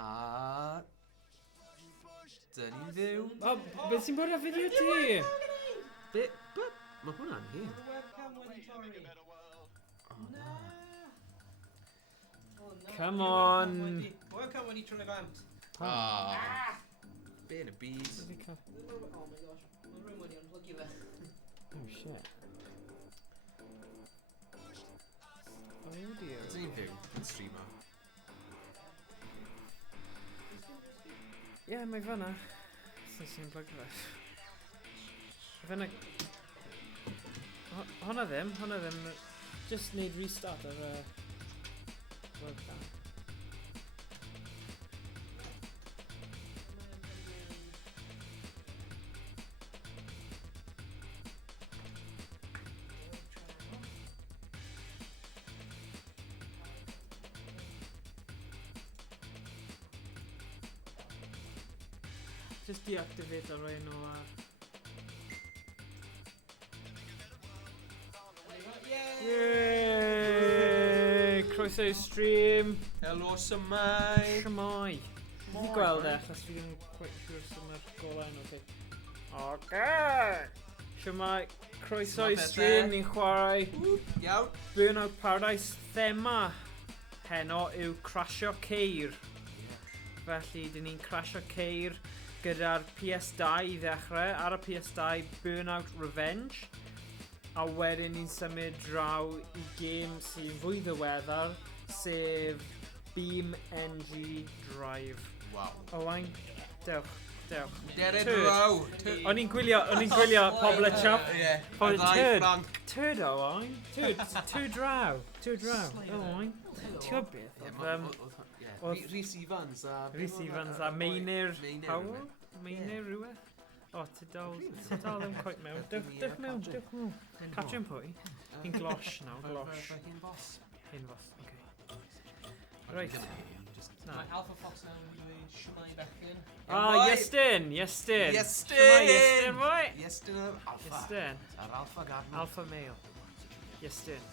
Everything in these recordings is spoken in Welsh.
A... Dyn ni'n fyw. O, beth sy'n bod â fideo ti? Be? Mae hwnna'n hyn. Webcam wedi torri. Na. Oh, no. Come on. Webcam wedi trwy'n glant. Be yn y byd. Oh my gosh. Mae rhywun wedi unplugio fe. Oh shit. Oh dear. Dyn ni'n fyw yn streamer. Ie, mae fanna. Sy'n plug fe. Fanna... Honna ddim. Just need restart ar webcam. Just deactivate ar ein o... Yay! Croeso i stream. Helo, Symai. Siamai. Fi gweld e, achos fi ddim quite sure sy'n mae'r golau yn oce. Oce! Siamai, croeso i stream, ni'n chwarae Iawn. Burnout Paradise. Thema heno yw crasio ceir. Felly, dyn ni'n crasio ceir gyda'r PS2 i ddechrau. Ar y PS2, Burnout Revenge. A wedyn ni'n symud draw i gêm sy'n fwy ddiweddar, sef BeamNG Drive. Waw. Owain, dewch. Dered Turd. row. O'n i'n gwylio pobl y chop. Ie. Pobl Ddau turd. Frank. Turd Owain. Two draw. Owain. Ti'n beth? Rhys Evans a... Rhys Evans a Meinir Meinir Howell? Meinir rhywbeth? O, ti dal ddim quite mewn. Dewch mewn. Captain pwy? Hi'n glosh nawr, glosh. Hyn bos. Hyn fos, oce. Right. Na. Mae Alpha Fox now yn dweud Siamai Bechgyn. Iestyn! Iestyn! Boi! Iestyn yr alpha. Iestyn. Yr alpha garden. Alpha male. Iestyn.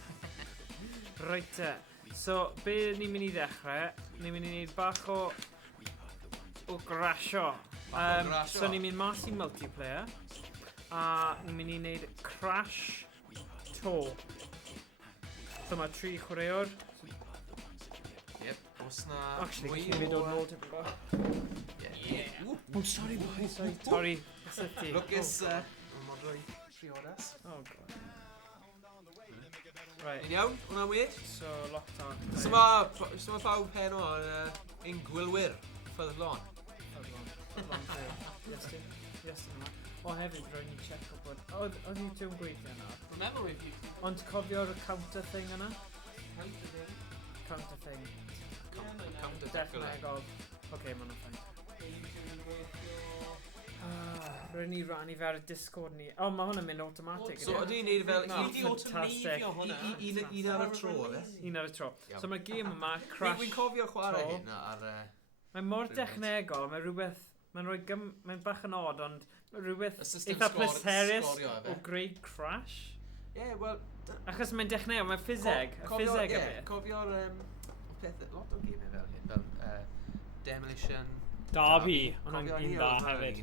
Right te. So, be ni'n mynd i ddechrau? Ni'n mynd i wneud bach o grasio. So ni'n mynd mas i multiplayer. A ni'n mynd i wneud crash to. So mae 3 chwaraewr. Yep. Os na... Actually, gallwn ni dod nôl tipyn bach. Oh, sorry boy. Sorry. Sorry. Lwcus... Mae'n rhoi 3 horas. Oh god. Right. Yn iawn, hwnna'n wir. So, lockdown. So mae pawb heno yn gwylwyr ffyddlon. Iestyn yma. O hefyd, rhaid ni check o bod... Oedd YouTube yn gweithio yna. Remember if you Ond cofio'r counter thing yna? counted in. Counter thing. Counter Dechnegol. Oce, mae'n ffain. Rwy'n ni rannu fe ar y Discord ni. O, mae hwnna'n mynd automatic. So ydy'n neud fel... No, fantastic. Un ar y tro, e? Un ar y tro. Iawn. So mae'r game yma, crash... Fi'n cofio chwarae tro. hyn ar... Mae mor dechnegol, mae rhywbeth... Mae'n bach yn odd, ond rhywbeth Y system eitha pleserus sgorio efe. o greu crash. Ie, wel... Achos mae'n dechnegol, mae'n ffiseg. Y ffiseg y beth. Cofio'r peth, lot o gemau fel hyn, fel Demolition... Derby, hwnna'n un da hefyd.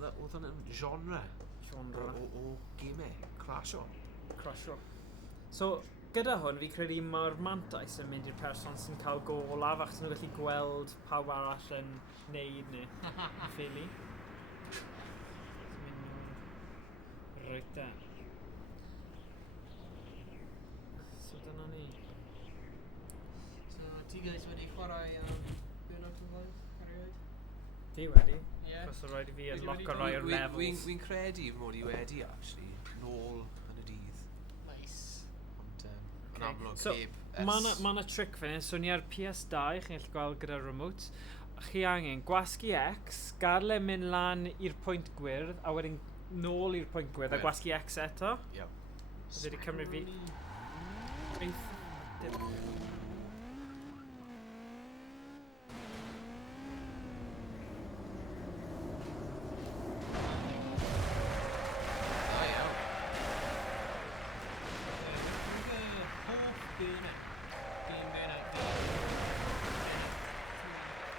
Oedd hwnna'n genre o gemau, crasho. Crasho. So, gyda hwn, fi credu mae'r mantais yn mynd i'r person sy'n cael golaf achos nhw'n gallu gweld pawb arall yn neud ni. Ffili. Reit da. So, dyna ni. So, ti guys wedi chwarae Burnout Revenge? Ti wedi? Ie. Achos o rhaid i fi Wedi unlock o rai o'r levels. Fi'n credu mod i wedi, actually, nôl yn y dydd. Nice. Ond, yn amlwg, So, heb... Mae yna trick fan hyn, so ni ar PS2, chi'n gallu gweld gyda'r remote. Chi angen gwasgu X, gadael e mynd lan i'r pwynt gwyrdd, a wedyn nôl i'r pwynt gwyrdd, a gwasgu X eto. Iawn. Oedd wedi cymryd fi...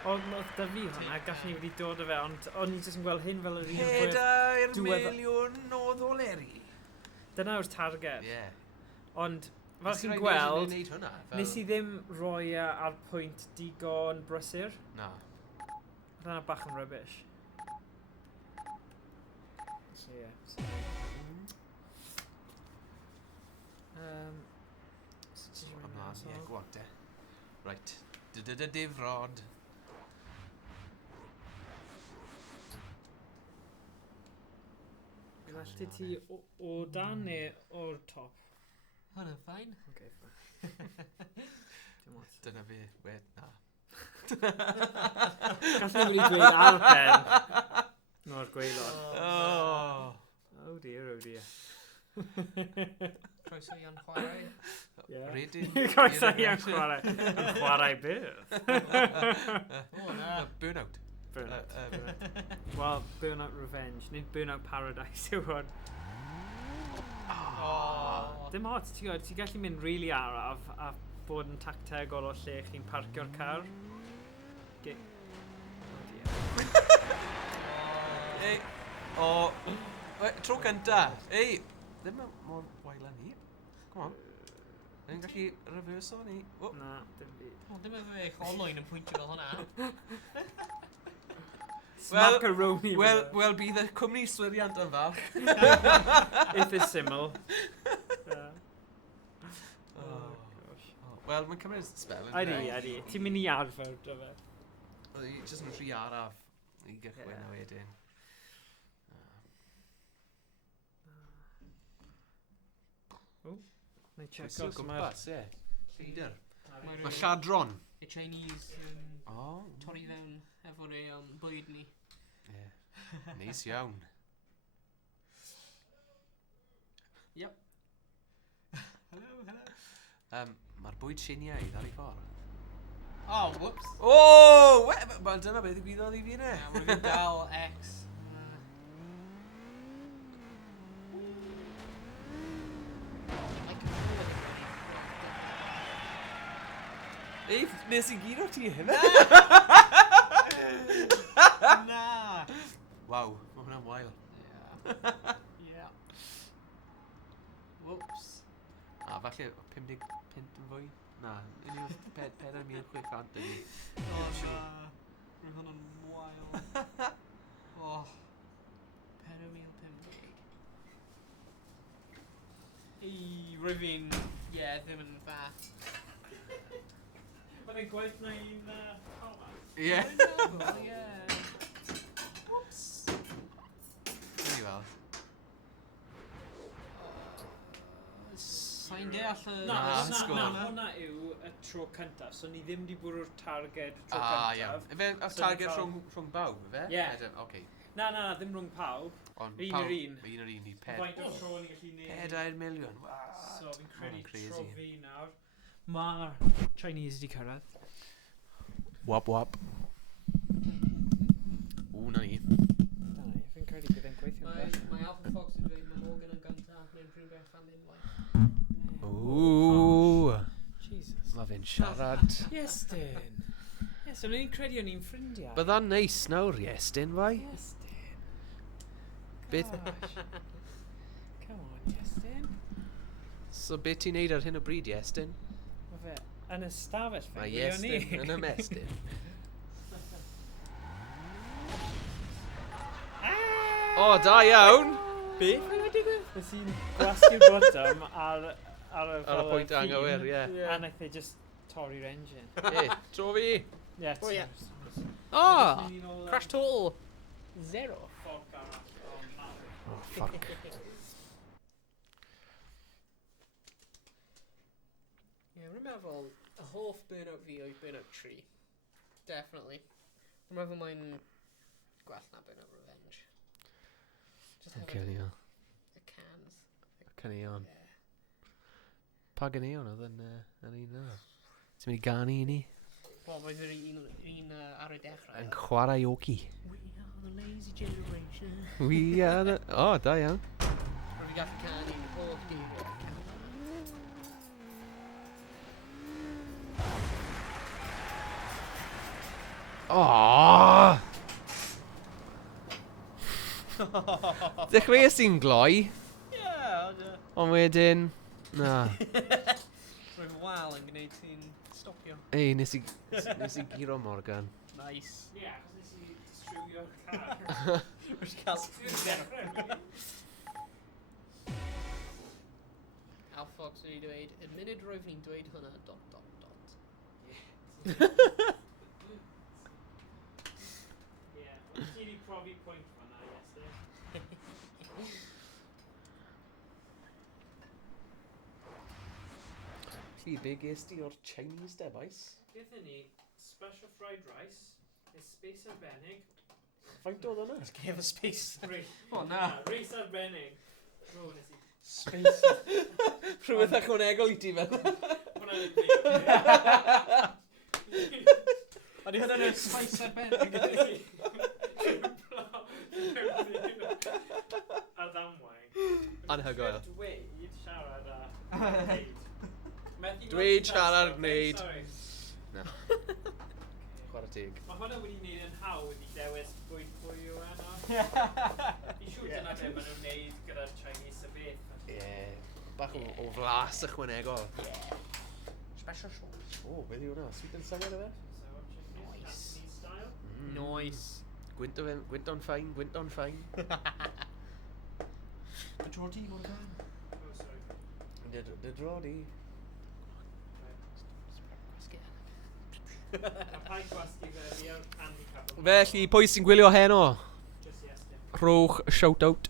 Ond oedd da fi hwnna, gallwn ni wedi dod o fe, ond o'n i jyst yn gweld hyn fel yr un fwyaf... 4 diweddar- miliwn o ddoleri. Dyna yw'r targed. Ie. Ond, fel chi'n gweld, Nes hwnna, nes i ddim roi e ar pwynt digon brysur. Na. Dyna bach yn rubbish. So, ie. So, Ymlaen, ie, go on te. Right. Difrod. Felly ti o dan neu o'r top? Hwnna'n ffain. Okay, fine. Dyna fi, na. Gallwn ni wedi dweud ar pen. No'r gweilod. Oh dear, oh dear. Croeso i an chwarae. Redyn. Croeso i an chwarae. Yn chwarae bydd. O na. Burnout. Wel, Burnout Revenge, nid Burnout Paradise yw hwn. Dim ots, ti'n gallu mynd really araf a bod yn tactegol o lle chi'n parcio'r car. Oh dear. Ei, tro cynta. Ei, ddim mor wael â ni. Come on. Ni'n gallu reverso ni. Na, dim byd. O, dim efo eich olwyn yn pwyntio fel hwnna. Smackaroni. Wel, bydd y cwmni swiriant yn falch. If it's syml. Wel, mae'n cymryd spel. Ydi. Ti'n mynd i arfer dy fe. Oedd hi jyst yn rhy araf i gychwyn o wedyn. Neu check Pwysig os mae'r... gwmpas, ie. Leader. Mae lladron. Y Chinese torri fewn efo'r bwyd ni. Ie. Neis iawn. Yep. Hello. Mae'r bwyd Siniaidd ar ei ffordd. Oh, whoops. Dyna beth i gwyddoedd i fi ne? Mae fi'n dal X. Ei, nes i gyd o ti hynna? Na! Waw, mae hwnna'n wael. Yeah. Whoops. Falle 50 pint yn fwy? Na, 4,600 yn ni. O na. Rwy'n hwnna'n wael. Oh. 4,500. Rwy'n fi'n, ddim yn fath. Mae'n gwaith na un Thomas. Ie. Yeah. Whoops. Dwi'n i weld. Sa'n deall y... Na, sgôr. hwnna yw y tro cyntaf, so ni ddim di bwrw'r targed y tro Iawn. cyntaf. Efe, y target rhwng bawb, efe? Ie. Oce. Na, ddim rhwng pawb. Ond Un pawb- yr un. Un yr un i Faint o'r tro ni'n gallu neud. 4 miliwn. So fi'n credu crazy. tro fi nawr. Mae'r Chinese di cyrraedd. Wap. Na ni. Fi'n credu bydd e'n gweithio'n bell. Mae Alpha Fox yn dweud mae Morgan yn gynta neu'n rhywbeth am unwaith. Jesus. Mae fe'n siarad. Iestyn. Yes, o'n i'n credu o'n i'n ffrindiau. Bydda'n neis nawr, Iestyn, fai? Iestyn. Beth- Gosh. Come on, Iestyn. So beth ti'n neud ar hyn o bryd, Iestyn? Mae fe yn ystafell fe. Mae Iestyn yn ymestyn. O, da iawn! Beth mae'n digwydd? Nes i'n gwasgu'r bottom ar y Ar y pwynt anghywir, ie. A naeth e just torri'r engine. Tro fi! Yeah, Oh, yeah. Ah! Crash total. 0. Oh, fuck. Rwy'n meddwl, y hoff burnout fi oedd burnout 3. Definitely. Rwy'n meddwl mae'n gwell na burnout revenge. Just hefyd Cynnion. y cans. Cynnion. Yeah. Pa gynnion oedd yn un yna? Ti'n mynd i ganu i ni? Wel, roedd yr un ar y dechrau. Yn chwarae oci. We are the lazy generation. We are the... O, da iawn. Rwy'n gallu canu'n holl geiriau. O! Dechreuais i'n gloi, Ie, ond wedyn... Na. Rwy'n wal yn gwneud ti'n stopio. Ei, nes i giro Morgan. Nice. Ie, achos nes i distrywio'r car. Rwy'n cael... Alfox wedi dweud, y munud roedd ni'n dweud hwnna, ... Ie, ti wedi profi pwynt fan'na, Iestyn. Lly, be ges ti o'r Chinese debais? Gyda ni special fried rice, neu space arbennig. Faint oedd hwnna? Just give a space. O, na. Reis arbennig. Ro, nes i... Space. Rhywbeth ychwanegol i ti fel. Hwna'n ei ddweud. Ond i hwnna'n spice arbennig. A ddamwain. Anhygoel. Dweud siarad a... Dweud siarad gwneud. Sorry. Na. Chwarae teg. Mae hwnna wedi gwneud yn hawdd i dewis pwy yw enw. I siŵr dyna be maen nhw'n gwneud gyda'r Chinese y beth. Ie. Bach o flas ychwanegol. Special sauce. O, beth yw hwnna? Sweet and sour e fe? Sour chicken, Nice. Japanese style. Nice. Gwynt o'n ffain, gwynt o'n ffain. Majority, Morgan. Oh, sorry. Dy drodi. A pa'i gwasgu fe fi o'r handicap. Felly, pwy sy'n gwylio heno? Just Iestyn. Rhowch shout-out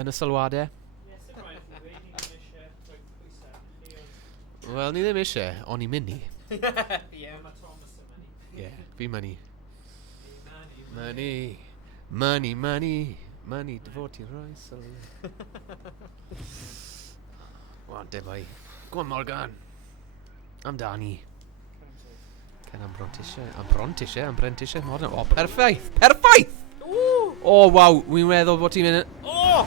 yn y sylwadau. Ie, sy'n rhaid i fi, ni ddim eisiau rhoi pwysau arni chi, ond Wel, ni ddim eisiau, ond ni'n mynd i. Ie. mae Thomas yn mynd. Ie, fi money. Money. Money, dyfod i'r rhoi sylw. Wan, debai. Go on, Morgan. Amdani. Ken ambrontisie, Morgan. O, perffaith! Perffaith! O, waw, wi'n meddwl bod ti'n mynd... O!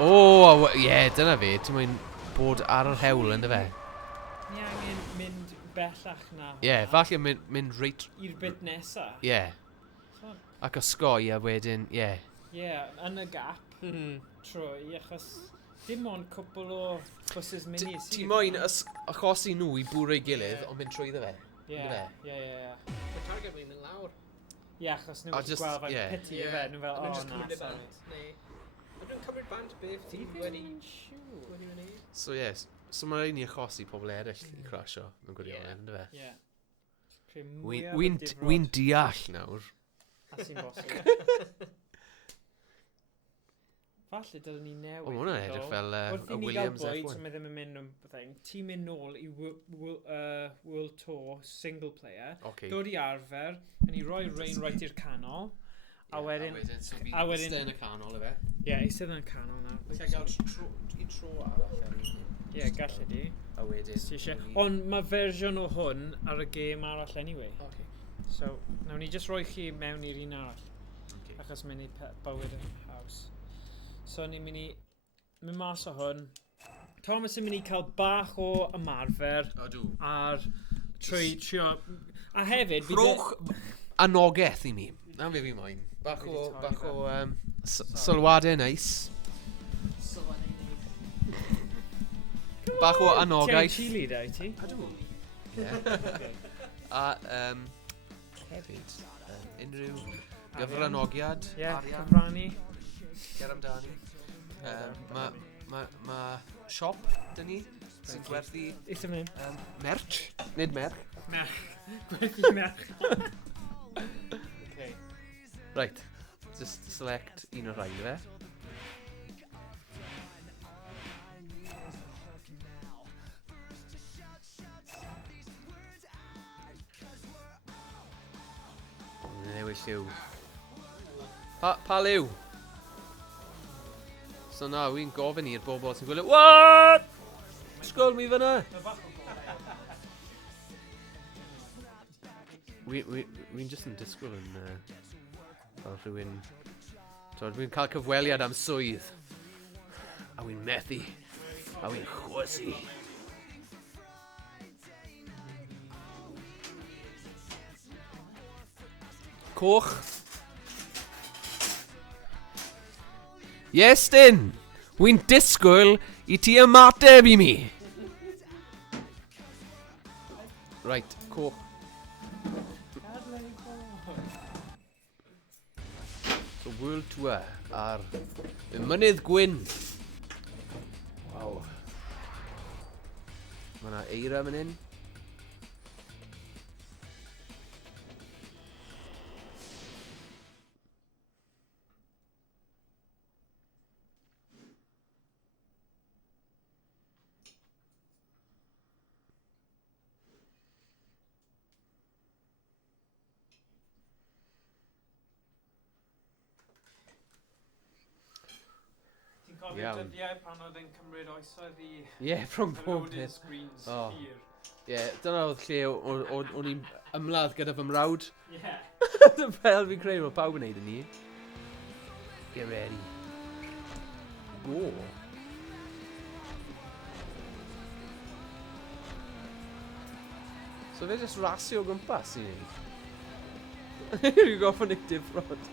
O, ie, dyna fe. Ti'n mwyn bod ar yr hewl yn dy fe. Ni angen mynd bellach na. Ie, falle mynd reit... I'r bit nesa. Ie, So, ac osgoi a wedyn, ie. Hmm. yn y gap trwy, achos dim ond cwpl o buses mini. Ti moyn achosi nhw i bwrw ei gilydd, ond mynd trwy ddo fe. Ie, Yndyfe? ie. Mae target fi'n mynd lawr. Ie, achos nhw A wedi just- gweld faint ie. piti i fe, nhw fel, A nhw'n o just na, cymryd e sorry. bant, neu... A nhw'n cymryd bant beth Ti ti ddim wedi yn siŵr. wneud. So yes, so mae rhaid ni achosi pobl eraill i crasio mewn gwirionedd, Ie. ynddo fe? Ie. Pryd mwyaf o Wi'n difrod deall nawr. a sy'n bosib. Falle dylwn ni newid. O, mae hwnna'n edrych fel Wrth y i ni gael Williams bwyd, F1. so mae ddim yn mynd am bethau. Ti'n mynd nôl i World Tour single player, Okay. dod i arfer, a ni roi rain right i'r canol, a wedyn... so a wedyn- yn y canol y fe. Ie, eistedd yn y canol na. Lle gael tro arall Ie, gallu di. A wedyn... Ti isie. Ond mae fersiwn o hwn ar y gêm arall anyway. Okay. So, nawn ni just roi chi mewn i'r un arall, Okay. achos mynd i bywyd yn haws. So, ni'n mynd i mynd mas o hwn. Thomas yn mynd i cael bach o ymarfer Ydw. ar trwy trio... A hefyd... bydd e- Rhowch anogaeth i mi. Na fe fi moyn. Bach Fi 'di o, torri bach o fe. sylwadau neis. Bach o Ti'n anogaeth. chili da i ti? Ydw. Ie. A hefyd, unrhyw gyfranogiad, Ie, arian, cyfrannu. ger amdani. Ma siop, dyn ni, sy'n gwerthu Eitha mynd. merch, nid merch. Merch. Gwerthu merch. Okay. Right, just select un o'r rhaid fe. Newid lliw. Pa liw? So na, wy'n gofyn i'r bobl sy'n gwylio. What? Sgol mi fyna. Wy'n just yn disgwyl yn fel rhywun... Wy'n cael cyfweliad am swydd. A wy'n methu. A wy'n chwysu. Coch. Yes, dyn. Wy'n disgwyl I ti ymateb I mi. Right, coch. So World Tour ar y Mynydd Gwyn. Waw. Mae yna eira fan hyn. Ti'n cofio Iawn. dyddiau pan oedd yn cymryd oesoedd I Yeah, from pob loading peth. screens Oh. hir? Yeah, dyna oedd lle o'n i'n ymladd gyda fy mrawd. Yeah. Dy fel fi'n creu, mae pawb yn neud yn ni. Get ready. Go. So fe just rasio o gwmpas I ni. Rwy'n goffo neud difrod.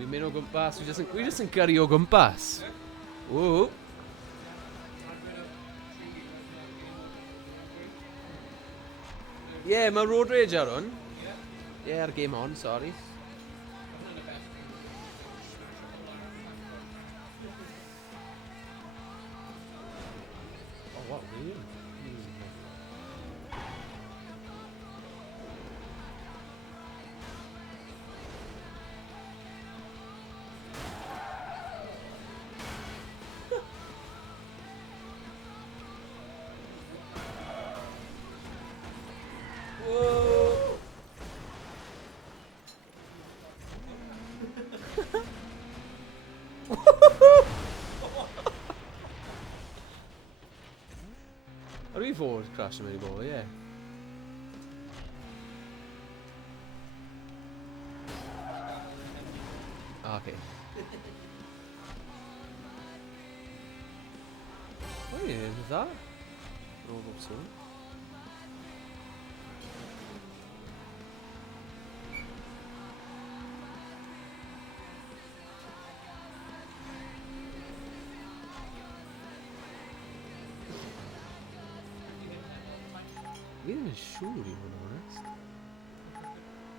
Wi'n mynd o gwmpas, wi just yn gyrru o gwmpas. Ww. Yeah, mae road rage ar hwn. Yeah, ar game on, sorry. Oh, what, really? Whoa! Are we forward crashing mewn I bobl, ie. Okay. O ie, dda. O, bob sôn. Fi ddim yn siŵr I fod yn onest.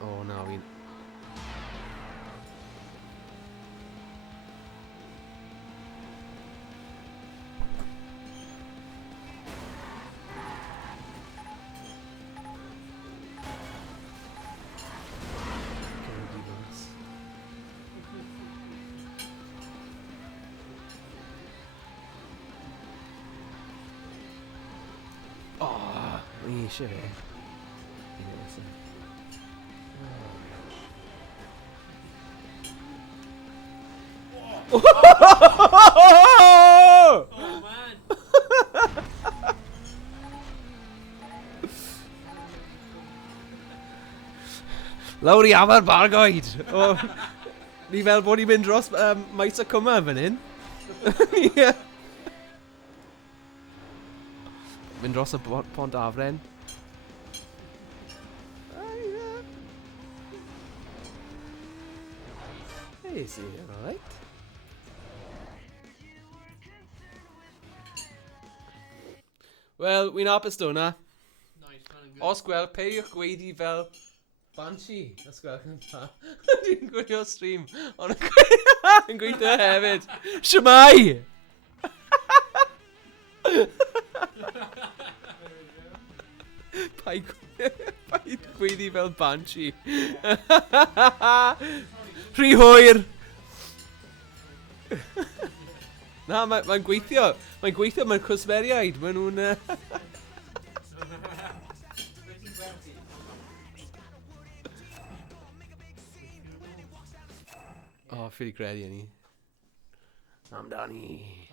O, na, fi'n... Oh, ni eisiau fe. Ie, listen. Oh man! Lawr I Afer Bargoed! O, ni fel bod ni'n mynd dros maes y cwma fan hyn. Ie. Mynd dros y pont afren. Is he alright? Wel, wy'n apus dwna. Nice, man and good. Os gweld, peidiwch gweidi fel Banshee. Os gweld yn pa. Dwi'n gwylio stream. Ond yn gweithio hefyd. Siamai! Paid gweiddi fel Banshee. Rhy hwyr! Na, mae'n gweithio. Mae'n gweithio, mae'n cwsmeriaid. Mae nhw'n... O, ffili credu yn ni. Amdani.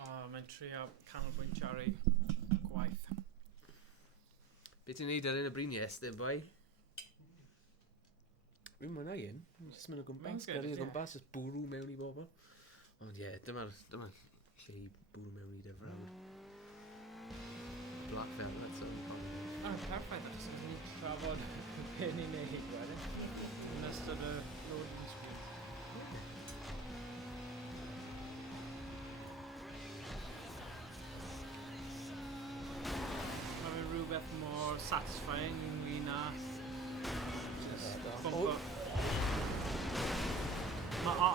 O, mae'n trio canolbwyntio ar ei gwaith. Be ti'n neud ar un y briniau, dim boi? Fi'n mwynhau un. Jyst mynd o Mae'n gwmpas, good, gyrru o ie. gwmpas, jyst bwrw mewn i bobl. Ond ie, dyma'r lle i bwrw mewn i dyfrawd. Black Velvet, so... O, perffaith, achos ydyn ni trafod be ni'n neud wedyn. Yn ystod y loading screen. Mae fe'n rhywbeth mor satisfying i mi na bumpo. Mae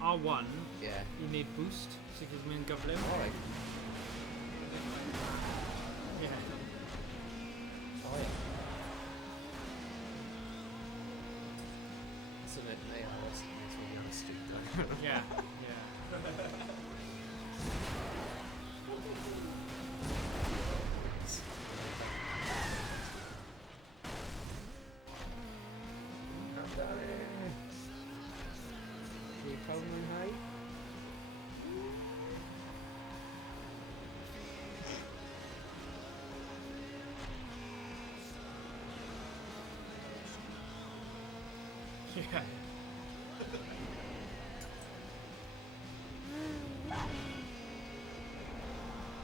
R1 Ie. i wneud boost, sy'n gwybod mynd gyflym. Alright. Ie. O ie. So neu aros, neu sôn i ar y street. Ie, ie. Chi pawb mwynhau? Ie.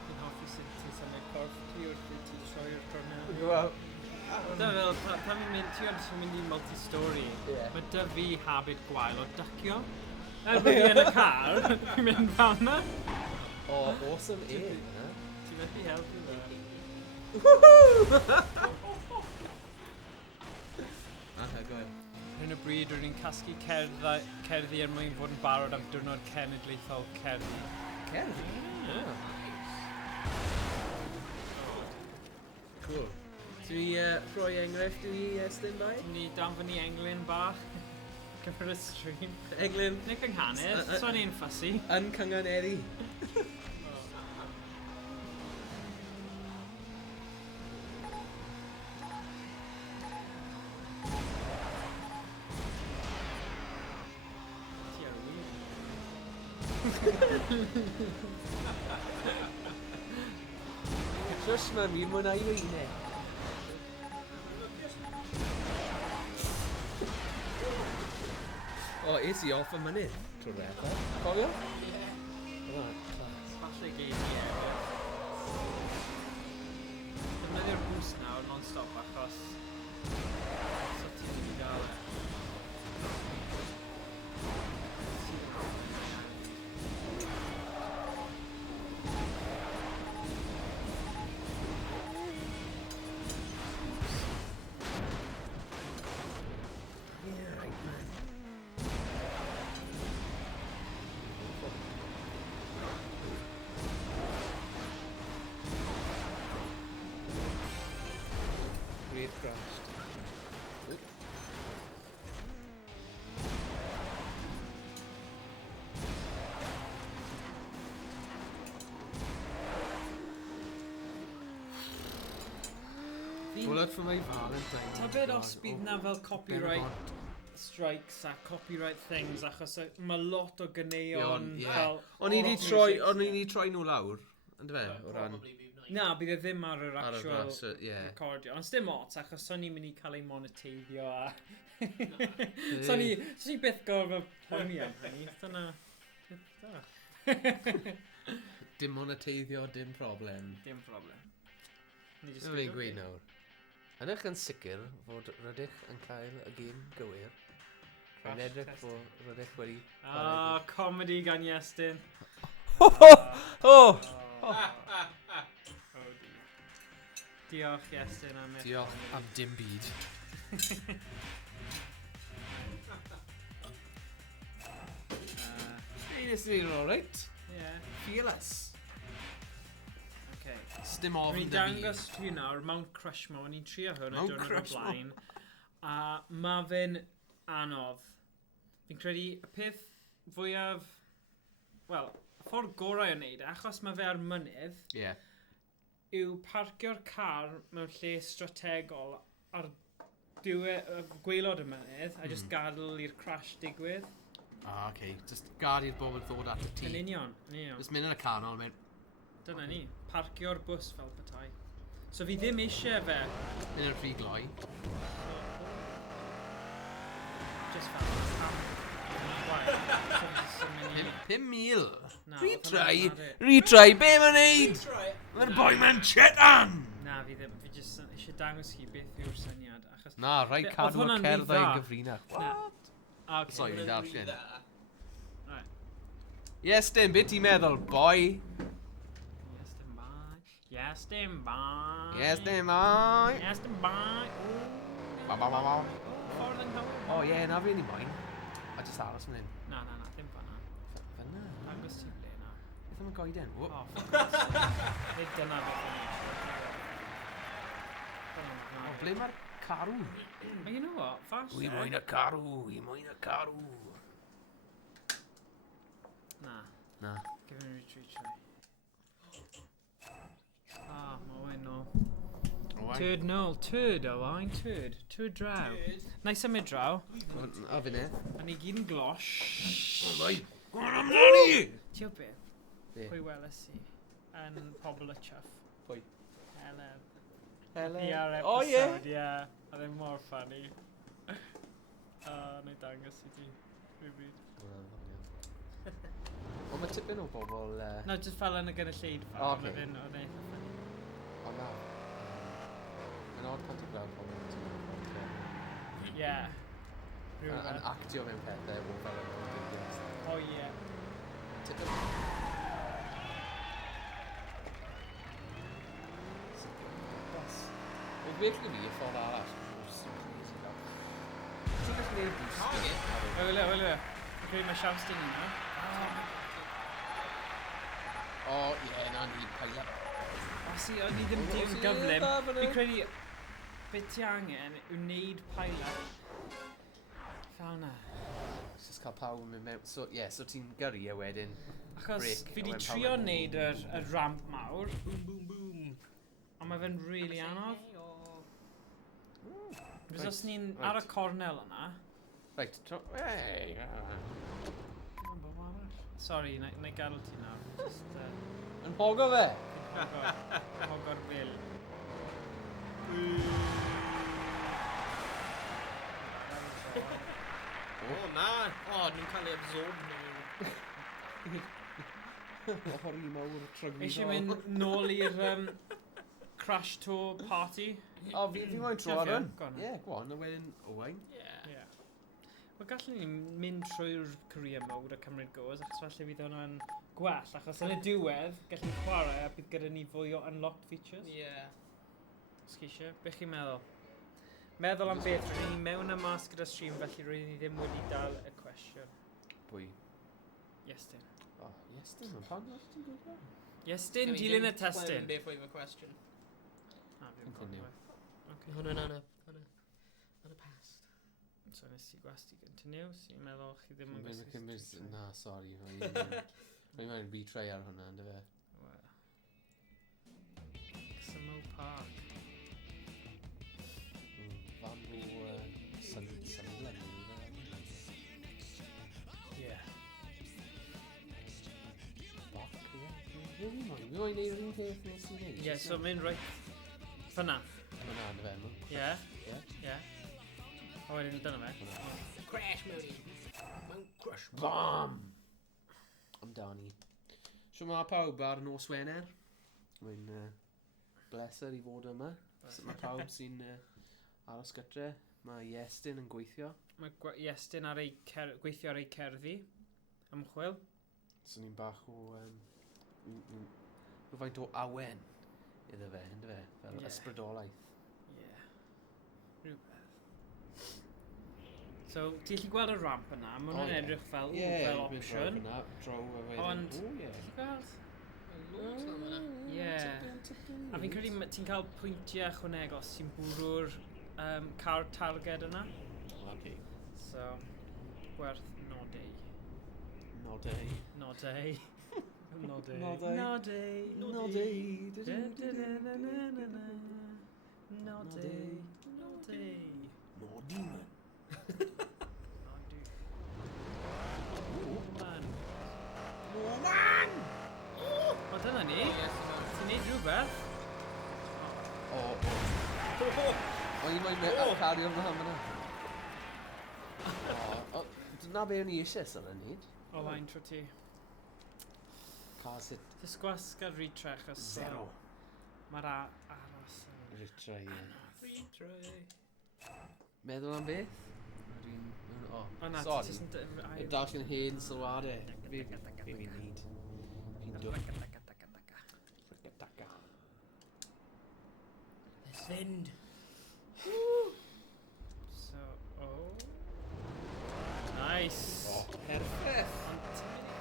Dwi'n hoffi sut ti'n symud corff ti wrth i ti troi'r cornel. Wel, Da fel, pan fi'n mynd, ti ond sy'n mynd i multi-story, Ie. mae dy fi habit gwael o dycio. Er bod fi yn y car, fi'n mynd fan yna. o, awesome aim, yna. Ti'n methu helpu fe. Anhygoel. Hyn o bryd, rwy'n ni'n casgu cerddi er mwyn fod yn barod am diwrnod cenedlaethol cerddi. Cerddi? Ie. Cool. Ti'n ni rhoi enghraifft i ni, Estyn, bai? Ni danfon i englyn bach gyfer y stream. Eglyn, Nic yng Nghanedd, so ni'n ffasi. yn Canganeri. Ti ar y wir. Just ma mi'n mwynhau o une. O, es i off y mynydd. Trwy'r rhedda. Cofio? O, class. Falle geid i efo. Defnyddio'r boost nawr non-stop achos so ti'n mynd i gael e. Yeah, right, man. Great crashed. Oop. Bullet for my Valentine. Ta beth os bydd na fel copyright strikes a copyright things achos mae lot o ganeuon Ie. fel... O'n i di rock troi, music, o'n i ie. di troi nhw lawr. Ynddo fe? O ran... Probably bydd nice. Na, bydd e ddim ar yr Ar y actual ras, ie. recordio. Ond dim ots, achos son i'n mynd i cael ei moneteiddio a... son i byth gorfod poeni am hynny. Dyna... Dim moneteiddio, dim problem. Dim problem. Ni jyst Dwi'n fi'n gweud nawr. Ydych yn sicr fod rydych yn cael y gêm gywir? Rhaid Crash edrych test. fod rydych wedi... Ah, comedy gan Iestyn. Ho ho! Ho! Oh, dear. Diolch Iestyn am eich... Diolch am dim byd. Hey, nes i'n all right. Yeah. Fearless. Okay. Sdim ofn Ni'n dy fi. dangos ti nawr Mount Crushmore, ni'n trio hwn y Mount diwrnod o Crushmore. blaen. A mae fe'n anodd. Fi'n credu y peth fwyaf... Wel, y ffordd gorau o wneud, e, achos mae fe ar mynydd, Ie. yw parcio'r car mewn lle strategol ar gweilod y mynydd, a just gadael i'r crash digwydd. Ah, okay. Just gad i'r bobl ddod at y tŷ. Yn union, yn union. Just mynd yn y canol, mynd. Dyna ni. Parcio'r bws fel petai. So fi ddim eisiau fe. Mynd yn rhy gloi. Just fel pam. So fi jyst yn mynd i- 5,000. Na, Retry. oedd hwnna'n mad, Retry, be mae'n neud? Try it. Mae'r boi mae'n chetan! Na, fi ddim. Fi jyst eisiau dangos chi beth yw'r syniad. Achos... Na, rhaid Oedd cadw y hwnna'n cerddau rhy yn dda. gyfrinach. Na. Ah, okay. Sorry. Hwnna'n darllen. rhy dda. Right. Yes, dim, beth ti'n meddwl, boi? Yes, dim bai. Yes, dim bai. Yes, dim, boi. Yes, dim bai. Ba, ba, ba, ba. Ffordd yn hawdd. O, ie, na fi ni moyn. A just aros fan hyn. Na, dim fanna. Fyna. Agos ti'n ble na. Beth am y goeden? O, O, Nid dyna beth yn o, ble mae'r carw? But you know what? Fast. Wi moyn y carw, wi moyn y carw. Na. Na. Give him a retreat try. Ah, mae wyn nôl. Owain. Turd nôl. Turd o wain. Turd. Turd draw. Neu symud draw. A fi ne. A ni gyd yn glosh. O, boi. Gwan amdani! Ti'n beth? Be? Pwy weles i? Yn pobl y chuff. Pwy? Helen. Helen. Ia'r O, ie. episode, ie. A ddim mor funny. Neu dangos i ti. Rhywbryd. O, mae tipyn o bobl... No, just fel yn y gynulleidfa. O, ocê. Oedd e'n eitha funny. O, na. Yn oed pan ti'n gweld pobl yn ti'n... Ie. Yn Rhywbeth. actio mewn pethau o fel yn digwydd. O ie. Tipyn o... Wel, basically fi, y ffordd arall. Ti'n gallu neud boost? Wel, Dwi'n credu mae siawns dyn ni na. O, ie, na ni, paia. Os i, o'n i ddim O, di'n os i gyflym. eitha fan Fi'n hyn. credu beth ti angen yw wneud pilot. Fel na. Just cael pawb yn mynd mewn. So, ie, so ti'n gyrru e wedyn. Achos Break, fi a wedi wedyn trio pawb yn- wneud y ramp mawr, Boom, boom, boom. a mae fe'n really anodd. Fes Reit, os ni'n reit. ar y cornel yna... Right, hey, Sorry, na i gadw ti nawr. Just, Yn bogo fe? Hogor bil. Oh, na. O, nhw'n cael ei absorb nhw. Hori mawr trygwi. Eisiau mynd nôl i'r Crash Tour party. O, fi moyn tro ar Ie, hyn. go on. Ie, go on, a wedyn Owain. Yeah. Wel, gallwn ni mynd trwy'r career mode a cymryd goes, achos falle fydd hwnna'n gwell, achos yn y diwedd, gallwn ni chwarae a bydd gyda ni fwy o unlocked features. Yeah. Os chi eisiau, beth chi'n meddwl? Meddwl am beth, rydyn ni mewn a mas gyda stream, felly rydyn ni ddim wedi dal y cwestiwn. Pwy? Iestyn. O, yes, dim yn pan oes ti'n dweud fe? Iestyn, dilyn y testyn. Beth oedd y question? Ah, fi'n Continue. Okay. Hwna, na past. So nes i gwasti continue, so i'n meddwl chi ddim yn Mae'n gwestiwn. cymryd... Na, sori. Mae'n retry ar hwnna, ynddo fe? Cymo Park. Fan o Sunderland. Ie. Fi moyn neud yr un peth nes i neud. Ie, so mynd reit fyna. Yna, ynddo fe, nhw. Ie, Ie. ie. O wedyn dyna fe. Crash mode. Mewn crush. BAM! Amdani. So mae pawb ar nos Wener. Mae'n bleser i fod yma. So mae pawb sy'n aros gytre. Mae Iestyn yn gweithio. Mae Iestyn ar ei gweithio ar ei cerddi. Ymchwil. So ni'n bach o... Rwyfaint o awen iddo fe, ynddo fe? Fel Ie. ysbrydolaeth. Ie. Rhywbeth. So, ti'n gallu gweld y ramp yna, mae O, hwnna'n ie. edrych fel, Ie, fel bydd opsiwn. Draw a wedyn. Ond- O, ie. Ti'n gweld? Loads am hwnna. Ie. A fi'n credu ti'n cael pwyntiau ychwanegol sy'n bwrw'r car targed yna. Okay. So, werth nodau. Nodau. Nodau. Nodau. Nodau. Nodau. Nodau. Da-da-da-na-na-na. Nodau. Nodau. Nodi, man. Nodau. ni. Yes, Ti'n neud rhywbeth? O. O'n i'n mynd a cario yma hynny. O, dyna be o'n i eisiau sy'n ynyd. O, lain trwy ti. Cars hit Just gwasga'r retry achos... 0. Mae'r aros yn... Ritra, ie. Retry. Meddwl am beth? O, O na, sorry. ti jyst yn... Yn dal chi'n hen sylwadau. Be fi'n neud? Fi'n dwp. Ricka-tacka. Let's fynd. So, oh... Nice! O, perffaith. Ond ti'n mynd i...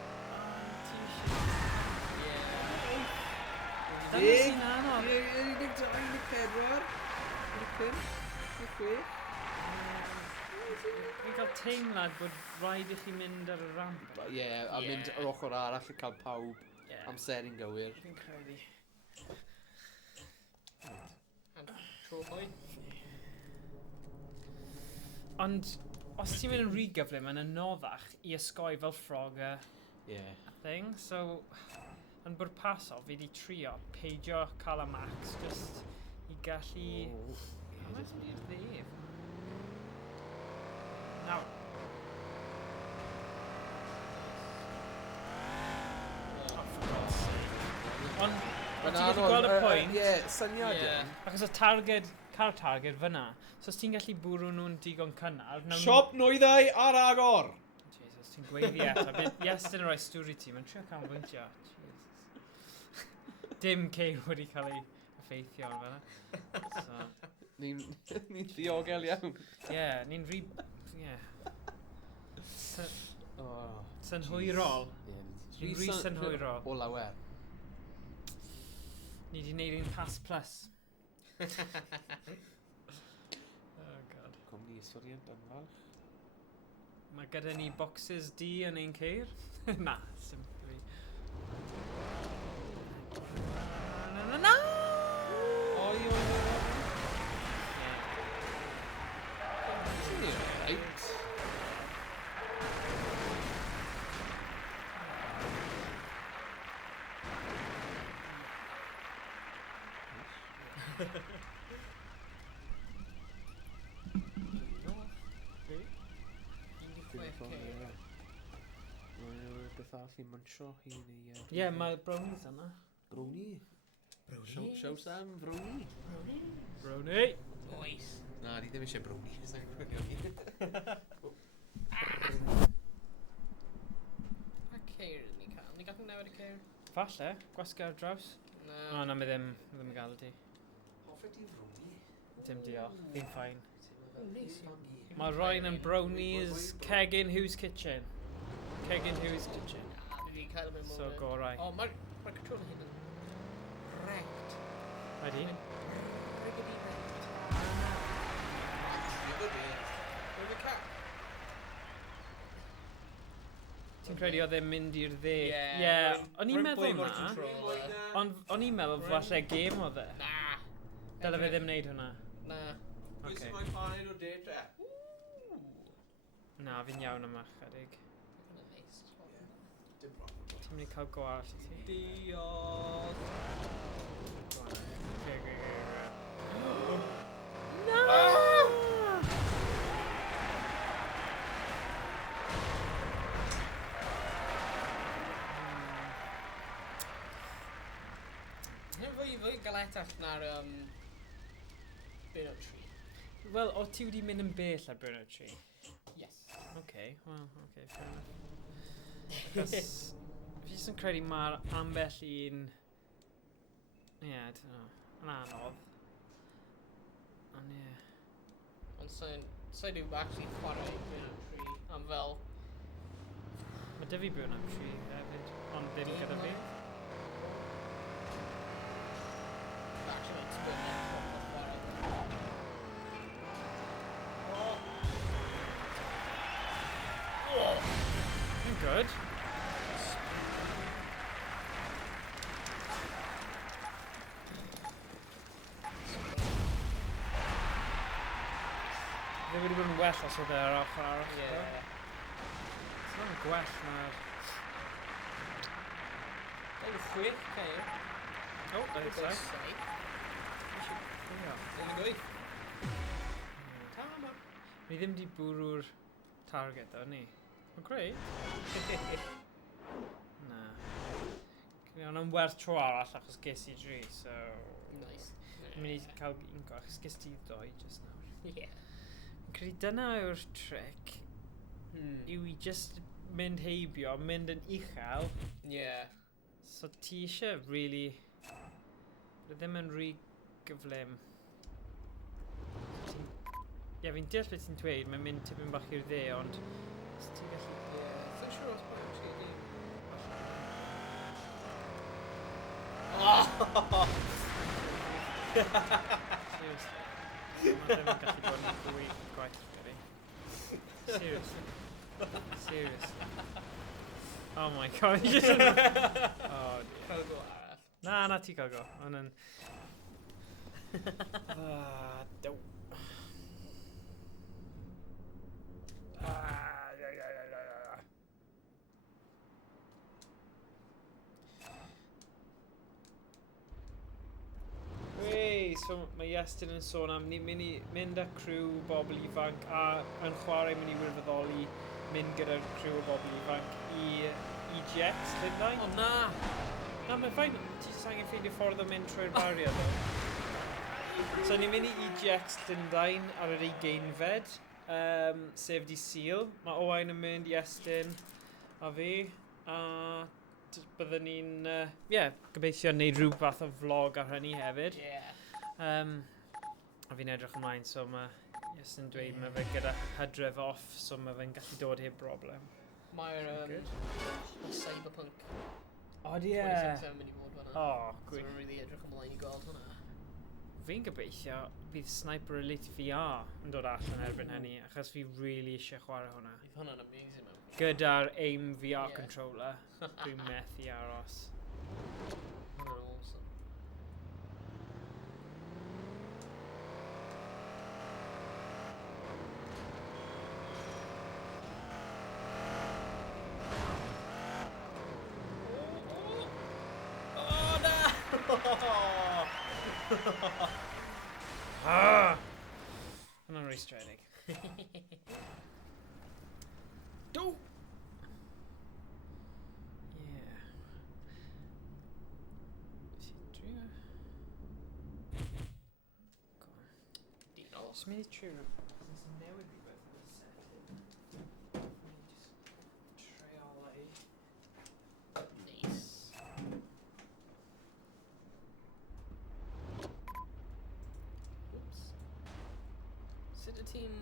Yeah. Dyna sy'n anodd. 12, 14, 15, Fi'n cael teimlad bod rhaid i chi mynd ar y ramp. Ie, a mynd yr ochr arall i cael pawb amseru'n gywir. Fi'n credu. And tro boy. Ond, os ti'n mynd yn rhy gyflym, mae'n anoddach i ysgoi fel Frogger Ie. thing. So, yn bwrpasol, fi wedi trio peidio cael y max, just i gallu... Mae'n mynd i'r ddef. Nawr, oh, for God's sake. Ond, ti'n gallu gweld y pwynt? Ie, syniad Ie. iawn. Achos y targed, car targed fyna. So os ti'n gallu bwrw nhw'n digon cynnar... Siop nwyddau ar agor! Jesus, ti'n gweiddi eto. Yes, dyn nhw rhoi stwri ti. Mae'n trio canolbwyntio. Jesus. Dim ceir wedi cael ei effeithio ar fyna. So, Ni'n ddiogel iawn. ie, ni'n rhy... Ie. Oh, Synhwyrol. Ni'n rhy synhwyrol. O lawer. Ni wedi gwneud un pass plus. Oh god. Cwmni Yswiriant yn falch. Mae gyda ni boxes D yn ein ceir. Na, simply. Na! O, i Right. Beth arall i mwnsio i ni... Ie, mae brownies yna. Brownie. Show Sam, brownie. Brownie! Oes. Na, ni ddim eisiau brownie. Sa'n gwybod A ceir ni cael. Ni gael newid y ceir? Falle, gwasga ar draws. No. O, na, mi ddim yn gael di. Hoffe ti brownie? Dim diolch, fi'n ffain. Oh, neis iawn. Mae Ryan yn brownies Kegin Hughes Kitchen. Kegin Hughes Kitchen. Fi cael mynd So, gorau. O, mae'r control hyn yn wrecked. Ydy? Riggedy wrecked. Where's the cat? Ti'n credu oedd e'n mynd i'r dde? Ie, Ie, o'n i'n rwy'n meddwl fwy mor na. control. Ond o'n i'n meddwl falle gêm oedd e. Na. Dyle fe ddim wneud hwnna. Na. Okay. Mae'n paned o data. Na, fi'n iawn yma, chydig. Hwnna'n neis. Dim problem. Ti'n mynd i cael gwallt i ti? Diolch. Hyn fwy galetach na'r Burnout Tree. Wel, o ti wedi mynd yn bell ar Burnout Tree? Yes. Okay, well, okay, fair enough. Cos, fi jyst yn credu mae'r ambell un... Ie, I don't know, yn anodd. Ond ie. Ond sa'n nhw actually chwarae Burnout Tree am fel... Mae dy fi Burnout Tree hefyd, ond ddim gyda fi. Actually, it's Burnout chwarae. Yn good. Fe wedi bod yn well os oedd e ar ochr arall. Yeah. It's not gwell na'r... Yn 6 ceir. O, reit, sai. Saith. Ia. Yn y gwyth. Tama. Ni ddim di bwrw'r target o, ni. Mae'n greu. Na. Ond yn werth tro arall achos ges i 3, so... Nice. Mi'n mynd i cael un go, achos ges ti 2 just nawr. Yeah. Credu dyna yw'r trick, yw i just mynd heibio, mynd yn uchel, Yeah. so ti eisiau really... Bydd ddim yn rhy gyflym. Ie, fi'n deall beth ti'n dweud, mae'n mynd tipyn bach i'r dde, ond... Os ti'n gallu... Yeah. Fi'n siŵr os mae'n actually di. Seriously. Mae ddim yn gallu bod yn fwy gwaith really. Seriously. Seriously. Oh my god, you just... Oh, dear. Cael go arall. Na ti cael go. Ond yn... Daw. Wey, so mae Iestyn yn sôn am ni mynd â criw bobl ifanc a yn chwarae mynd i wirfoddoli mynd gyda'r criw o bobl ifanc i EGX Llundain. O na! Na, mae'n ffain, ti jyst angen ffeindio ffordd o mynd trwy'r bariau ddo. So ni'n mynd i EGX Llundain ar yr 20fed, sef di Sul. Mae Owain yn mynd, Iestyn a fi, a byddwn ni'n, gobeithio wneud rhyw fath o vlog ar hynny hefyd. Yeah. A fi'n edrych ymlaen, so mae Iestyn dweud mae fe gyda hydref off, so mae fe'n gallu dod heb broblem. Mae'r Good. Cyberpunk O, 2077 yn mynd i fod fan'na. O, So gwych. mae'n really edrych ymlaen i gweld hwnna. Fi'n gobeithio bydd Sniper Elite VR yn dod allan erbyn hynny, achos fi really eisiau chwarae hwnna. Bydd hwnna'n amazing mewn. Gyda'r AIM VR Yeah. controller, dwi'n methu aros. Hwnna'n awesome. Oh na! Hwnna'n rhy stredig. Do! Yeah. Diolch. Just mynd i trwy Nes i newid rhywbeth yn y setting. Just treialau. Nice. Oops. Sut y ti'n...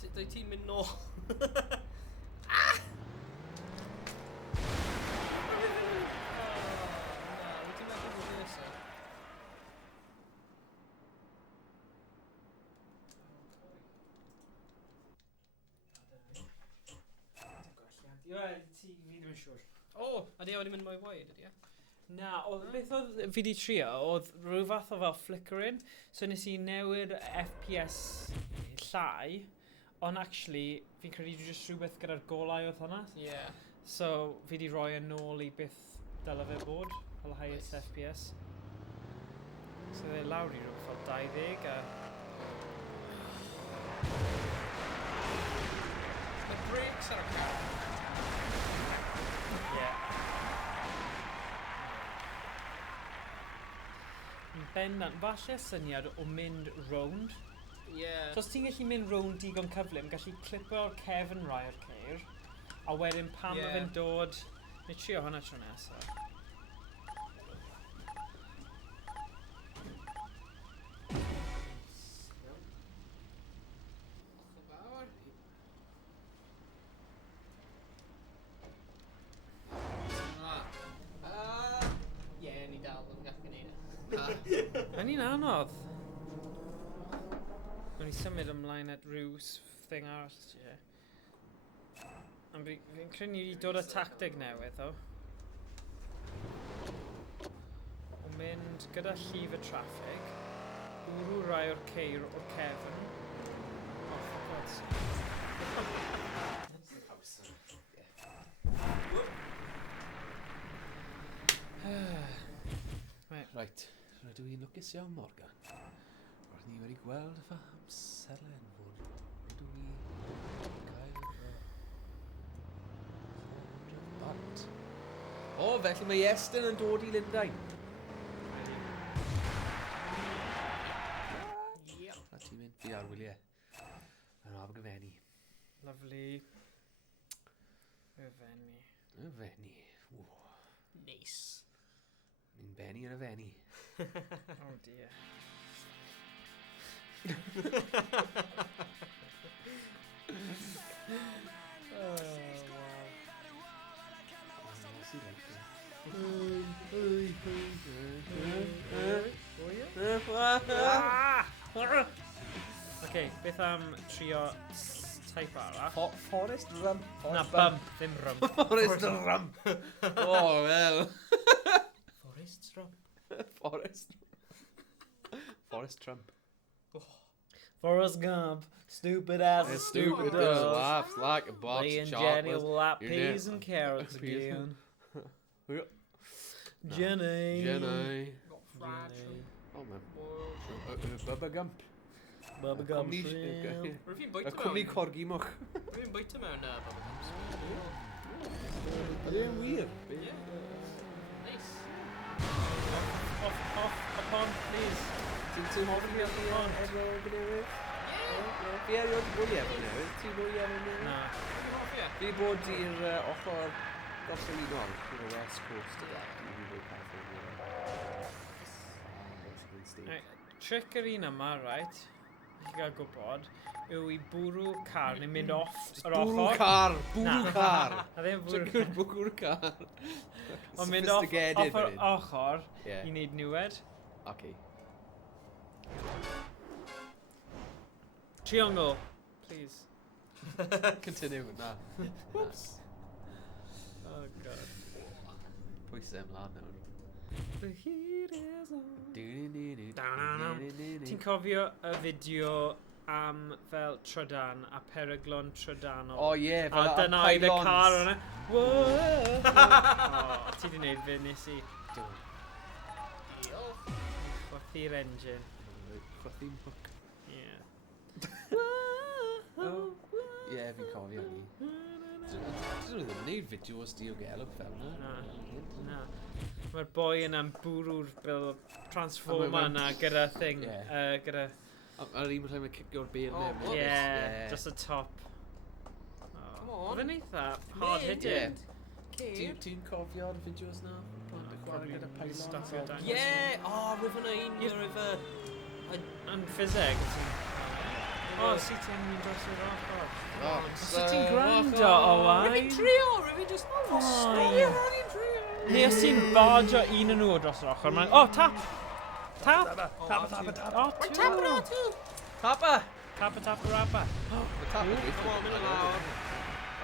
Sut y ti'n mynd nôl? Ah! Na, wyt ti'n meddwl bod nesa? Fi ddim yn siŵr. O, a di wedi mynd mwy waed, ydi e? Na, beth oedd fi di trio, oedd rhyw fath o fel flickering, so nes i newid FPS llai, ond actually, fi'n credu jyst rhywbeth gyda'r golau oedd hwnna. Yeah. So, fi di roi yn ôl i beth dyle fe bod, fel highest Nice. FPS. So, dde lawr i rhywbeth fel 20 a... Mae brakes ar y car. Yeah. Yn bendant, falle syniad o mynd rownd. Yeah. So os ti'n gallu mynd rownd digon cyflym, gallu clipo'r cefn rai o'r ceir, a wedyn pan Ie. mae fe'n dod, neu trio hwnna tro nesaf. Fawr. Ie, ni dal yn gallu neud e. Yn un anodd. Mae'n i symud ymlaen at rhyw thing arall, ti ie. Ond fi'n credu ni wedi dod â tactig newydd, o. O mynd gyda llif y traffig, bwrw rai o'r ceir o'r cefn. Oh, for God's sake. Right, rydw i'n lwcus iawn, Morgan. Roedd ni wedi gweld y fam selen hwn. Rydw i gael y bant. O, felly mae Estyn yn dod i Lundain. Yep. A ti'n mynd fi ar wyliau. Yn Abergavenny. Lovely. Yfenni. Y fenni. Nice. Ni'n benni yn y fenni. Oh dear. Okay, beth am trio type arall? Forest Rump. Na, bump, ddim rump. Forest Rump. O, fel. Forest Rump. Forest. Forest Trump. Forrest Gump, stupid as a It's stupid stupid. dog. Laughs like a box Lee of and Jenny chocolates. will lap You peas know. and carrots Peas. again. Yeah. Jenny. Jenny. Got fried Jenny. Oh, man. shrimp. Bubba Gump. Bubba Gump Cwmni- shrimp. Or if you Y bite cwmni corgi moch. If you bite mewn Bubba Gumps. Ydy e'n wir? Yeah. Nice. Off, upon, please. Ti'n hoffi fi efo newydd? Yeah. Fi erioed fwy efo newydd. Ti'n fwy efo newydd? Na. Yeah. Fi bod i'r ochr gorllewinol, i'r West Coast yda. Fi fwy California. Right, trick yr un yma, right? I chi gael gwybod, yw i bwrw car neu mynd off yr ochr. Bwrw car! Na. Bwrw car! A ddim bwrw Chi'n bwrw car. Ond mynd off Sophisticated yr fan hyn. ochr Ie. i wneud niwed. Okay. Triangle, please. Continue. Na. Whoops. Oh god. Pwysau ymlaen nawr. The heat is on. Ti'n Ti'n cofio y fideo am fel Trydan a Peryglon Trydanol? O ie, A fel dyna oedd y car yna. Whoa! O, ti di wneud fe, nes i. Chwathi'r engine. Chwathi'n hook. Yeah. Ie, fi'n cofio ni. Dyn nhw ddim yn gwneud fideos diogelwch fel yna. Na. Na. Mae'r boi yna'n bwrw'r fel transformer yna gyda thing. Ie. Gyda... Ar un lle mae'n cicio'r beir Oh, mewn. what? Yeah, just a top. Come on. Oedd yn eitha hard Mate. hitting. Ti'n cofio'r fideos na? Plant yn chwarae gyda pylons? Stopio dangos. Yeah. Oh, River 9. Yes. River. Yn ffiseg. O, si ti'n mynd dros yr ochr. O, Si ti'n gwrando o River waith? trio. River just. Fine. Neu os ti'n bardio un yn nhw dros yr ochr, mae'n... O, tap! Tap! Tap, tap, tap. O, two! Tapa! Tapa, tapa, rapa. Mae tapa Come gweithio. on, mynd lawr.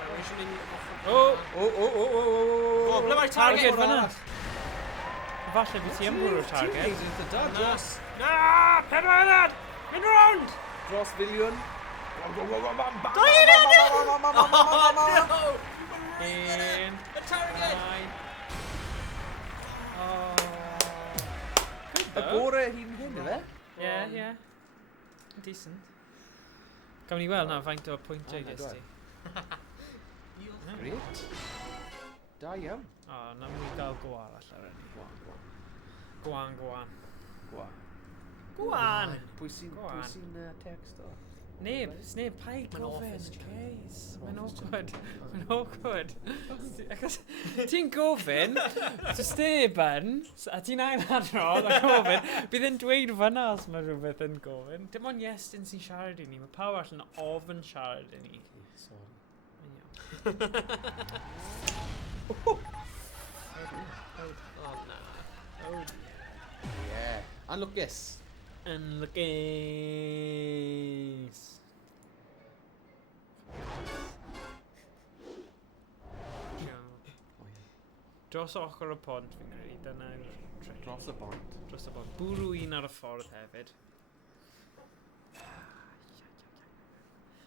We should mynd O! O, ble mae'r target? Fyna. Falle byd ti yn bwrw'r target. Ti'n neud y dad dros. Na! Penwylad! Mynd round! Dros filiwn. No! Un. The target! Nine. O. Y bore hi'n hyn, yfe? Ie, ie. Decent. Gawn ni weld na faint o pwyntiau O, na, ges do. ti. Great. Da iawn. O, na mi gael go arall ar enni. Gwan. Gwan! Pwy sy'n Go on. text o? Neb, pa i Mae'n gofyn, office chat. Ceis. Mae'n Mae'n office awkward. Mae'n awkward. Achos ti'n gofyn, so neb yn, a ti'n ail adrodd a gofyn, bydd yn dweud fyna os mae rhywbeth yn gofyn. Dim ond Iestyn sy'n siarad i ni, mae pawb all yn ofyn siarad i ni. Sorry. Mae'n iawn. Oh, na. Oh, Yeah. Anlwcus. yn lygys. Dros ochr y pont fi'n credu, dyna'r trick. Dros y bont. Dros y bont. Bwrw un ar y ffordd hefyd.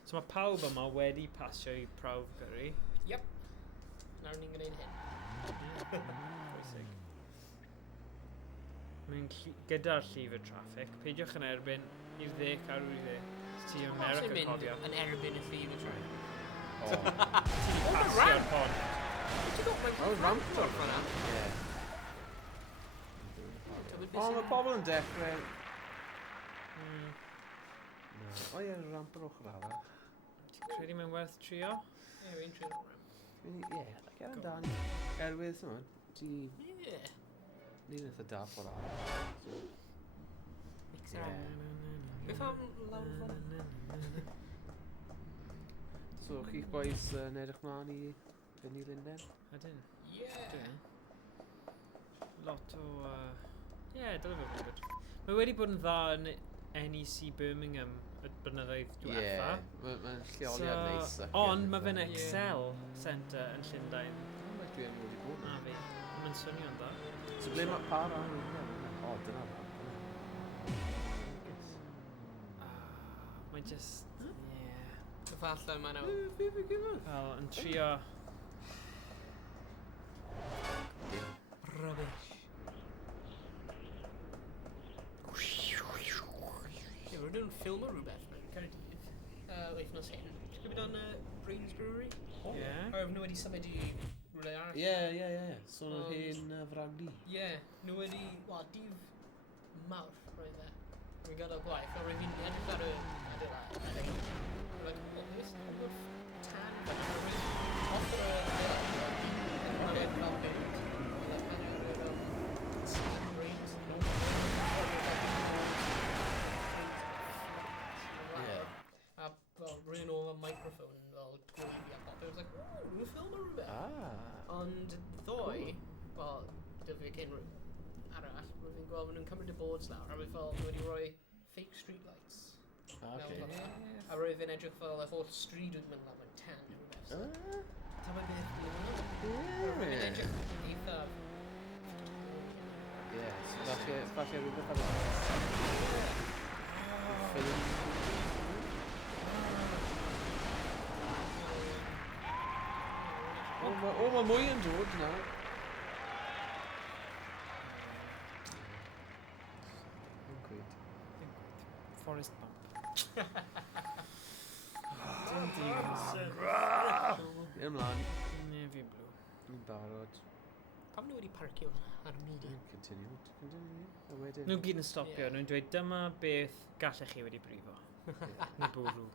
So mae pawb yma wedi pasio i prawf gyrru. Yep. Nawr ni'n gwneud hyn. Pwysig. Mae'n gyda'r llif y traffic. Peidiwch yn erbyn i'r dde carw i'r dde. Ti yn America cofio. Yn erbyn y llif y trai. O, Ti pasio'r pon. oh, ramp o'r fan'na. Ie. Tybed O, beth mae pobl yn dechrau... Mm. No. O ie, ramp o'r ochr arall. Ti'n credu mae'n werth trio? Ie, fi'n trio ram. Ie, ger amdani. Erwydd, sy'n ti... Ie. Ni'n eitha da ffordd arall. Mix Ie. around. Beth am lawr fan'na? So, chi'ch boys yn edrych mlaen i fyny Lundain? Ydyn. Ie. Dwi. Lot o... Ie, dyle fe bod. Mae wedi bod yn dda yn NEC Birmingham y blynyddoedd diwetha. Mae'n lleoliad neis. Ond mae fe'n Excel Centre yn Llundain. Dwi yn wedi bod Na fi. Mae'n swnio'n dda. So ble mae par ar hwnna? O, dyna fa. Mae'n just... Ie. Falle mae nhw. Fi gyfod. Wel, yn trio... Rubbish. Ie, rwy'n dwi'n ffilm o rhywbeth mewn Caerdydd. Wythnos hyn. Ti'n gwybod am Brains Brewery? Ie. O'r nhw wedi symud i rhywle arall. Ie. So nhw'n hen fragdi. Ie, nhw wedi... Wel, dydd Mawrth roedd e. Rwy'n gadael gwaith, a rwy'n edrych ar y adeilad. Rwy'n like, o, beth yw'n gwybod tan? Rwy'n offer y adeilad. Rwy'n edrych fel byd. Rwy'n edrych fel Steam Brains. A fel, rwy'n o microphone fel gweiddi a pop. I was like, ooh, rwy'n ffilm o rhywbeth. Ond ddoe, wel, dyfu cyn arall, rwy'n gweld nhw'n cymryd y boards lawr, a rwy'n fel wedi rhoi fake streetlights. Okay. A rwy'n edrych fel y holl stryd wedi mynd lawr yn tan neu rhywbeth. So, ta mae beth yw hwnna? Rwy'n edrych yn eitha... Ie, so falle rhywbeth ar ffilm. O, mae mwy yn dod nawr. Yn gweud. Forest Bump. Dim digon. Ie, ymlaen. Navy Blue. Yn barod. Pam nhw wedi parcio ar y median? Continue. A wedyn... Nhw gyd yn stopio. Ie. Nhw'n dweud dyma beth gallech chi wedi brifo. Neu bwrw.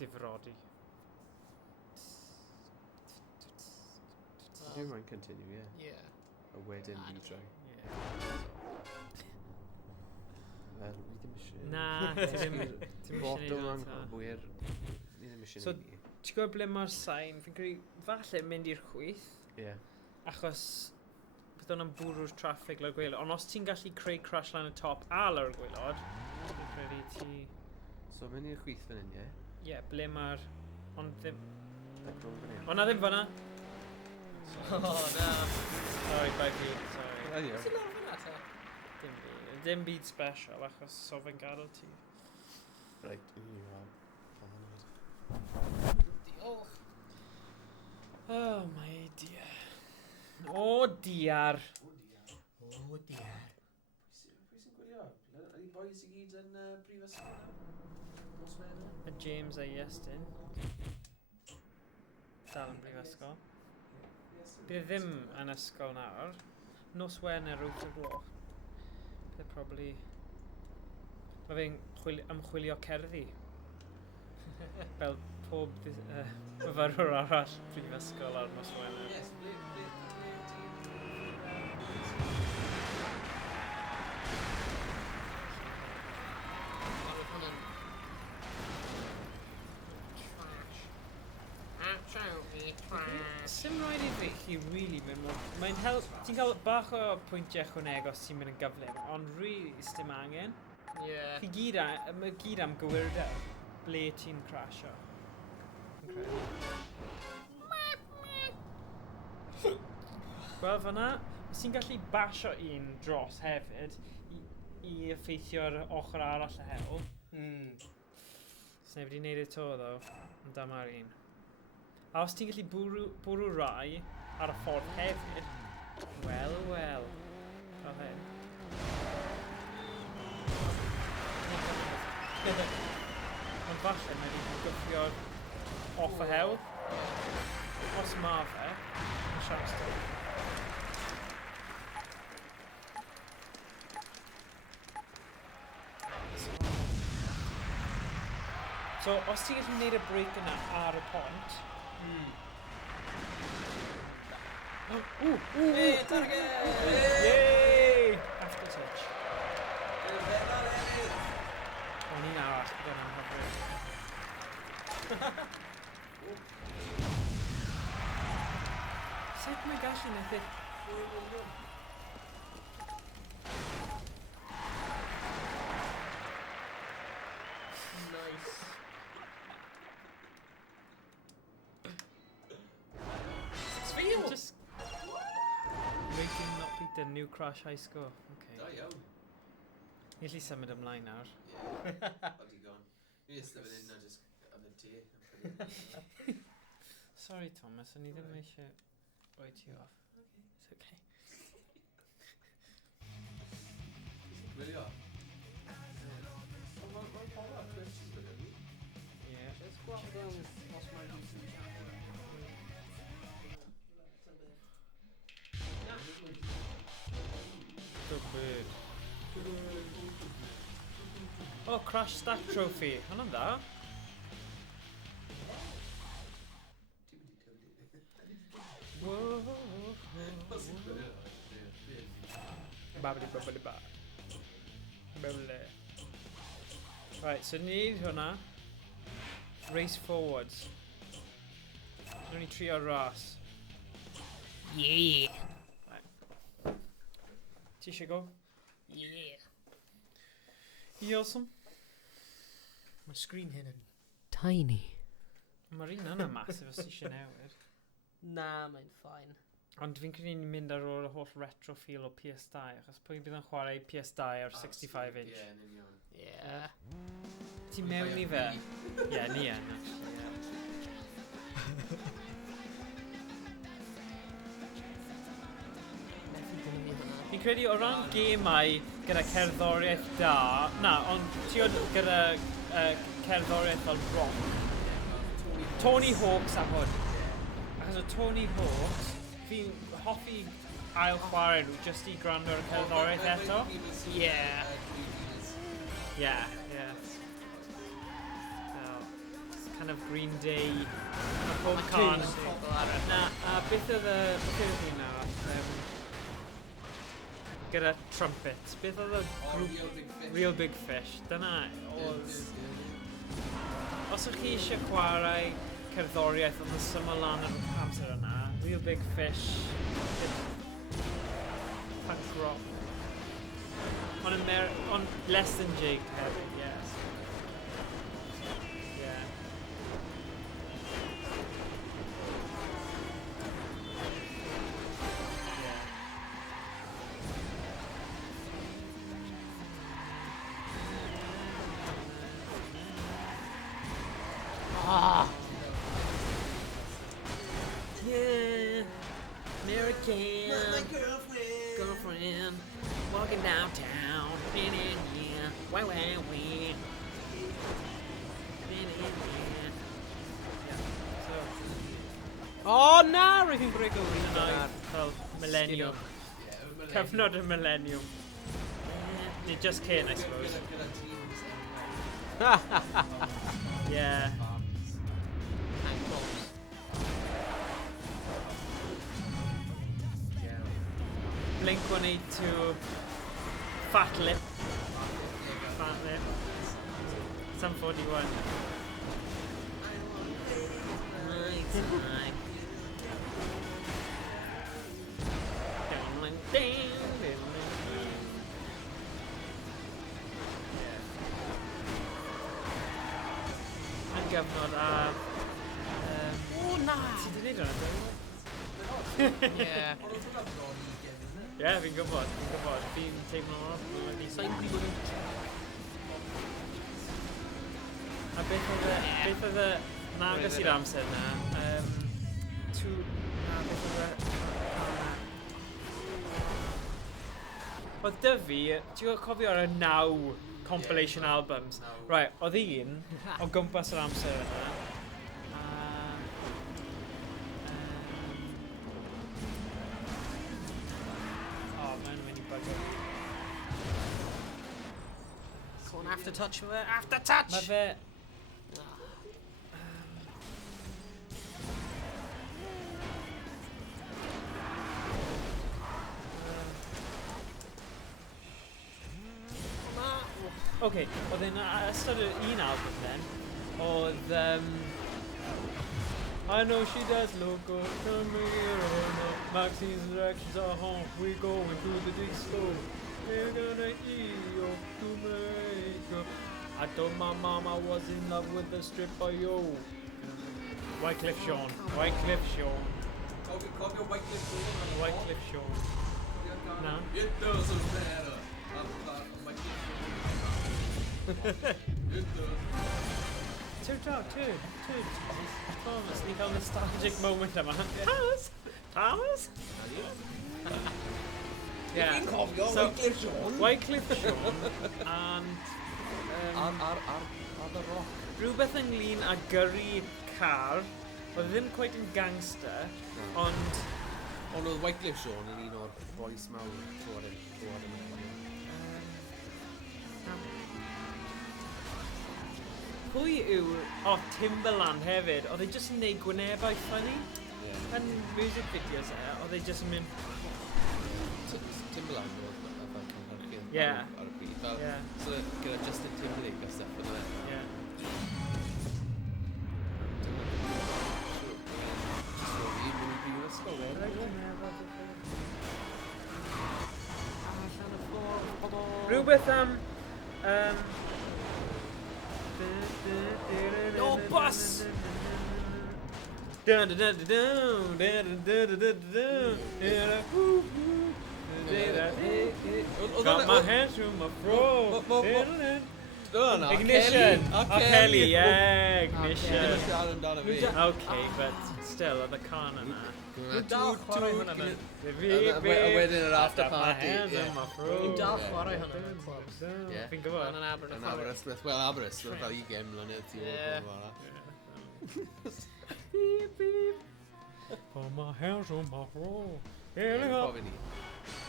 Difrodi. Dwi'n rhaid continue, ie. Ie. A wedyn Na, fi na. droi. Ie. Wel, ni ddim eisiau... Na, ti ddim eisiau Bottom neud rhan hwnna. hwyr. Ni ddim eisiau So- neud ni. Ti'n gwybod ble mae'r sain? Fi'n credu falle mynd i'r chwyth. Ie. Achos bydd hwnna'n bwrw'r traffig lawr gwaelod. Ond os ti'n gallu creu crash lan y top a lawr gwaelod, fi'n credu ti... So, mynd i'r chwith fan hyn, ie? Ie, ble mae'r... Ond ddim... Like rhwng fan hyn. O, na ddim fyna. O, na. Sorry, bai fi. Sorry. Ie. Sy'n lawr fyna ta? Dim byd. Dim byd special achos so fe'n gadael ti. Right, well, Diolch. Oh my dear. O diar. O, diar. Pwy sy'n gwylio? Ydy boys i gyd yn brifysgol nawr? Nos Wener? Y James a Iestyn. Dal yn brifysgol. Bydd ddim yn ysgol nawr. Nos Wener wrth y gloch. Bydd probably... Mae fe'n ymchwilio cerddi. Fel pob myfyrwyr arall brifysgol ar Nos Wener. Yes, ble Oedd hwnna'n... Trash. Absolutely trash. Sim rhaid i fi chi really mynd mor... Mae'n help... Ti'n cael bach o pwyntiau ychwanegol os ti'n mynd yn gyflym, ond really dim angen. Ie. Chi gyd mae gyd am gywirder ble ti'n crasio. Wel fan'na, os ti'n gallu basio un dros hefyd i effeithio'r ochr arall y hewl. Sneb wedi wneud e to ddo, ond dyma'r un. A os ti'n gallu bwrw rai ar y ffordd hefyd, wel. Fel hyn. Ond falle mae wedi gyffio off y hewl. Os ma fe, yn siarad stori. So, os ti'n gallu gwneud y break yna ar y pont... Hey, target! Yay! After touch. O'n i'n arall, gyda'n anghofio. Sut mae'n gallu methu? Nice. Just waiting not beat the new Crash high score. Okay. Da iawn. Ni allu symud ymlaen nawr. Odi gone. Fi jyst yn mynd a just am y tŷ. Sorry Thomas, o'n i ddim eisiau rhoi ti off. It's okay. Gwylio? Yeah. Let's go up down os mae'n decent chat. Good bird. Oh, Crash Stack Trophy. Hwna'n da. Whoa. Babbly babbly ba. Babbly. Right, so need hwnna. Race forwards. Only 3 o'r ras. Yeah. Ti eisiau go? Yeah. Iosum. Mae'r screen hyn yn tiny. Mae'r un yna massive os ti eisiau newid. Na, mae'n fine. Ond fi'n credu ni'n mynd ar ôl y holl retro feel o PS2, achos pwy bydd yn chwarae PS2 ar 65 inch. Ie, yn union. Yeah. Ti mewn i fe? Ie, ni yn, actually, ie. Fi'n credu o ran gemau gyda cerddoriaeth da, na, ond ti oedd gyda cerddoriaeth fel rock. Tony Hawk's a hwn. Achos o Tony Hawk's, fi'n hoffi ail chwarae nhw jyst i gwrando ar y cerddoriaeth eto. Yeah. Yeah, yeah. It's kind of Green Day, kind of home car. Na, beth oedd y hyn nawr? Gyda trumpets. Beth oedd y grŵp Real Big Fish? Dyna oedd... Os ych chi eisiau chwarae cerddoriaeth ond yn symud lan yr amser yna, Real Big Fish, punk rock. On less than Jake hefyd, yes. Yeah. Ah. Yeah. American. My girlfriend. Walking downtown. Been in here. Wah, wah, wah. Been in here. Oh na! Rwy'n gwrego rwy'n yna fel millennium. Cyfnod y millennium. Neu just cyn, I suppose. Yeah. Blink-182, Fat Lip. Fat Lip. Sum 41. Yn gyfnod a... Oh, na! Ti di neud hwnna? Yeah. Ie, fi'n gwybod. Fi'n teimlo off. Sa'n gwybod yn... A beth oedd y nagas i'r amser na? Beth oedd y... Oedd dy fi, ti'n cofio ar y 9 compilation albums? Right, oedd un o gwmpas yr amser yna. Mae'n mynd i bugger. Go on aftertouch for it. Aftertouch! Mae fe... OK, oedd yn ystod un album then, oedd... I know she does look good, come here, Maxine's directions are home, we going to the disco, we're gonna eat up to Jamaica. I told my mom I was in love with the stripper, yo. Wycliffe Sean, Wycliffe Sean. Cofio Wycliffe Sean. Wycliffe Sean. No? It doesn't matter. Two Thomas, ni cael nostalgic moment yma. Thomas? Thomas? Yeah. So, Wycliffe Sean. Wycliffe Sean and... Ar the rock. Rhywbeth ynglyn â gyrru car, oedd ddim quite yn gangster, ond... Ond oedd Wycliffe Sean yn un o'r boys mawr tywod yn Pwy yw... Timbaland hefyd, oedd e jyst yn neud gwynebau funny yn music videos oedd e jyst yn mynd... Timbaland oedd fel cynhyrchu Yeah. ar y pryd, fel... Yeah. So, gyda Justin Timberlake a stuff yn e. Yeah. Rhywbeth am... No bus! Got my hands through my fro. Ignition! Kelly, yeah, ignition. Okay, but still, oedd y can yna. Wedyn yr after party. Ni'n dal chwarae hwnna yn clubs. Fi'n gwybod. Yn Aberystwyth. Yn Aberystwyth. Wel, Aberystwyth fel 20 mlynedd ti Beep, beep. Put my hands on my fro. Here we go.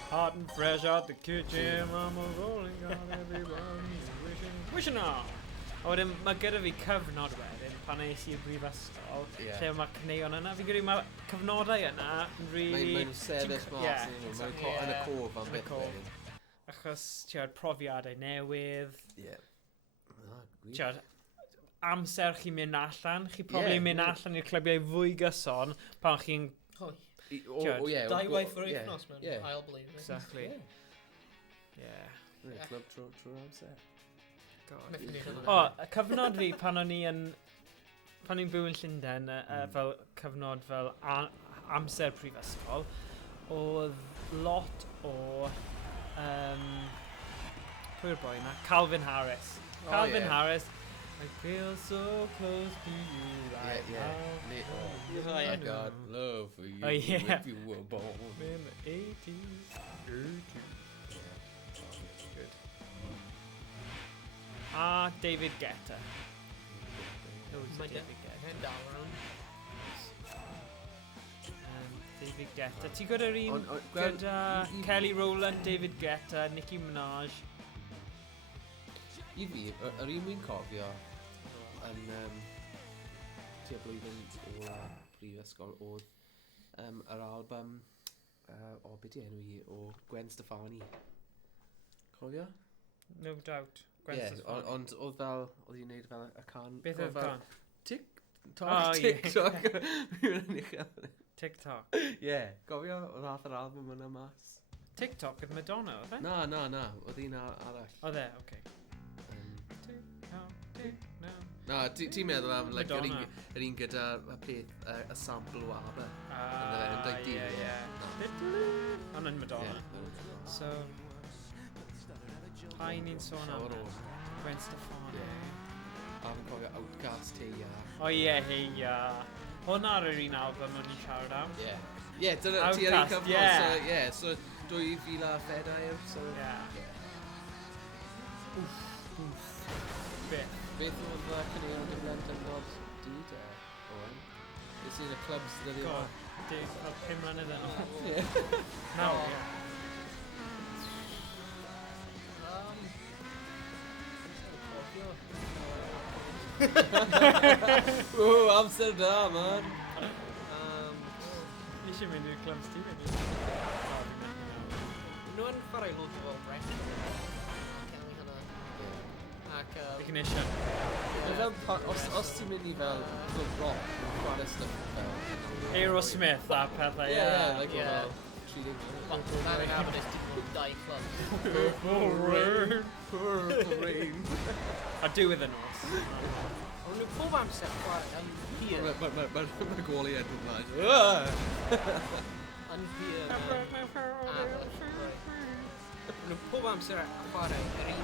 Hot and fresh out the kitchen, mama rolling on everybody, wishing on. A wedyn, mae gyda fi cyfnod wedyn, pan es i'r brifysgol, lle mae cneuon yna. Fi'n gwybod mae cyfnodau yna yn really... Mae'n sefyll mas, yn y cof am beth wedyn. Achos, tiad, profiadau newydd. Ie. Tiad, amser chi'n mynd allan, chi probably mynd allan i'r clybiau fwy gyson, pan chi'n... Dau waith yr wythnos mewn ail blwyddyn. Exactly. Yeah. Clwb trwy'r amser. O, y cyfnod fi pan o'n i yn... Pan i'n byw yn Llundain, fel cyfnod fel amser prifysgol, oedd lot o... Pwy'r boi yna? Calvin Harris. Calvin Harris. I feel so close to you right now. I got love for you if you were born. In the 80s. Good. David Guetta. Mae David Guetta. hyn dal rhan. David Guetta. Ti gyda'r un gyda Kelly Rowland, David Guetta, Nicki Minaj. I fi, yr un wy'n cofio yn tua blwyddyn o brifysgol oedd yr album beth i enw i o Gwen Stefani. Cofio? No doubt. Gwen Stefani. Ond oedd fel, oedd hi'n neud fel y can... Beth oedd can? TikTok. TikTok. Ie, cofio oedd ath yr album yna mas. TikTok yn Madonna, oedd e? Na, oedd hi'n arall. Oedd e, oce. Na, ti'n meddwl am yr un gyda y sample o ABBA. Ie. Ond yn Madonna. So, pa i ni'n sôn am Gwen Stefani. A fi'n cofio Outcast Heia. O ie, Heia. Hwna ar yr un album o'n i'n siarad am. Ie, dyna ti ar un cyfnod. Ie, so 2010, so... Yeah. Beth. Beth oedd cynnig yn gyflent yn dod dyd, Owen? Is un y clubs dyddi yma? God, dude, fel 5 mlynedd yn ôl. Ie. No, Oh. yeah. Ww, amser da, man! Ni eisiau mynd i'r clubs ti mynd. Nhw'n chwarae loads o fel brec. Celwi hynna. Ac... Ignition. Os ti'n mynd i fel club rock, yn chwarae stuff fel... Aerosmith a pethau, Yeah, like yeah. fel treating... Na fi'n hafod ys dim ond 2 club. Purple Rain. Purple Rain. A diwedd y nos. Ond nhw pob amser chwarae yn hir. Mae gwoli edrych mlaen. Yn hir. Nhw pob amser chwarae yr un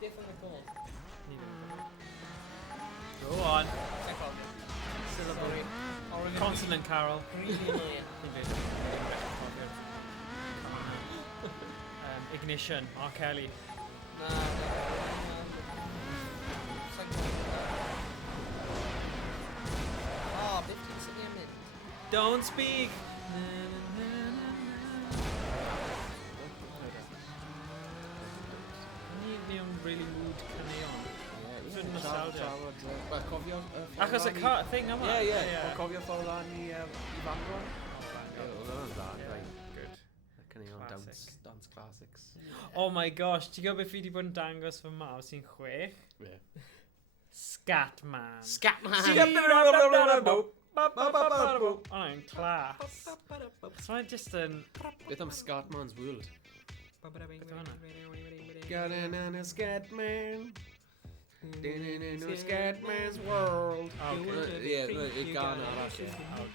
beth oedd beth yn y gol? Go on. Syllable. Consonant Carol. Really annoying. Ignition, R. Kelly. Na. Beth ti'n syni am mynd? Don't speak. Ni o'n really mood caneuon. Dwi'n nostalgia. Cofio... Achos y thing yma. Ie. Cofio ffordd lan i Fangor? Oedd hwnna'n dda, right. Good. Caneuon Classic. dance classics. Oh my gosh, ti'n gwybod beth fi wedi bod yn dangos fy mam sy'n 6? Ie. Scatman. Scatman! Oh, yn class. So mae'n just yn... Beth am Scatman's World? Beth yw hwnna? Got in on a Scatman. Dinin in a Scatman's World. Ie, y gan arall.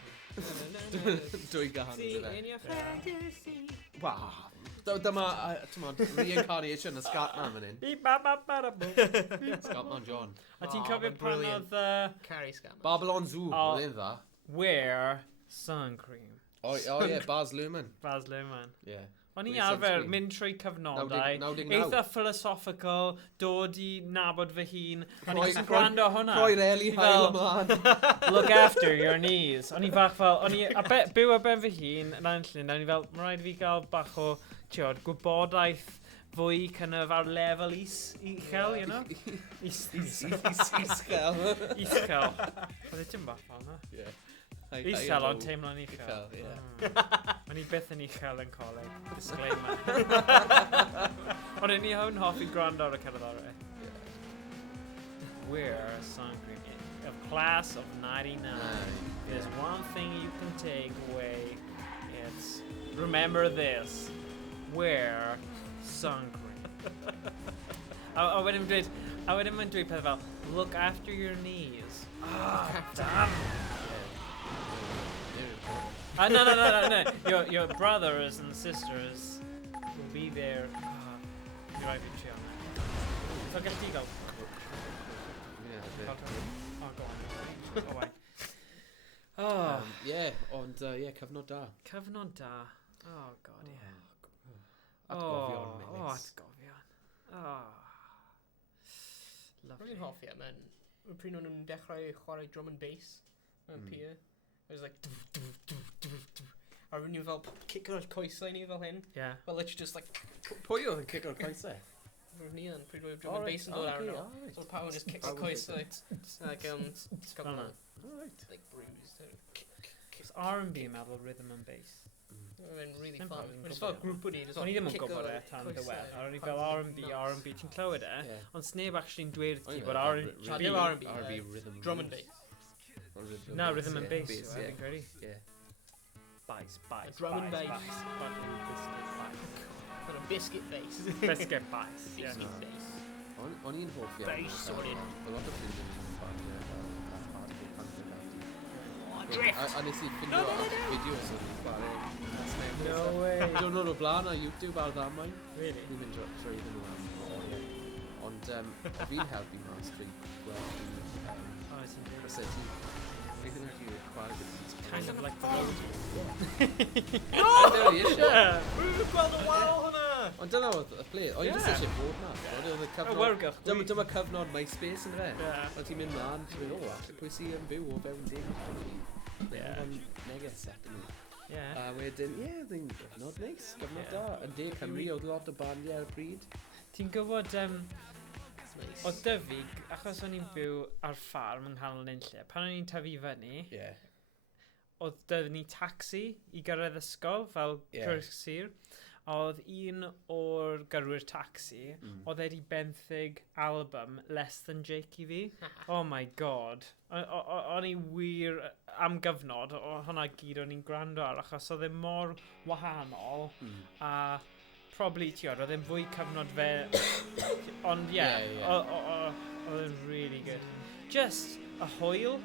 Dwy gan ydy fe. Wow. Dyma, reincarnation y Scatman fan hyn. Scatman John. A ti'n Oh, cofio mae'n pan brilliant. oedd Carry Scatman. Babylon Zoo, Oh. oedd un dda. Wear Sun Cream. O ie, Baz Luhrmann. Baz Luhrmann. Ie. O'n i Wear arfer sunscreen. mynd trwy cyfnodau, 99. eitha philosophical, dod i nabod fy hun, o'n Rhoi- i'n gwrando hwnna. Rhoi reli I hael fel- ymlaen. Look after your knees. O'n i bach fel, o'n i byw ar ben fy hun yn Anllyn, o'n i fel, mae'n rhaid fi gael bach o, tiod, gwybodaeth fwy kind of ar lefel uchel, you know? Isgael. Uchel. Oedd e dim bach fel na. Ie. Uchel ond teimlo'n uchel. Uchel, ie. O'n i byth yn uchel yn coleg. Disclaimer. Ond o'n i hwn hoffi gwrando ar y cerddorau. We're a sun cream. A class of 99. There's one thing you can take away. It's remember this. Wear sun cream. A wedyn mae'n dweud peth fel, look after your knees. Ah, damn. No. Your brothers and sisters will be there. You're right, chill. So get ti gael. Oh, go on. Oh, wait. Oh, Ie, ond cyfnod da. cyfnod da. Oh, God, yeah. Atgofion, Oh, Melys. atgofion. Oh. Lovely. Rwy'n hoffi am yn pryd o'n nhw'n dechrau chwarae drum and bass yn pier. It was like... A rwy'n nhw fel cic o'r coesau ni fel hyn. Yeah. Fel literally just like... Pwy oedd yn cico'r coesau? Rwy'n ni yn pryd oedd drum and bass yn dod ar nhw. So power just kicks the coesau. Like, Scotland. Alright. Like bruised. It's R&B meddwl, rhythm and bass. Mae'n really Dim fun. pawb yn Mae'n just gwbod fel grŵp o ni. O'n i ddim yn gwybod e tan ddiwedd. O'n i fel R&B, ti'n clywed e? Ie. Ond sneb actually'n dweud Oh, ti yeah, bod Dim R&B... R&B, rhythm. drum and bass. No, rhythm and bass. Bass, Fi'n ie. credu. Ie. Bass. Drum and bass. Fucking Got a biscuit bass. biscuit bass. Yeah. Biscuit bass. O'n i'n hoff iawn. Bass sorted. A lot of things yn Drift! A nes i ffindio fideos o'n i'n chwarae. No way. Diwrnod o blaen ar YouTube ar ddamwain. Really? Ni'n mynd trwy iddyn nhw am oriau. Ond o fi'n helpu mas trwy gweld Oh, it's in Cressetti. Anything that you require Kind of like the road. There he is, Yeah. Gweld y wal hwnna! Ond dyna oedd y ble. O'n i Ie. just eisiau bod na. Oedd y Y cyfnod... wyrgach. Dyma cyfnod MySpace yn fe. Ie. Ond ti'n mynd mlaen, ti'n mynd, o, actually, pwy sy'n byw o fewn dim. Ie. Oedd neges at ni. Ie. A wedyn, ie, oedd hi'n gyfnod neis, gyfnod Ie. da. Yn De Cymru, oedd lot o bandiau ar y bryd. Ti'n gwybod, Nice. o Dyfi, achos o'n i'n byw ar ffarm yng nghanol nunlle, pan o'n i'n tyfu fyny, Ie. oedd dyfyn ni taxi i gyrraedd ysgol fel Ie. Cyrsir. A oedd un o'r gyrwyr taxi, oedd wedi benthyg album Less Than Jake i fi. Oh my god. O'n i wir am gyfnod, o hwnna gyd o'n i'n gwrando ar, achos oedd e mor wahanol, a probably, ti'n oedd e'n fwy cyfnod fe, ond ie, Ie. oedd e'n really good. Just y hwyl,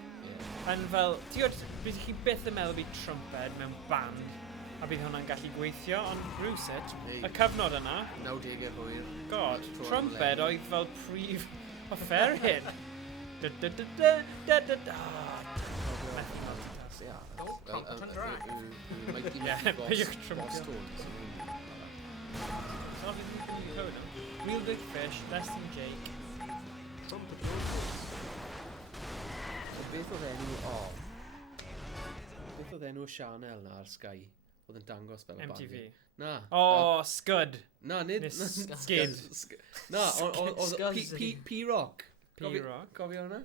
yn fel, ti'n oedd, bydd chi byth yn meddwl bydd trumped mewn band, a bydd hwnna'n gallu gweithio, ond rhywsut, y cyfnod yna, 90au hwyr. god, Tro'r trumped millennium. oedd fel prif offeryn. Da-da-da-da-da-da-da. Methu multitask. Oh, competent drag. Ie, big trumped. So fydd ni'n gwneud hwnna. Real Big Fish, Less Than Jake. Beth oedd enw o? Beth oedd enw Chanel na ar Sky? Oedd yn dangos fel y MTV. bandiau? Na. Oh, Scud. Na, nid. Neu na- Skid. Na, oedd Scuzzy. P-Rock. P-Rock. Cofio hwnna?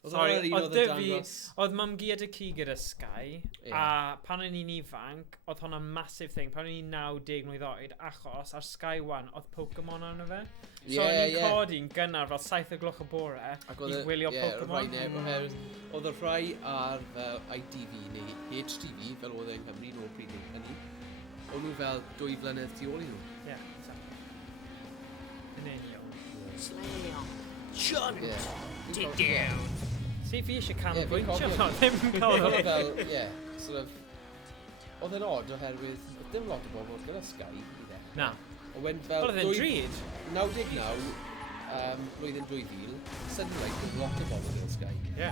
Oedd Sorry, hwnna'r un oedd oedd yn Dyfi, dangos... oedd mam gyda ci gyda Sky, Ie. a pan o'n i'n ifanc, oedd hwnna'n massive thing, pan o'n i'n 90 mlwydd oed, achos ar Sky One, oedd Pokemon arno fe. So o'n i'n codi'n gynnar fel 7 o gloch o bore i gwylio Pokemon. Oedd y rhai ar fel ITV neu HTV, fel oedd e'n Cymru nhw pryd hynny. O'n nhw fel 2 flynedd tu ôl i nhw. Ie, exactly. Yn union. Slayon. Chunt! Down. See, fi eisiau Ie, fi'n canolbwyntio cofio. fo, ddim Oedd cael fel, ie, sort of... Oedd e'n odd oherwydd, oedd dim lot o bobl gyda Sky i ddechrau. Na. O wend fel... Oedd e'n drud. 99, blwyddyn 2000, suddenly, oedd lot o bobl gyda Sky. Ie.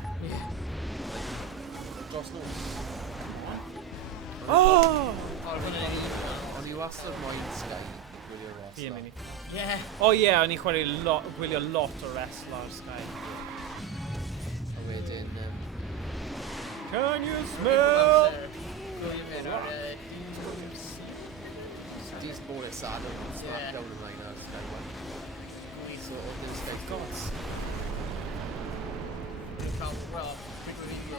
Dros nos. Oh! O'n i wastad moyn Sky. Gwylio Fi yn wastad. mynd i. Yeah. O ie, o'n i'n gwylio lot o wrestler ar Sky. A wedyn... Can you smell? Decent ball at Saturn on SmackDown ymlaen ar Sky One. So oedd nhw'n Sky Gods. Well, fi'n gwylio.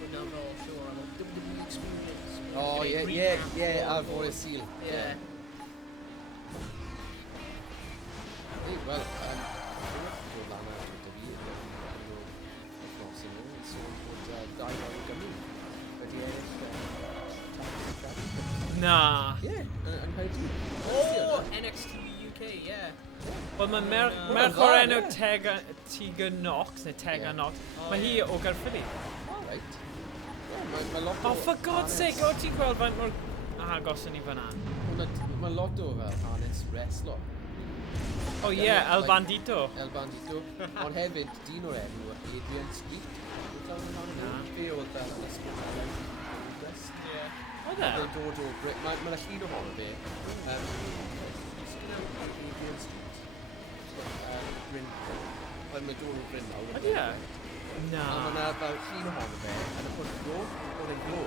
Hwna fel siwr am WWE Experience. O, ie, ar fod y Sil. Yeah. Ei, wel, dod lan ar Twitter fi, yn ôl wythnos yn ôl, yn sôn bod 2 o'r Gymru wedi Na. Ie, yn Caerdydd. Oh, NXT UK, yeah. Wel, mae merch o'r enw Tegan Knox, neu Tegan Knox. Mae hi o Gaerffili. All right. Mae lot o... Oh, for God's sake, o ti'n gweld faint mor agos yn i fyna? Mae lot o fel hanes wrestler. O ie, El Bandito. El Bandito. Ond hefyd, dyn o'r enw Adrian Street. Na. Fe oedd fel yn ysgol West. Yeah. O dde? Mae'n dod o... Mae'n llun ohono fe. Adrian Street. Bryn... Mae'n dod o Bryn nawr. O ie? Na. A mae'na fel llun ohono fe yn y pwnt glo. Oedd e'n glo.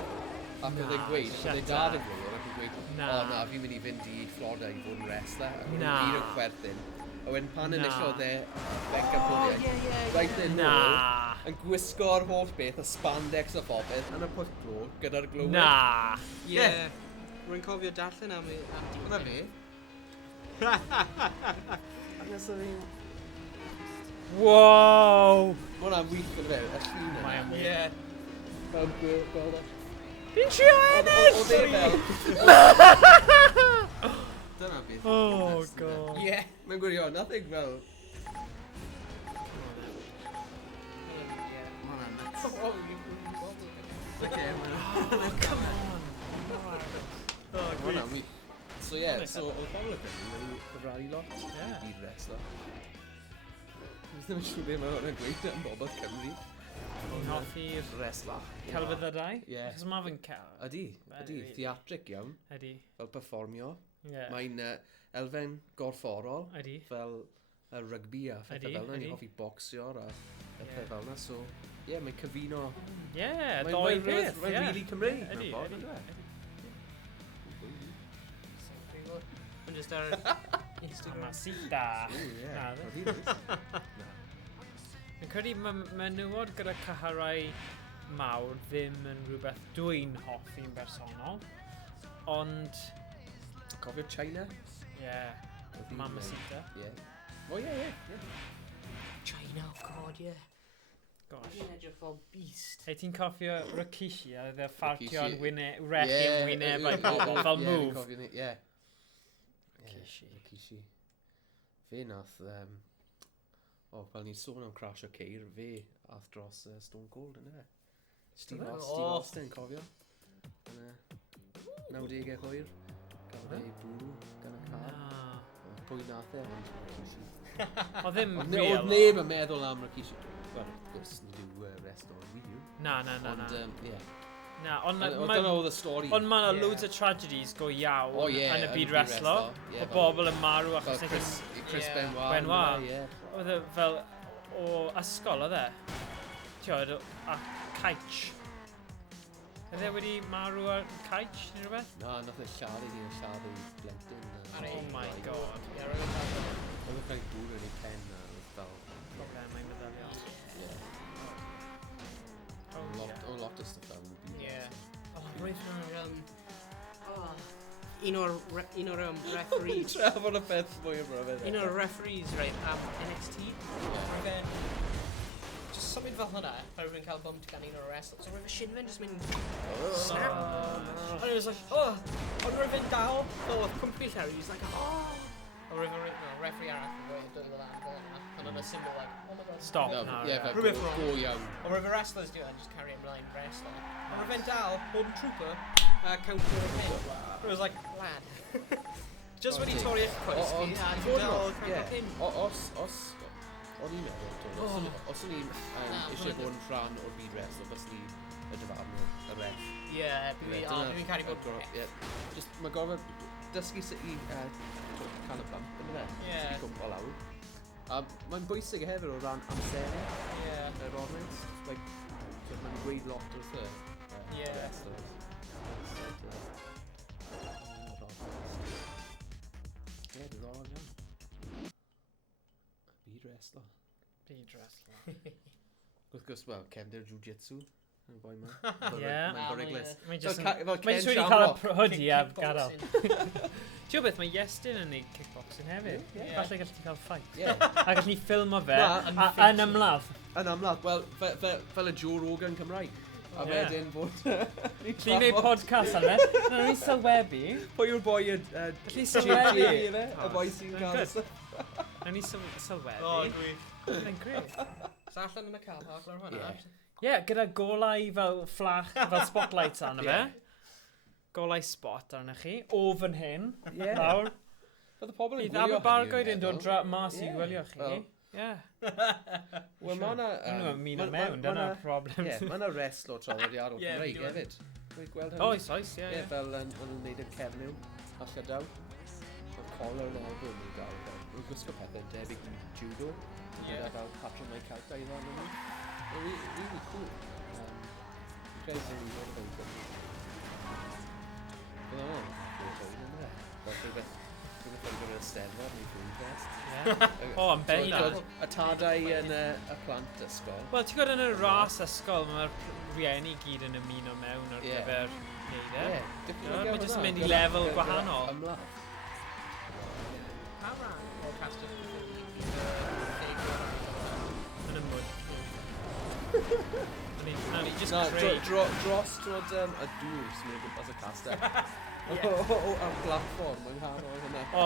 Ac oedd e'n gweud, shut oedd e'n dad up. yn glo. Ac yn gweud, Na. o na, fi'n mynd i fynd i Florida i fod yn wrestler. Ac oedd Na. e'n gyd o chwerthin. A wedyn pan Na. enillodd e Becca Pwliau. Right yn Na. ôl. Yn gwisgo'r holl beth, y spandex a phobeth, yn y pwnt glo, gyda'r glywed. Na. Yeah. Rwy'n cofio darllen am Hwna fe. Ac nes oedd hi'n... Wow. Hwna'n wych yn fe, y llun yna. Mae'n wych. Yeah. Fel gweld o. Fi'n trio Oedd e ennill! fel... Dyna beth. Oh, God. Yeah. Mae'n gwirio, nothing fel... Come on. Oh, Hwna'n gwych. wych. So ie, Nice. so oedd pobl y Gymru yn cyfrannu lot Ie. i wrestler. ddim yn siŵr beth mae hwnna'n gweud am bobl Cymru. Ni'n hoffi'r Wrestler. celfyddydau. Ie. Achos mae fe'n cael. Ydy, Ydy. theatric iawn, Ydy. fel perfformio. Ie. Mae'n elfen gorfforol, Ydy. fel rygbi a phethau Ydy, fel yna. ydy. Ni'n hoffi bocsio a Ie. phethau fel yna, so... Ie, mae'n cyfuno... Ie, Mae'n- doi mae'n- peth. mae'n ie. rili Cymreig, Ydy, mewn ffordd, ydy, yndyfe? ydy. Mae'n just ar Instagram. Masita. Ie, Na, ie. dde. Na. Fi'n credu mae menywod gyda cyharau mawr ddim yn rhywbeth dwi'n hoffi'n bersonol. Ond, Cofio China? ie, Mamacita. Ie. O ie, ie. China, oh god, yeah. Gosh. Mae'n edrych fel beast. Hei, ti'n cofio Rikishi a dde ffartio yn Rikishi. wyneb, rechi yn wyneb a'i bobl fel move? Ie. Rikishi. Rikishi. Fe nath... fel ni'n sôn am Crash o Ceir, fe ath dros Stone Cold, yna. Steve Yna? Steve O. Austin, cofio? Yn 90au hwyr. Gafodd ei bwrw gan y car. Na. Pwy nath e, ond Rikishi. O ddim Oedd real. oedd neb yn meddwl am Rikishi. Wel, wrth gwrs, ni yw rest o'r fideo. Na, na, na, Ond, na. ie. Na, ond Dyna oedd y stori. ond mae Ie. loads o tragedies go iawn O, ie, yn y yn byd y byd wrestlo. wrestlo, ie, O fel- bobl yn marw Fel achos Chris, Chris Ie. Benoit. Benoit. Ie. oedd e fel o ysgol oedd e. Tiod, a Caich. Oedd e wedi marw ar Caich neu rhywbeth? Na, nath e lladd i blentyn. Ar ei- Oh my god. Ie, roedd yn cael... Oedd e'n cael ei bwrw yn ei pen a oedd fel... Problemau meddyliol. Ie. Oh, O lot o stuff am y byd. Ie. O, roedd yna'r... Un o'r referees... Trafod y peth mwy o brofed. Un o'r referees, right, am NXT. Roedd e'n... Just symud fel hwnna, fe roedd e'n cael bump gan un o'r wrestlers. So roedd y Shinfen just mynd... Snap! And it was like, oh! Ond roedd e'n dal, fel oedd cwmpi llawer, he was like, oh! A roedd e'n referee arall yn gweud dwy fel am fel yna. And on a symbol like, oh my god. Stop No, now. ie, yeah. fel Rhywbeth go- wrong. go iawn. Ond roedd y wrestlers do and just carry ymlaen wrestling. Ond roedd e'n dal, bod yn trooper, counter y pin. It was like, lad. Just wedi torri eich cwrs fi, a ti'n dal counter pin. O'n i'n meddwl, os o'n i'n Na, eisiau hwnna'n- bod yn rhan o'r byd rest, o bys ni y dyfarn y ref. Ie, dwi'n cael ei bod yn Just, mae gorfod dysgu sut i cael y bump yn yna. Ie. I gwmpo lawr. A mae'n bwysig hefyd o ran amseru Ie. y Rollins. Like, so mae'n gweud lot wrth y Ie. wrestlers. Ie, diddorol iawn. Byd wrestler. Byd wrestler. Wrth gwrs, wel, cefndir jiu-jitsu. Yn boi ma. Ie. Mae'n beryglus. Mae'n Fel just Ca- fel Mae'n Ken just wedi cael Shamrock. y hoodie a gadael. Kickboxing. Ti'n beth, mae Iestyn yn neud kickboxing hefyd. Ie. Falle gallu ti cael fight. Ie. A gallu ffilmo fe Na, a yn ymladd. Yn amlach, wel, fel y Joe Rogan Cymraeg. A Ie. wedyn bod... Lli neud podcast am e. Na, ni'n sylwebu. Pwy yw'r boi y... Gallu sylwebu. Y boi sy'n Mae'n cael... good. Na ni sylwebu. O, gwych. Mae'n gret. So allan yn y car park lawr hwnna. Ie. Ie, gyda golau fel fflach, fel spotlights arno fe. Ie. Golau spot arno chi. O fan hyn. Ie. Lawr. Bydd y pobl yn Bydd gwylio Aberbargoed hynny, yn dod mas i Ie. gwylio chi. Wel. Ie. Wel, mae yna... Nhw'n mynd o mewn, dyna problem. Ie, mae yna wrestlo traddodiadol Ie, Cymreig fi'n hefyd. Dwi'n gweld hynny. Oes, oes, ie. Ie, fel yn wneud y cernyw a llydaw. Y collar yn album i gael. Yn gwisgo pethau debyg i judo. Ie. Gyda fel Patrick Mike Out a iddo yn nhw. Really cool. Dwi'n credu bod ni'n dod o fewn Cymru. Bydd hwnna'n dod o fewn yna. Fel rhywbeth... Dwi'n meddwl bod yn Eisteddfod neu Foodfest. Ie. O, yn bennaf. Y tadau yn y plant ysgol. Wel, ti'n gwybod yn y ras ysgol, mae'r rhieni gyd yn ymuno mewn ar Ie. gyfer neud e. Ie, Mae jyst yn mynd i lefel gwahanol. Ymladd. Pa ran o'r castell? Yn y mwyd. Na ni just Na, creu. dros drod y dŵr sy'n mynd o gwmpas y castell. Am platform yng nghanol hynna. O,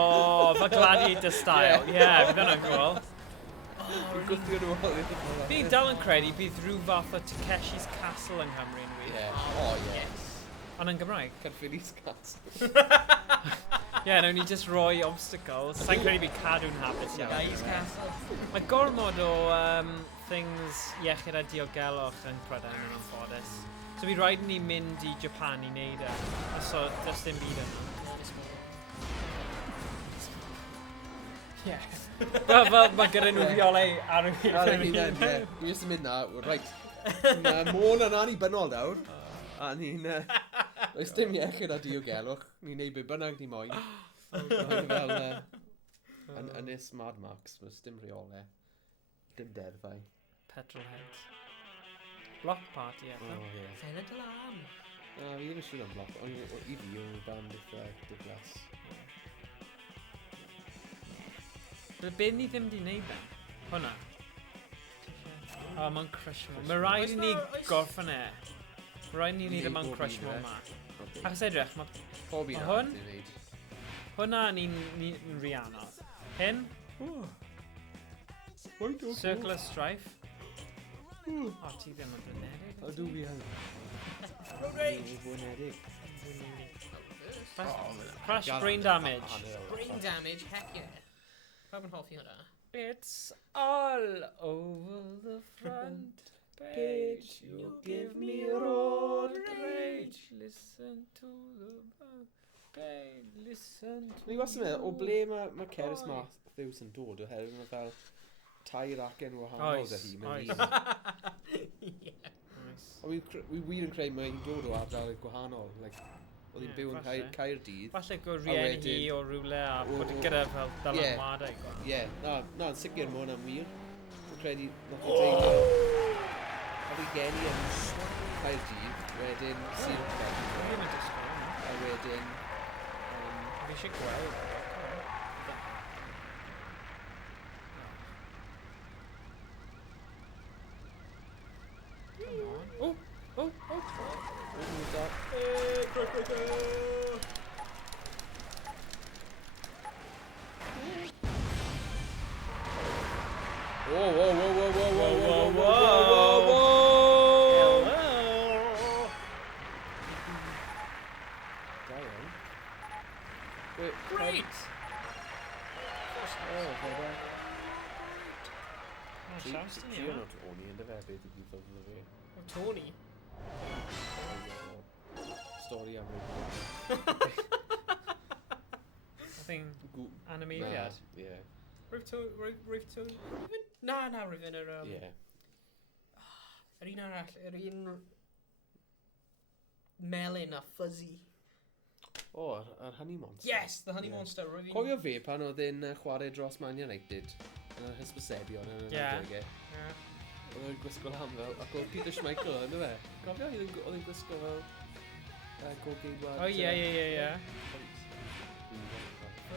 fe gladiator style. Ie, bydd hwnna'n gwrl. Dwi'n gwthio nhw ôl i'r ddweud. Fi'n dal yn credu bydd rhyw fath o Takeshi's Castle yng Nghymru yn wir. Ie. O, ie. Ond yn Gymraeg? Carffilis cat. Ie, nawn ni just roi obstacles. Sa'n credu fi cadw'n hapus iawn. Guys Castle. Mae gormod o things iechyd a diogelwch yn Prydain yn anffodus. So fi rhaid ni mynd i Japan i wneud e. So, does dim byd yna. Ie. Fel mae gyda nhw fiolau ar y Ar y hunan, ie. Ni jyst yn mynd na, reit. Môn yna ni bynol nawr. A ni'n... Oes dim iechyd a diogelwch. Ni'n neud be bynnag ni moyn. Fel Ynys Mad Max, oes dim rheole. Dim deddfau. Petrolheads. Block party, ie. O, ie. Silent Alarm. Na, fi ddim yn siŵr am bloc, ond i fi yw'n band eitha diflas. Be ni ddim di wneud ben? Hwna. O, mae'n Crushmore. Mae rhaid i ni gorffen e. Mae rhaid i ni wneud e mewn Crushmore ma. Achos edrych, mae Pob un O, arall hwn? ni'n neud. hwnna ni'n riano. Hyn, Circle of Strife. O, ti ddim yn blinedig. O, dwi fi hynny. Road Rage. Bwynedig. Crash Brain Damage. Brain Damage, heck yeah. Pawb yn hoffi hwnna. It's all over the front page. You give me road rage. Listen to the page. Listen to Ni wastad yn meddwl, o ble mae Cerys Matthews yn dod oherwydd mae fel tair acen wahanol Oes, dy hi mewn oes. un. Yeah. Nice. Ond wi wir yn creu mae hi'n dod o ardal gwahanol. Like, oedd hi'n Ie, byw yn falle. Caerdydd. Falle go rieni hi wedyn- o rywle a O- bod o- gyda fel Ie. dylanwadau gwahanol. Ie, na, yn sicr mae hwnna'n wir. Dwi'n credu, nath i teimlo. Oedd hi geni yn Caerdydd, wedyn Sir Fi Caerdydd, ddim yn disgwyl hwnna. a wedyn... Fi eisiau gweld. Come on. Oh, oh, oh. Wedyn nhw'n dod... Whoa, whoa, whoa, whoa, whoa, whoa, whoa, whoa, whoa, whoa, whoa! Hello. Da iawn. Wait, Great! Oh, okay, da. Oh, siawns dyn ni Trio yma. nhw o'n i yn dy fe, beth ydi ffydd fi. O, Tony. Stori am rhywbeth. I think animeiddiad. Ie, Rwyf to... Na, Rwyfyn yr... ie. Yr un arall, yr un... Melyn a fuzzy. O, yr Honey Monster. Yes, the Honey Ie. Monster. Rwyfyn... Cofio fe pan oedd e'n chwarae dros Man United yn yr hysbysebion yn y Ie. 90au. Oedd e'n gwisgo am fel, ac oedd Peter Schmeichel yn y fe. Cofio, oedd e'n gwisgo fel go-geidwad. O, ie.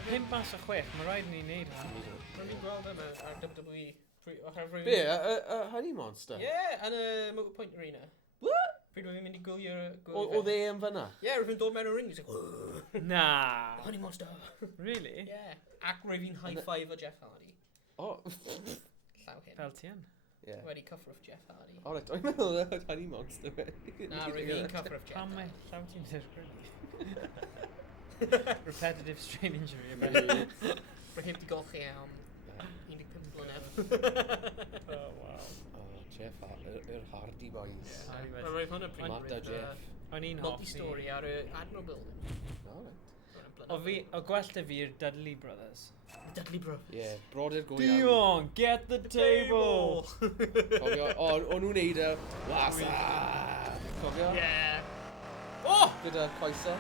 Pimp mas o 6, mae rhaid ni wneud hwn. Rwy'n gweld yma ar WWE. Be, y Honey Monster? Ie, yn y Motorpoint Arena. What? Pryd rwy'n mynd i gwylio... Oedd e yn fyna? Ie, rwy'n dod mewn y ring. He's like, Na. Honey Monster. Really? Ie. Ac rwy'n high-five o Jeff Hardy. O, Llaw hyn. Fel ti yn. ie. Wedi cyffroff Jeff Hardy. O, reit, o'n meddwl y Honey Monster fe. Na, rwy'n cyffroff Jeff Pam mae Hardy. llaw ti'n ddysgwyl? Repetitive strain injury. About. Rwy'n heb di golchi am 15 blynedd. Oh, wow. O, Jeff, yr Hardy Boys. Hardy Boys. Mae rwy'n hwnna pryd Matt a Jeff. O'n i'n hoffi. multi-story ar y Admiral Building. O, reit. O gwella fi'r Dudley Brothers. Dudley Bro. Ie, brodyr go iawn. Dion, get the table! Cofio, o'n nhw'n neud y wasa. Cofio? Yeah. Oh! Gyda coesa.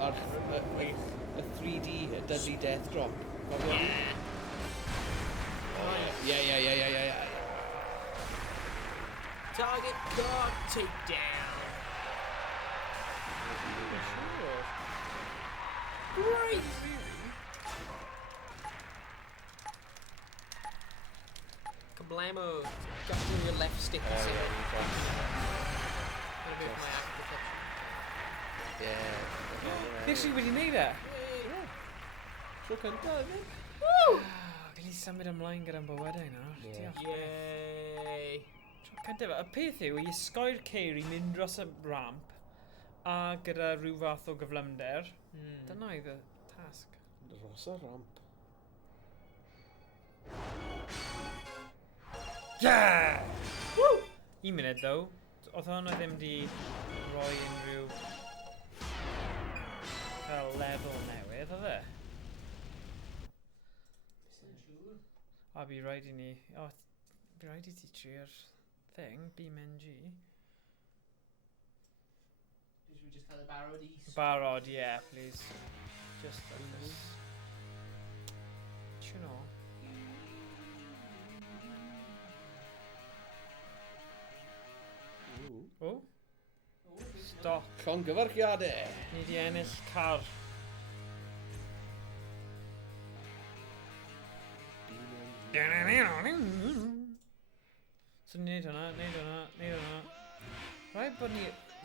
Ar y 3D, y Dudley Death Drop. Cofio? Ie. Target guard takedown. Great. Kablamo. Got in your left stick. O, So ie, gonna ni'n move my act protection. Ie. Nes i wedi wneud e? Tro cynta, ydy? Gael i symud ymlaen gyda'n bywydau nawr. Ie. Diolch. Yay. Tro cyntaf, y peth yw, i ysgoi'r ceir i mynd dros y ramp a gyda rhyw fath o gyflymder. Dyna oedd y tasg. Dros y ramp. Yeah! Woo! 1 munud, though. Oedd hwnna ddim di roi unrhyw fel lefel newydd, oedd e? A bu rhaid i ni... O, bu rhaid i ti trio'r thing, BeamNG. Should we just call it Barrowed East? Barod, yeah, please. Just like this. Do you know? Oh, Oh, big stop. Llongyfarchiadau. Ni di ennill car. So ni neud hwnna.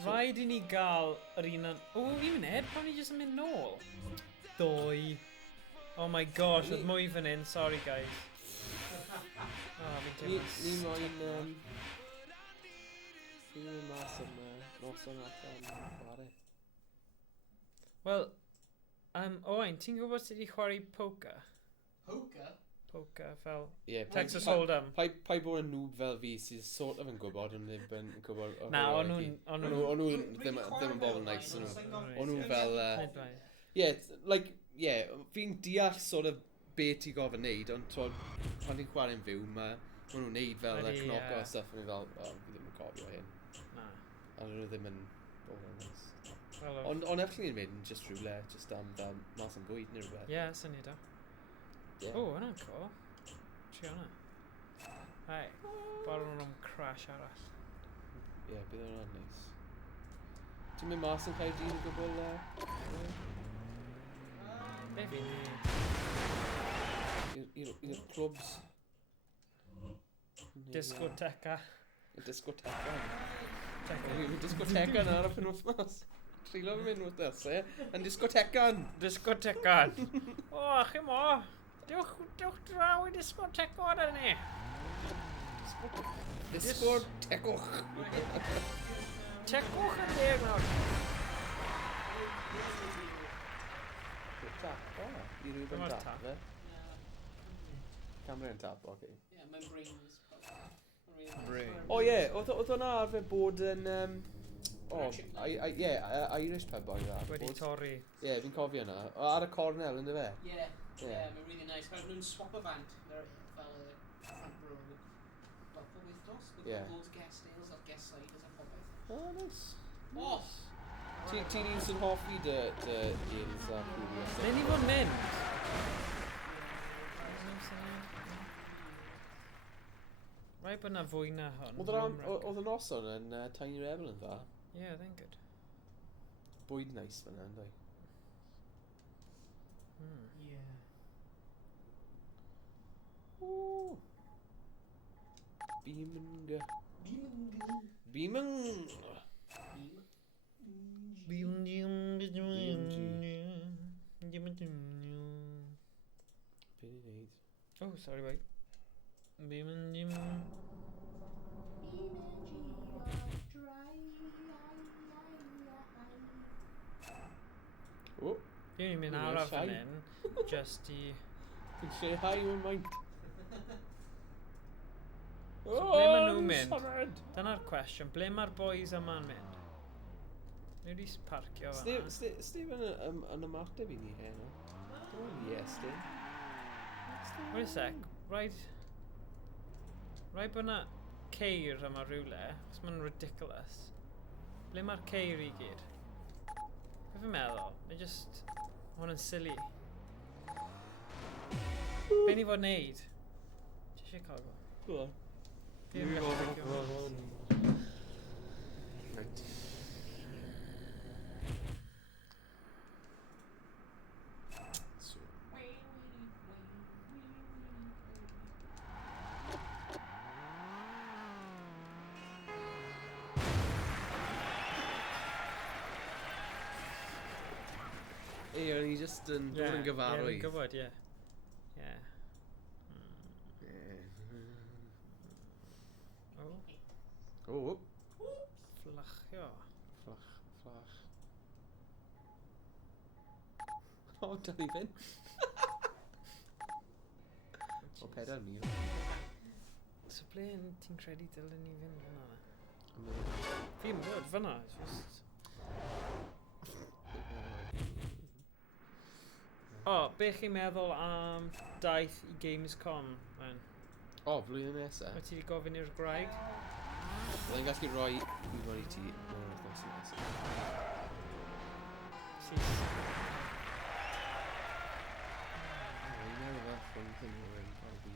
Rhaid i ni gael yr un yn... O, 1 munud, pan ni jyst yn mynd nôl. 2. Oh my gosh, oedd mwy fan hyn, sorry guys. Oh, fi'n Ni teimlo... moyn... Fi'n mynd mas am noson allan chwarae. Wel, Owain, ti'n gwybod sut i chwarae poker? Poker? Poker, fel... Yeah, Texas Hold'em. Pai bod yn noob fel fi sydd sort of yn gwybod yn ddim yn gwybod... Na, o'n nhw'n... ddim yn bobl nice yn nhw. O'n nhw fel... Nid bai. Fi'n deall sort of be ti gofyn neud, ond twod, pan ti'n chwarae'n fyw, ma' nhw'n neud fel Ydi, cnoco ie. a stuff, a fi fel, o, fi ddim yn cofio hyn. Na. A nhw ddim yn bobl nice. Wel, Ond eich ni'n mynd just rhywle, just am fel mas am bwyd neu rhywbeth. ie, syni da. Ie. O, hwnna'n cool. Tri hwnna. Hei, barwn nhw'n crash arall. Ie, bydd hwnna'n neis. Ti'n mynd mas yn Caerdydd o gwbl? Be fi'n I'r clwbs? discoteca. Discoteca. Teca. Fi'n discoteca na ar y penwythnos. Trilo fi'n mynd wythnos, yn discotecan. Discoteca. O, chi mo. Dewch draw i discoteca da ni. Discotecwch. Tecwch yn deg nawr. Tap, o. I rhywbeth Dyma'r tap, tap. fe. Camera yn tap, oce. Yeah, my brain was... Brain. O ie, oedd hwnna arfer bod yn... Irish pub oedd e. Wedi torri. Ie, fi'n cofio hwnna. Ar y cornel, ynddo fe? Yeah, Yeah. yeah, they're really nice. Fel nhw'n swap a band. They're fel front row. Wel, pob wythnos. With Yeah. loads of guest ales ar guest ciders a popeth. O, nice. Oh! Ti'n un sy'n hoffi dy gils a cwrias? Le ni fod mynd? Rai bod na fwy na hwn. Oedd y noson yn Tiny Rebel yn dda. Yeah, then good. Bwyd nice fyna, ynddo? Yeah. Ww. Beaming. Beaming. Beam. Be ni'n neud? Oh, sorry, wait. O, Fi'n mynd Ie, araf shai. fan hyn, just i... ti'n say hi o'n maint. ble ma' nhw'n yn mynd? siarad. Dyna'r cwestiwn, ble mae'r boys yma'n mynd? Neu di parcio fan'na? Steve yn ymateb i ni heno. Yes, Steve. Wait a sec, rhaid... Rhaid bod na ceir yma rhywle, chos mae'n ridiculous. Ble mae'r ceir i gyd? Be fi'n meddwl? Neu just... Hwn yn silly. Be ni fod wneud? Ti eisiau cael go? Go on. Fi ddim yn gallu parcio. Right. So, o'n i just yn dod yn Ie, gyfarwydd. fi'n gwybod, ie. Ie. Ie. O. O, Fflachio. fflach. O, dal i fynd. O, 4,000. So ble ti'n credu dylen ni fynd fyna? Am- Fi'n bod fyna, just... O, be chi'n meddwl am daith i Gamescom? Man? O, flwyddyn nesaf. Wyt ti wedi gofyn i'r Graig? Byddai'n gallu rhoi gwybod i ti mewn wythnos nesaf. Sis. Mae'n meddwl rhwng hyn o'r un ffordd i.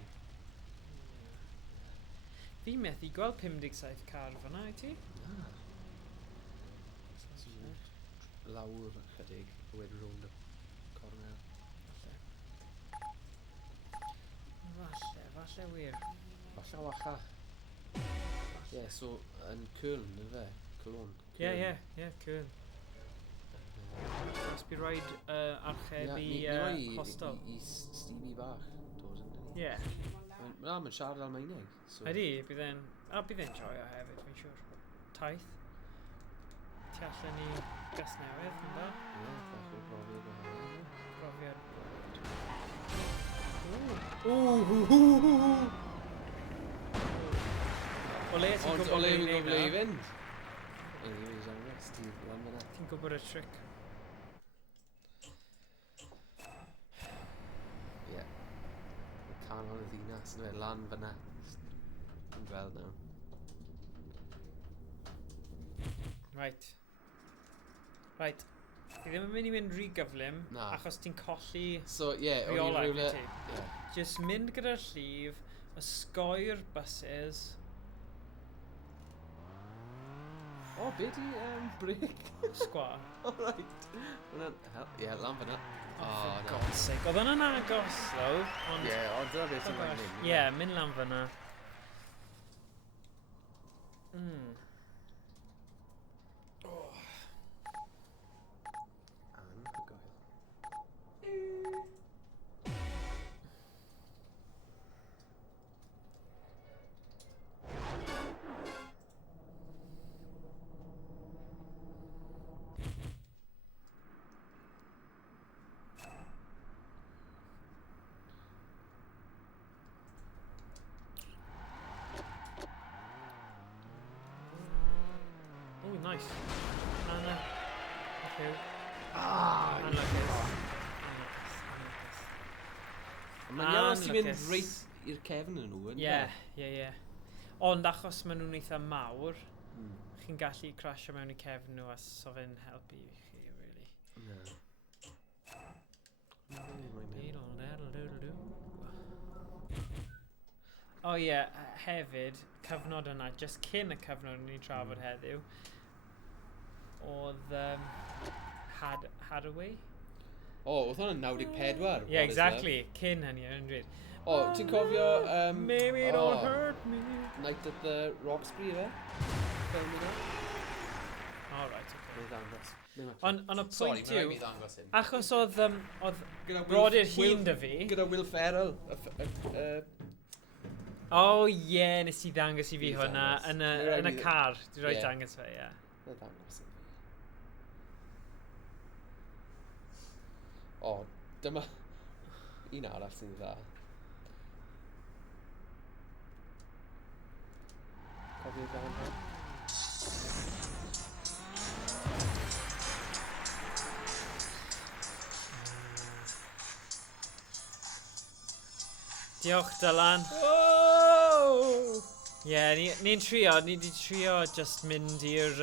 Fi methu gweld 57 car fyna, i ti? Lawr chydig, wedyn rownd y cornel. Falle wir. Falle wacha. Ie, so yn Cwln, yn fe? Cwlwn. Ie, cool. Os by rhaid archebu hostel. I Stevie bach, dod yn dyn ni. Ie. Mae'n siarad Almaeneg. Ydy, bydd e'n joio hefyd, fi'n siŵr. Taith. Ti allan ni gas newydd, yn da? Ie, bach o'r brofiad gwahanol. Profiad. O le ti'n gwybod O le ble i fi'n gwybod ble i wneud fynd? Anyway, Zangos, Steve, lan fyna. Ti'n gwybod y tric? Ie. Canol y ddinas, yn fe, lan fyna. Yn gweld nawr. Right. Fi ddim yn mynd i mynd rhy gyflym, Na. achos ti'n colli So, ie, o'n i'n rheolaeth rhywle... i ti. Ie. Just mynd gyda'r llif, ysgoi'r buses. O, be di brick? Sgwar. Alright. Ie, lan fyna. Oh, for God's sake. Oedd hwnna'n agos, though. Ond... Ie, o, dyna beth sy'n rhaid mynd. Ie, mynd lan fyna. Anhygoel. Oh, nice. Anna. Okay. Ah! Unluckus. Mae'n iawn os ti'n mynd Unluckus. reit i'r cefn yn nhw, yn Ie. Ond achos maen nhw'n eitha mawr, Hmm. chi'n gallu crasio mewn i cefn nhw a so fe'n helpu chi, really. Na. O ie, hefyd, cyfnod yna, just cyn y cyfnod ni'n trafod heddiw, oedd Hadaway? O, oedd hwnna'n 94? Yeah, exactly, cyn hynny, yn dweud. O, ti'n cofio... Maybe don't hurt me. Night at the Roxbury, fe? Ffilm yna? All right, okay. Mae'n ddangos. Ond y Sorry, pwynt mae'n yw, rhaid i ddangos hyn. achos oedd Gyda brodyr hun dy fi. Gyda Will Ferrell. O ie, nes i ddangos i fi Fi hwnna ddangos. yn y car. Dwi roi Ie. dangos fe, ie. Mae'n ddangos hyn. O, dyma... Un arall sy'n dda. Cofio gan hyn? Diolch, Dylan. Oh! Ie, ni'n trio, ni di trio just mynd i'r...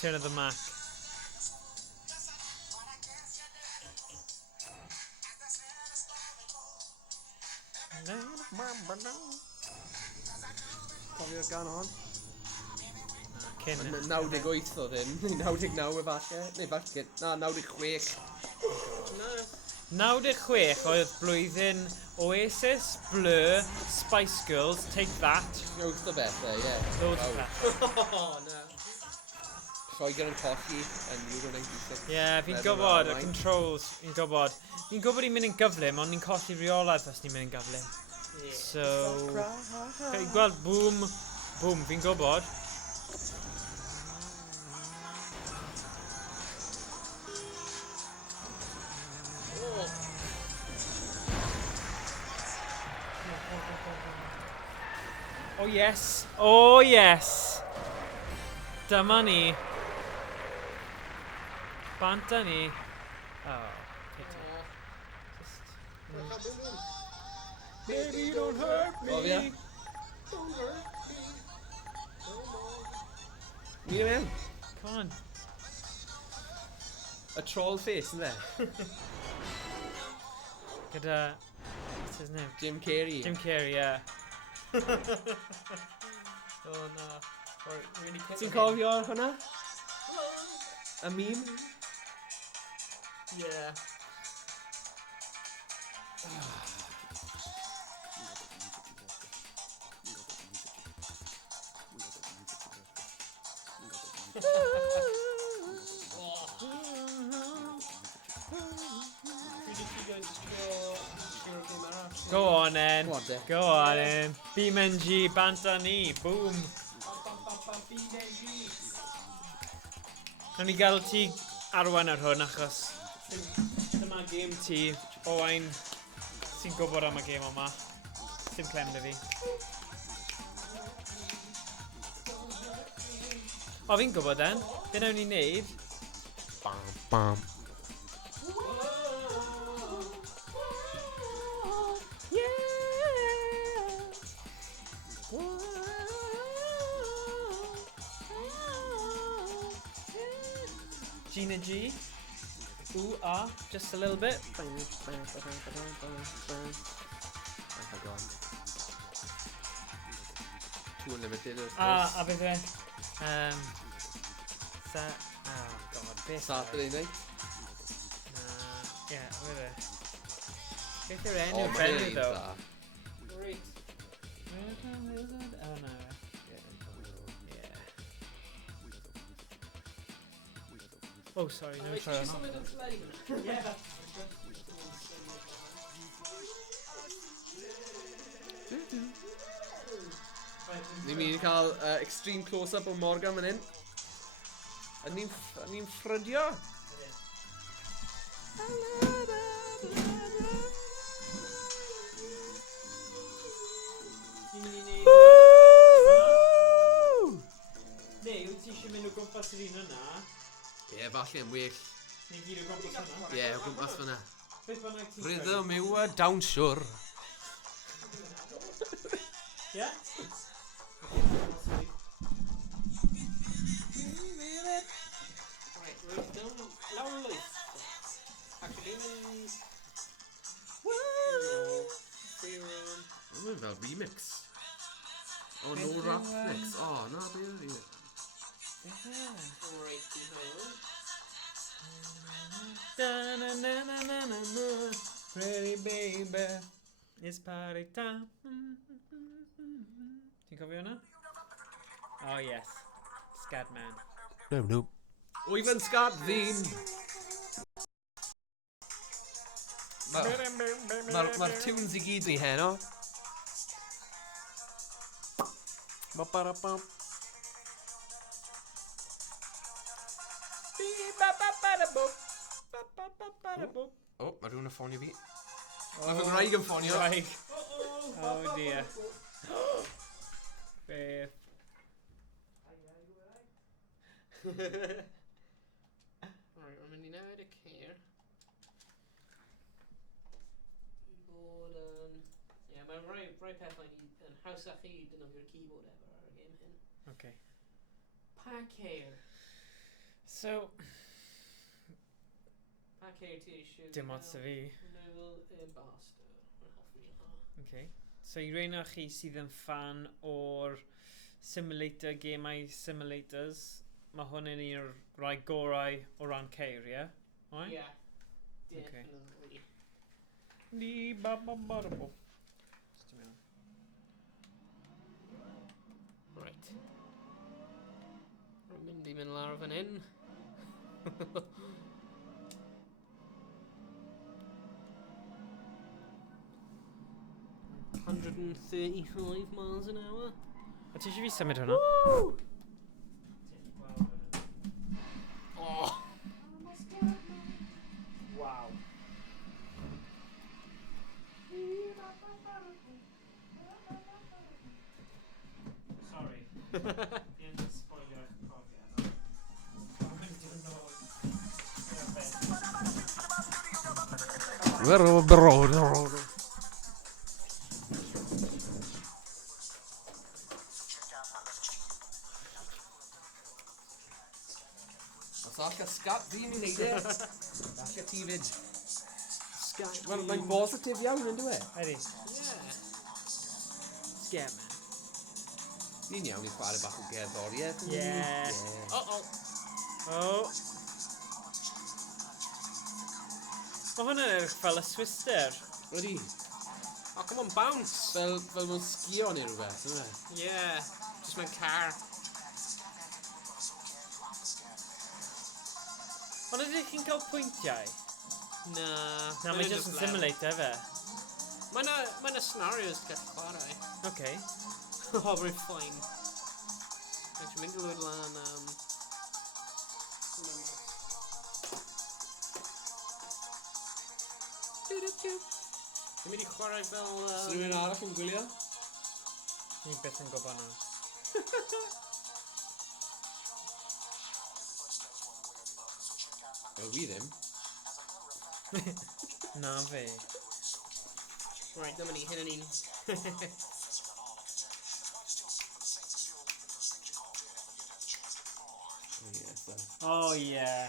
Turn of the Mac. Cofio'r gan hon? Cyn. 98 oedd hyn, neu 99 efallai, neu falle, na 96. 96 oedd blwyddyn Oasis, Blur, Spice Girls, Take That, Ywth o bethau, ie. loads of that. O, na. Lloegr yn colli yn Euro 96. Ie, fi'n gwybod, y controls, fi'n gwybod. Fi'n gwybod i'n mynd yn gyflym, ond ni'n colli reolaeth os ni'n mynd yn gyflym. Yeah. So... Cael gweld boom. Boom, fi'n gwybod. Oh. Oh yes. Oh yes. Dyma ni. Banta ni. Oh, pity. Just... Baby, don't hurt me. O, ie. Don't hurt me. No more. Ni mewn. Come on. A troll face, ynde? Gyda... What's his name? Jim Carrey. Jim Carrey, yeah. Oh no. We're really quick. Ti'n cofio hwnna? Y meme? Yeah. Go on then. Go on, de. Go on then. BeamNG, Banta ni. Boom. Nawn ni gael ti arwain ar hwn achos dyma game ti. Owain sy'n gwybod am y game yma. Dim clem dy fi. O, fi'n gwybod den. Be nawn ni neud? Bam, bam. Gina G. Ooh, ah, just a little bit. Oh my god. Too unlimited. A beth e? Oh god, beth? Saturday night. Yeah, beth e? Beth yw'r Oh, enw mae benw hynny'n ddo? dda. Great. Oh no. Yeah. Yeah. Oh, sorry, no, Wait, sorry, she's I'm something not. that's like... Yeah. Ni'n mynd i cael extreme close-up o Morgan fan hyn. A ni'n ffrydio. Ne, wyt ti eisiau mynd o gwmpas yr un yna? Ie, falle yn well. Neu gyd o gwmpas yna? Ie, o gwmpas fyna. Beth bynnag ti'n Rhythm yw y dawnswr. Ie? Right, right down. Lawr lwyth. Actually, mynd... Theorem. Mae'n fel remix. Oh, no rap mix. Oh, na, be yw fi. Righty ho. Da-na-na-na-na-na-na. Pretty baby, it's party time. Ti'n cofio hwnna? Oh yes, Scatman. No, no. Wyf yn sgad ddyn. Mae'r tunes i gyd ni heno. Ba-ba-da-bam. O, mae rhywun yn ffonio fi. Mae fy ngwraig yn ffonio. Right. Oh dear. Beth? Alright, we're mynd i newid y ceir. Keyboard yn... Ie, mae rai pethau yn haws a chi dynofio'r keyboard efo ar y game hyn. Okay. Pa ceir? So, Pa ceir ti eisiau... dim ots y fi. Newid y bastard. Mae'n hoffi ha. Okay. So, i reina chi sydd yn fan o'r simulator, gemau simulators, mae hwn yn un o'r rai gorau o ran ceir, ie? Right? Yeah. Okay. Definitely. Ni ba ba ba da bo. Just a minute. Right. Rwy'n mynd i mynd lawr fan hyn. 135 miles an hour. A ti eisiau fi symud hwnna? Oh! Wow. Sorry. Dim spoiler profiad. Os all sgat fi'n ei wneud e. All ti fyd. Sky. Wel, mae'n positif iawn yn dwi. Ydy. Yeah. Scare man. Ni'n iawn i chwarae bach o gerddoriaeth. Yeah. Uh-oh. Oh. Mae hwnna'n edrych fel y Swister. Ydy. Oh, come on, bounce. Fel mewn sgio neu rhywbeth, yna. Yeah. Just mewn car. Ond ydych chi'n cael pwyntiau? Na. Na, mae just yn simulator fe. Mae'n y scenarios gallu chwarae. Okay. Oh, rwy'n ffain. Dwi'n mynd i lwyd lan Dwi'n mynd i chwarae fel... Sy'n rhywun arall yn gwylio? Ni beth yn gwybod nhw. Wi ddim. Na fe. Right, dyma ni, hyn yn un. Oh yeah.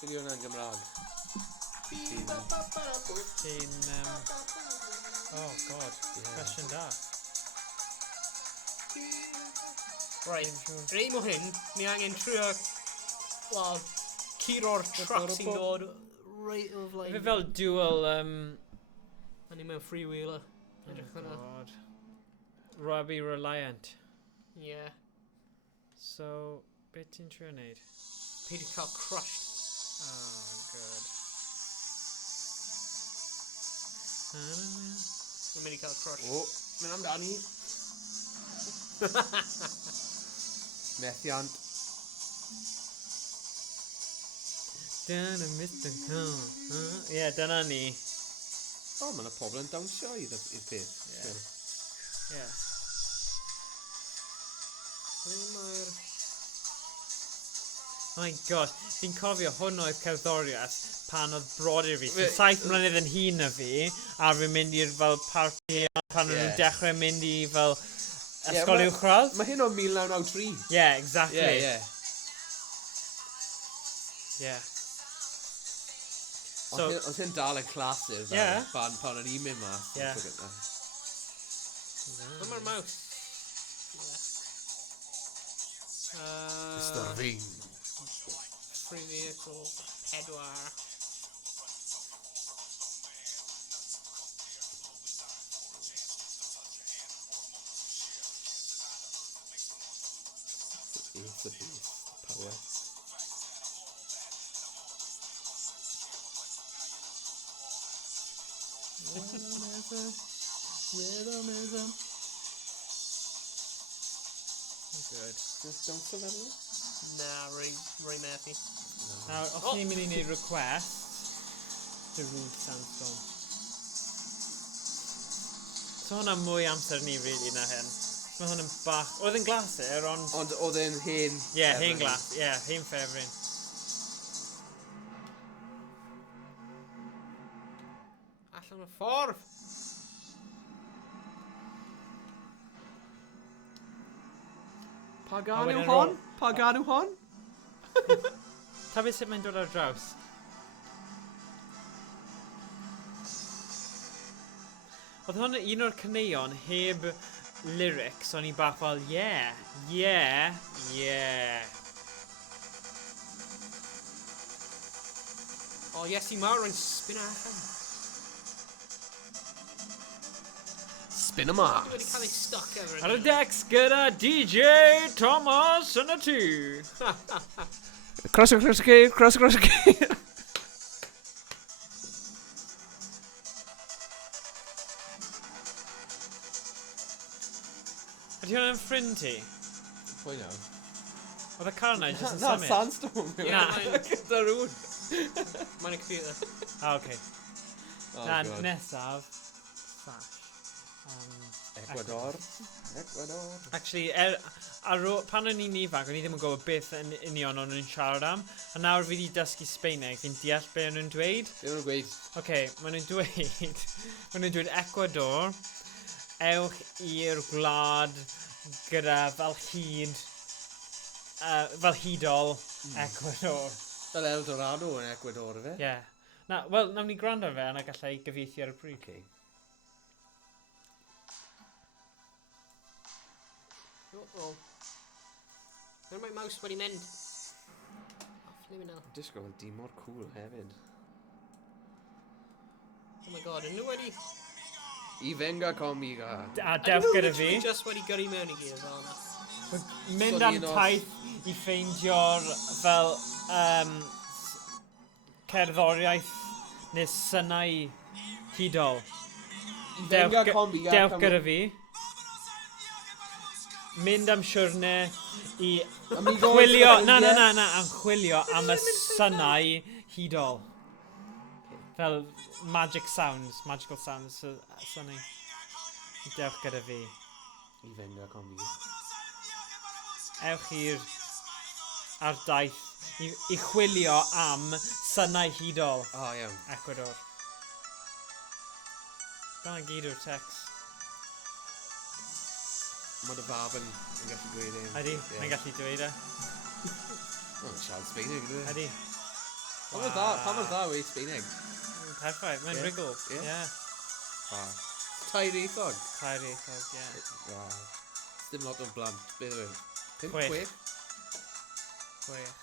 Beth yw hwnna'n Gymraeg? Ti'n... Oh god. Cwestiwn da. Right, rhaid o hyn, ni angen trio... Wel, curo'r truck sy'n dod right o flaen. Fe fel dual... A ni mewn freewheeler. Edrych hwnna. God. Robbie reliant. Yeah. So, beth ti'n trio wneud? Peter cael crushed. Oh, good. Mae'n mynd i cael crushed. O, mynd amdani. Methiant. Dyna Mr. Cole. Ie, dyna ni. O, mae yna pobl yn dawnsio i'r peth. Ie. Oh my god, fi'n cofio hwn oedd cerddoriaeth pan oedd brodyr fi, sy'n 7 mlynedd yn hŷn na fi, a fi'n mynd i'r fel party pan o'n nhw'n dechrau mynd i fel ysgol uwchradd. Mae hyn o 1993. Yeah, exactly. Yeah. Yeah. Oedd hyn dal yn clasur Ie. pan o'n i'n mynd mas. Ie. Dyma'r maws. Mr. Ving. Free vehicle, pedwar. It's a beast. Power. Rhythmism. Good. Just don't feel that. Na, Ray Murphy. Nawr, os ni'n mynd i wneud request, the Rude Sandstorm. So hwnna mwy amser ni really na hyn. Mae hwn yn bach... Oedd yn glasur, ond... Ond oedd e'n hen... Ie, hen glas. Ie, hen ffefryn. Allan y ffordd. Pa A gan wedyn yw hon? Pa gan yw hon? Ta beth sut mae'n dod ar draws? Oedd hwn un o'r caneuon heb lyrics, o'n i bach fel, yeah, yeah, yeah. O, Iesu mawr yn spin allan. Spin yma. Dwi wedi cael ei stuck ever. Ar y decks gyda DJ Thomas yn y tŷ. Cross y ceir. Ydy hwnna'n ffrind ti? Pwy nawr? Oedd y car yna jyst yn Na, symud? Sandstorm. Na. Gyda rŵn. Mae'n y computer. Okay. Oh, Na, God. nesaf. Sash. Ecuador. Ecuador. Actually, pan o'n i'n ifanc, o'n i ddim yn gwybod beth yn union o'n nhw'n siarad am. A nawr fi wedi dysgu Sbaeneg, fi'n deall be o'n nhw'n dweud. Be nhw'n gweud? Okay, maen nhw'n dweud, maen nhw'n dweud Ecuador, ewch i'r gwlad gyda fel hydol Ecuador. Fel Eldorado yn Ecuador, fe? Ie. Yeah. Na, wel, nawn ni gwrando ar fe, a gallai gyfieithu ar y pryd. Okay. Oh. Mae'n mae mouse wedi mynd. Off ni mynd Disgo fel dim mor cool hefyd. Oh my god, yn nhw wedi... I venga conmigo. A dewch gyda fi. Just wedi gyrru mewn I gyd fel yna. Mynd am Soni'n taith I ffeindio'r fel cerddoriaeth neu synau hudol. Venga conmigo. Dewch gyda fi. Mynd am siwrne I chwilio, am chwilio am y synau hudol. Fel magical sounds, synau. Dewch gyda fi. I venga conmigo. Ewch ar daith I chwilio am synau hudol Oh, iawn. Ecuador. Dyna gyd o'r text. Mae dy fab yn gallu gweud ein. Ydy, mae'n gallu dweud e. Oh, siarad Sbaeneg, ydw. Ydy. Pa mor dda wei Sbaeneg? Perffaith, mae'n Ie? rigl. Ie? Ie. Wow. Tair eithog? Tair eithog, ie. Wow. Dim lot o'n blant. Beth yw? Pump Chwech. chwech? Chwech.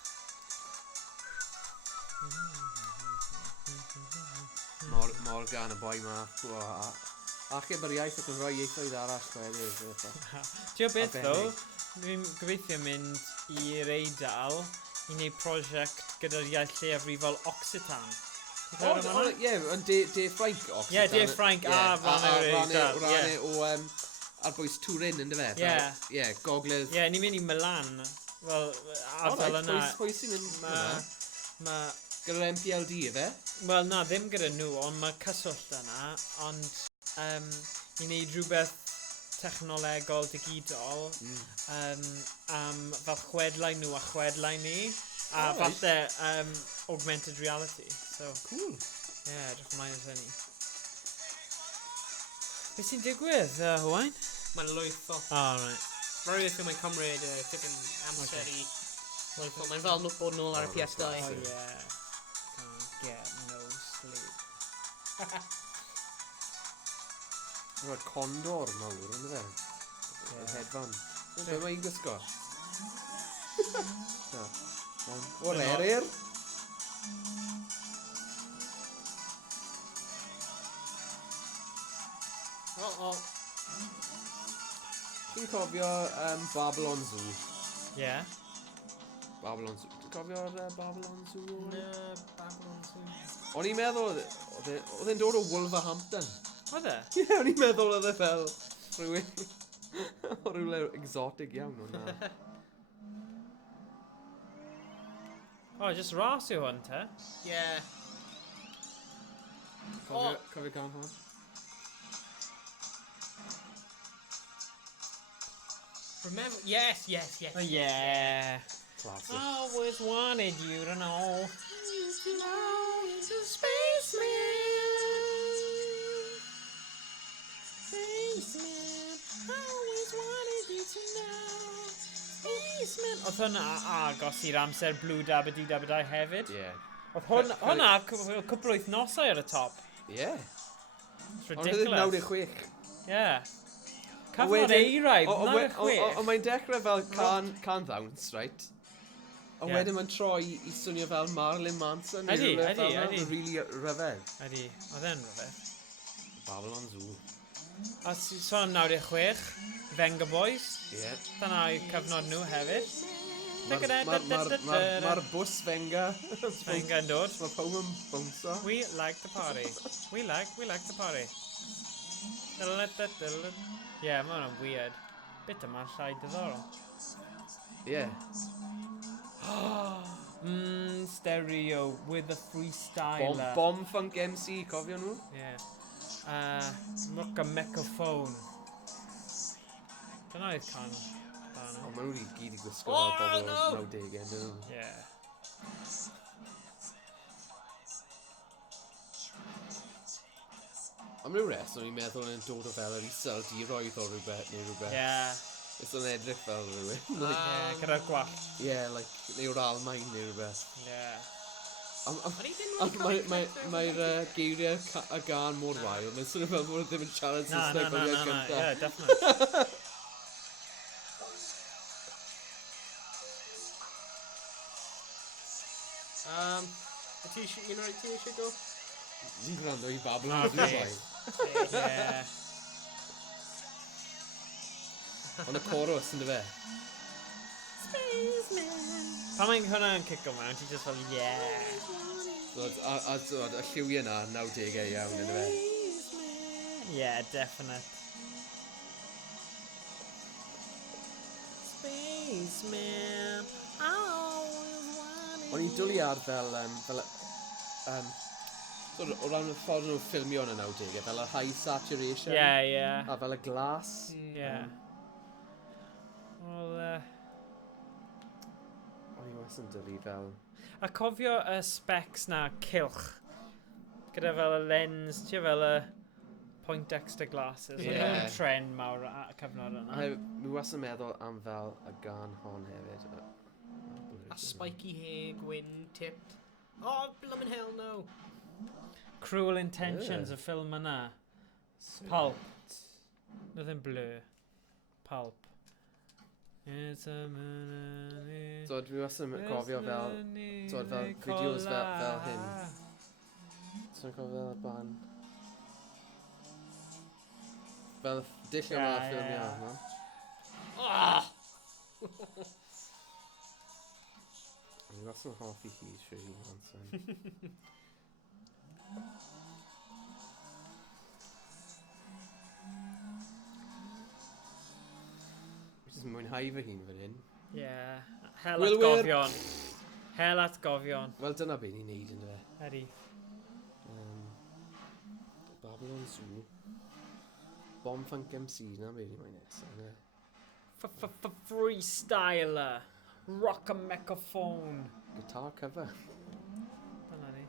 Mor gan y boi ma. Achub yr iaith ac yn rhoi ieithoedd arall wedyn. Ti'n beth ddo? Arbennig. Dwi'n gobeithio mynd i'r Eidal I wneud prosiect gyda'r iaith lleiafrifol Occitan. Ie, yn De Ffrainc Occitan. Ie, De Ffrainc a Ranau'r Eidal. Ranau o ar bwys Turin yn dyfe? Ie. Ie, gogledd. Ie, ni'n mynd I Milan. Wel, ardal yna. Pwy sy'n mynd yna? Gyda'r MPLD, efe? Wel, na, ddim gyda nhw, ond mae cyswllt yna. Ond I wneud rhywbeth technolegol digidol am fel chwedlau nhw a chwedlau ni. A falle augmented reality. So, Cool. edrych ymlaen at hynny. Beth sy'n digwydd, Hwain? Mae'n lwyth o. Right. Mae'n rhywbeth mae'n cymryd tipyn amser I lwyth o. Mae'n fel nhw bod nôl ar y PS2. Oh, yeah. Can't get no sleep. Mae'n condor mawr, yn dyfe? Y hedfan. Be mae'n gysgo? O'r erir? Dwi'n cofio Babylon Zoo. Yeah. Babylon Zoo. Dwi'n cofio'r Babylon Zoo? Babylon Zoo. O'n i'n meddwl, oedd e'n dod o Wolverhampton. Oedd e? Ie, o'n i'n meddwl oedd e fel rhywun o rhywle exotic iawn o'na. Just ras yw hwn, te? Yeah. Cofio gan hwn? Remember? Yes. Oh, yeah. Classic. Always wanted you to know. Oedd hwnna agos i'r amser Blue Dabba Dee hefyd. Ie. Oedd hwnna cwpl wythnosau ar y top. Ie. It's Ond oedd e'n ridiculous. 96. Yeah. Cyfnod eiraib, 96. Ond mae'n dechrau fel can ddawns, right? Ond wedyn mae'n troi I swnio fel Marilyn Manson. Ydi. Really rhyfedd. Ydi, oedd e'n rhyfedd. Babylon Zoo. A son am 96, Venga Boys. Ie. Dyna yw cyfnod nhw hefyd. Mae'r bws Venga. Venga yn dod. Mae pawb yn bwmso. We like the party. We like the party. Yeah, mae hwnna'n weird. Bit yma'n llai diddorol. Ie. Stereo with a freestyler. Bomb Funk MC, cofio nhw? Yeah. Muck a megaphone. Dyna oedd can. O, maen nhw wedi gyd i gwisgo Oh, fel bobl no! o'r 90au, dyn nhw. Yeah. Am ryw res, o'n i'n meddwl yn dod o fel yr iseldiroedd o rhywbeth neu rhywbeth. Yeah. It's o'n edrych fel rhywun. Yeah, gyda'r gwall. Like, neu o'r Almain neu rhywbeth. Yeah. Mae'r geiriau y gan mor wael, mae'n sôn fel bod ddim yn siarad Saesneg fel iaith gyntaf. Yeah, definitely. Ti eisiau go? Ni'n gwrando i Babylon Okay. Blue Yeah. Ond y chorus yn dy fe. Pan mae'n hwnna'n cico mewn, ti just fel, yeah. A y lliwiau yna, 90au iawn yn dy fe. Yeah, definite. Spaceman, I always wanted. O'n i'n dwlu ar fel, o ran y ffordd nhw'n ffilmio yn y 90au, fel y high saturation. Yeah, yeah. A fel y glas. Yeah. Wel, O'n i was yn dwlu fel... a cofio y specs na cilch. Gyda fel y lens, ti fel y Poindexter glasses. Ie. Oedd yn trend mawr a cyfnod yna. Mi was yn meddwl am fel y gan hon hefyd. A spiky hair, gwyn, tipped. Oh, bloomin' hell no. Cruel Intentions, y ffilm yna. Pulp. Nothing blur. Pulp. It's a minute. So, dwi was yn cofio fel... So, fel fideos fel hyn. So, cofio fel y ban. Fel dillio yma ffilmio, no? Ah! Dwi was yn hoffi hi, siw hi, ond Jyst yn mwynhau fy hun fan hyn. Yeah. Hel Will wir? atgofion. Hel atgofion. Wel, dyna beth ni'n neud yn dwe. Eri. Babylon Zoo. Bomb Funk MC, na beth ni'n mwyn nesaf. Freestyler. Rock a megaphone. Guitar cover. Dyna ni.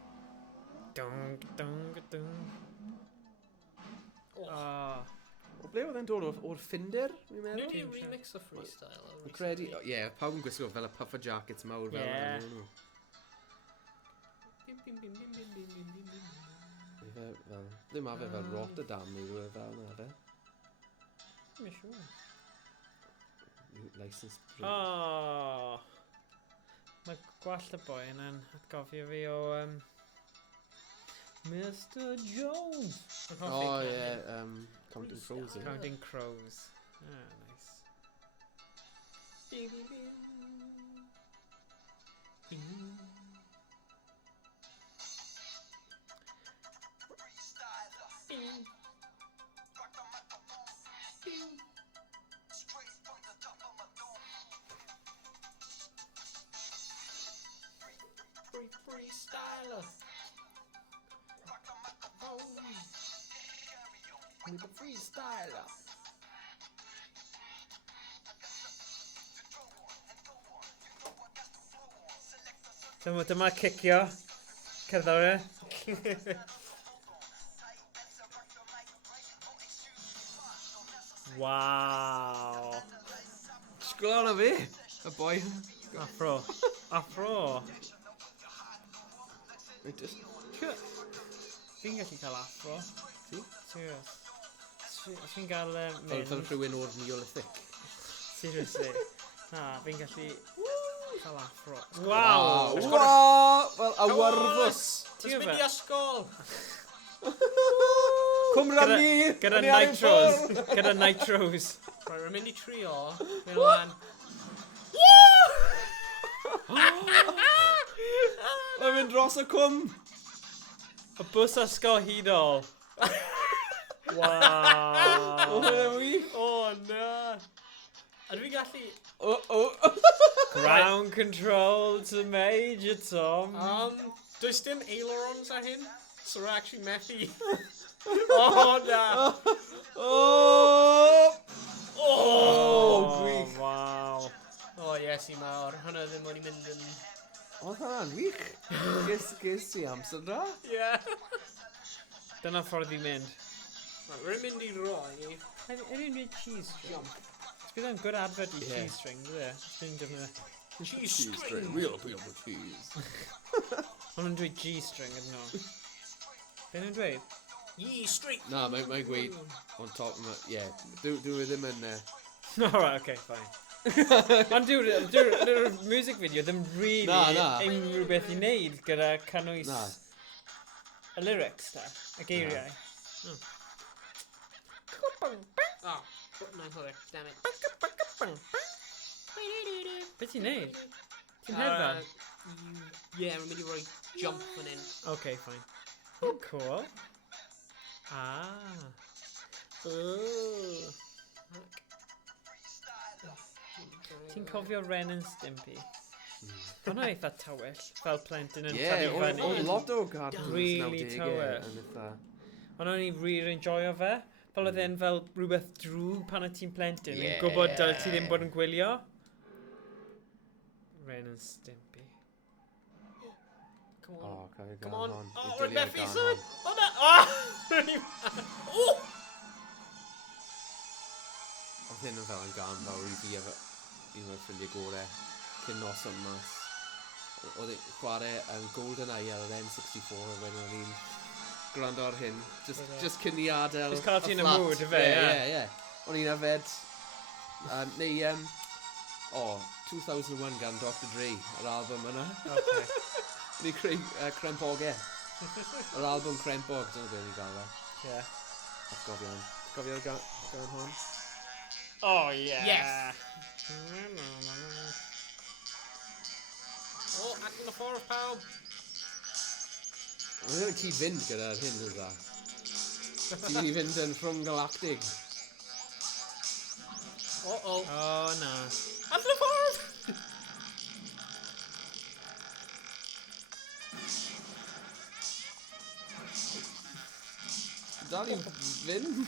Dung, dung, dung. Oh. O ble oedd e'n dod o'r Ffinder, fi'n Nid meddwl? i'n remix o freestyle. Fi'n credu, ie, pawb yn gwisgo fel y puffer jackets mawr fel Ie. nhw. Bim, bim, bim, bim, bim, bim, bim, bim, bim. Ddim a fe fel Rotterdam neu rhywbeth fel na fe. Mi'n siŵr. License plate. Oh. Mae gwall y boi yn atgofio fi o Mr Jones. O ie, Counting Crows. ie. Counting Crows. Ah, nice. Bim, bim, bim. Bim. Bim. Bim. Freestyler. Oh. With the freestyler. Dyma cicio. Cerddoriau. Wow. Sgwyl hwnna fi, y boi. Afro. Afro. Fi'n gallu cael afro. Ti? Serious. Fi'n cael Fel rhywun o'r Neolithic. Seriously. Na, fi'n gallu cael afro. Wow! Wow! Fel awyrfws. Ti'n Mynd fe? i ysgol. Cwm rannu! Gyda nitros. Gyda nitros. Right, we're mynd i trio. Mynd lan. Mae'n mynd dros y cwm. Y bws ysgol hydol. Wow. O, hynny'n wych. Oh, na. Ydw i'n gallu... Ground control to Major Tom. Does dim ailerons ar hyn? So we're actually methu... oh, na! Gwych. Wow. Oh, yes, i mawr. Hwna ddim wedi mynd yn... Oedd hwnna'n wych. Ges ti amser da? Yeah. Dyna ffordd i mynd. Right, we're mynd i roi... Ydy'n dweud cheese string? It's been a good advert i cheese string, is it? It's been defnyddio. Cheese string. Real people cheese. Hwna'n dweud G-string, ydyn nhw. Be'n nhw'n dweud? Ye string. Na, mae'n gweud on top of it. Yeah, dwi ddim yn... Alright, okay, fine. Ond dyw'r music video ddim really Na. unrhyw beth i wneud gyda cynnwys Na. y lyrics ta, y geiriau. Oh, button I hwyrw. Damn it. Beth ti'n neud? Ti'n hedfan? Yeah, we're mynd i roi jump fan hyn. Okay, fine. Oh, cool. Ah. Ti'n cofio Ren and Stimpy? Hwna eitha tywyll, fel plentyn yn tyfu fyny. Ie, lot o cartoons Really 90au tywyll. yn eitha... Ond o'n i'n really enjoyo fe. Fel oedd e'n fel rhywbeth drwg pan o ti'n plentyn. Ie. Yn gwybod dyle ti ddim bod yn gwylio. Ren and Stimpy. Come on. O, cael ei Come gan on. hon. Oh, I we're dilio'r Mephi gan soon. hon. Oh, no. Oh! Oh! Oedd hyn yn fel yn gan fawr i fi efo un o'r ffrindiau gorau cyn nos o'n mas. Oedd e'n chwarae GoldenEye ar yr N64 a wedyn o'n i'n gwrando ar hyn. Just cyn i adael Just cael ti'n y flat. mood, yfe, ie. Ie. O'n i'n yfed... Neu... 2001 gan Dr Dre, yr album yna. Okay. O'n i'n creu Crempogau. Yr album Crempog, dyna beth ni'n gael fe. Ie. Gofio'r gan hwn? Oh, yeah. Yes. Oh, allan y ffordd pawb. Mae'n mynd i cyd-fynd gyda'r hyn hwnna. Ti'n mynd i fynd yn rhwng galactig. Oh. Oh, na. Allan y ffordd! Dal i'n fynd?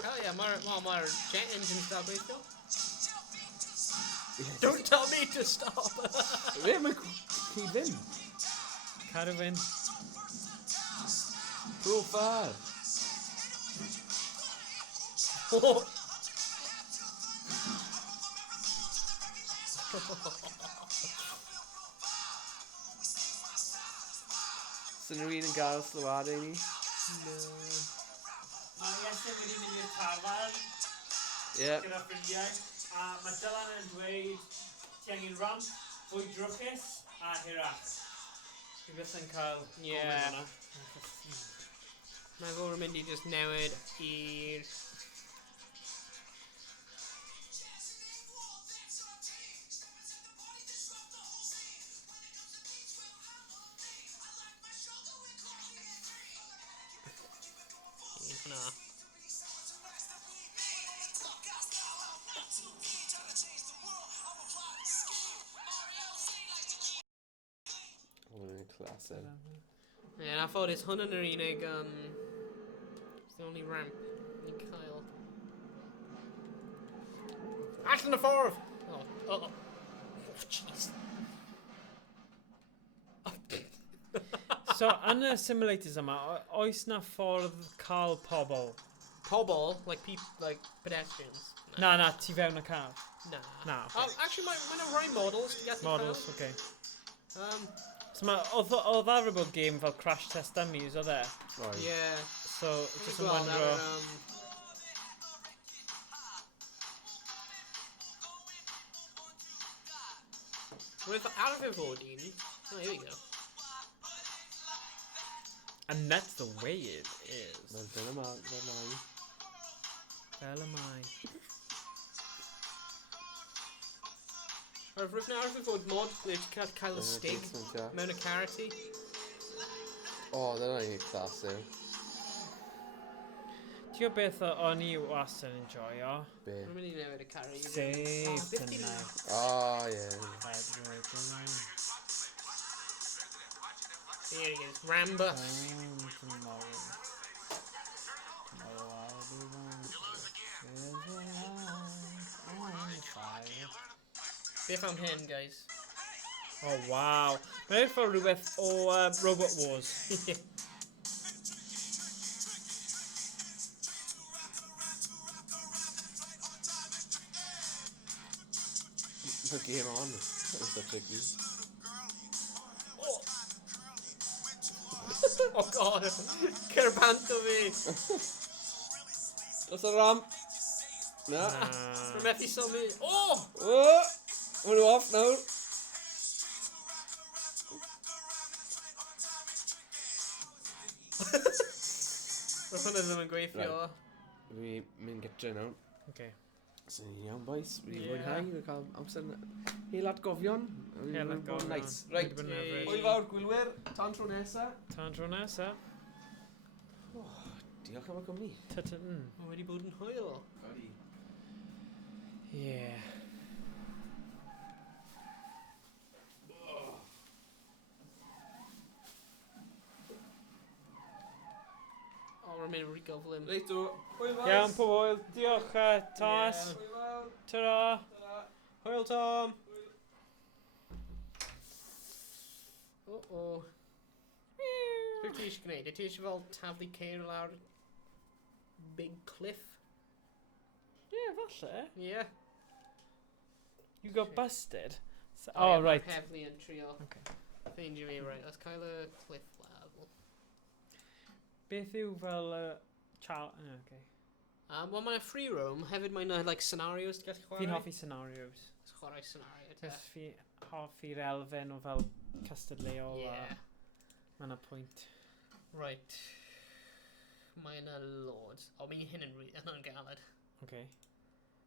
Hell yeah, mae'r jet engine stop gweithio. Don't tell me to stop! Ie, mae'n cyd-fynd. Cadw fynd. Profile. Oh. Sy'n rhywun yn gael slywad i ni? Mae Iestyn wedi mynd i'r tafarn Ie. gyda ffrindiau, a mae Dylan yn dweud ti angen ramp, fwy drwchus a hirach. Dwi beth yn cael Ie. gofyn hwnna. Mae fawr yn mynd i just newid i'r... Hwna. Hwn yn clasur. Ie, na ffodus, hwn yn yr unig, it's the only ramp ni'n cael. Allan y ffordd! Oh, jeez. So, yn y simulators yma, oes na ffordd cael pobl? Pobl, like pedestrians. Na, ti fewn y car. Na. Na, Oh, okay. actually, mae'n rhoi models to get Models, okay. the So, oedd ar bod game fel Crash Test Dummies, oedd e? Right. Yeah. So, just yn wondro... With arfer fod un. Oh, here we go. And that's the way it is. Fel yma, fel yma. Fel am I. Rwyf na arfer fod mod ble ti'n cael y stig mewn y carity. O, dyna ni'n clasur. Ti'n beth o'n i wastad yn enjoyo? Be? Mae'n mynd i newid y carry. Save beth yw- tonight. Oh, yeah. Here he is, Ramba. Tomorrow. Tomorrow I'll be one. There's a light on fire. Beth am hyn, guys? Oh wow. Mae'n edrych fel rhywbeth o Robot Wars. The game on. That was so tricky. Oh god, Cerbanto fi. That's a ramp. No. Rwy'n methu sylwi. Oh! Oh! We're off now. Mae hwnna ddim yn gweithio. Dwi'n mynd gytre nawr. Okay. So ni'n iawn boys, wedi Ie. mwynhau, wedi cael amser hel atgofion. Hel atgofion. Nice. Right, Wedi bod yn hyfryd. hwyl fawr gwylwyr, tan tro nesa. Tan tro nesa. Diolch am y cwmni. Ta-ta-n. Mae wedi bod yn hwyl. Yeah. O, rwy'n mynd i gyflym. Reit o, hwyl fawr. Iawn, pobl. Diolch, Thomas. Ie. Hwyl fawr. Ta-ra. Hwyl, Tom. O. Beth ti eisiau gwneud? Ti eisiau fel taflu ceir lawr Big Cliff? Yeah, falle. Ie. You got busted. So, Oh, oh, right. Heddlu yn trio. Okay. Ffeindio fi, right. Let's cael y cliff level. Beth yw fel okay. Wel, mae'n free roam. Hefyd mae'n like scenarios ti'n gallu chwarae. Fi'n hoffi scenarios. Let's chwarae scenario te. Cos fi hoffi'r elfen o fel cystadleuol Yeah. a mae'n pwynt. Right. Mae'n a loads. O, mae'n hyn yn galed. Okay.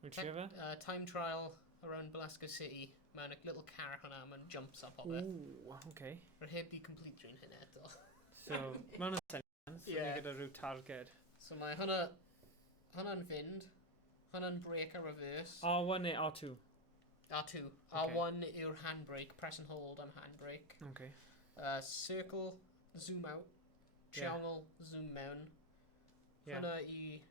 Wy'n trio fe? Time trial around Belasco City. Mae'n a little car hwnna, mae'n jumps up o fe. Ooh, okay. Rwy'n heb di complete rhywun hyn eto. So, mae'n sense. Ie. Yeah. Gyda rhyw targed. So mae hwnna'n fynd. Hwnna'n brake a reverse. R1 neu R2? R2. Okay. R1 yw'r handbrake. Press and hold am handbrake. Okay. Circle, zoom out. Yeah. Triangle, zoom mewn. Yeah. Hwnna i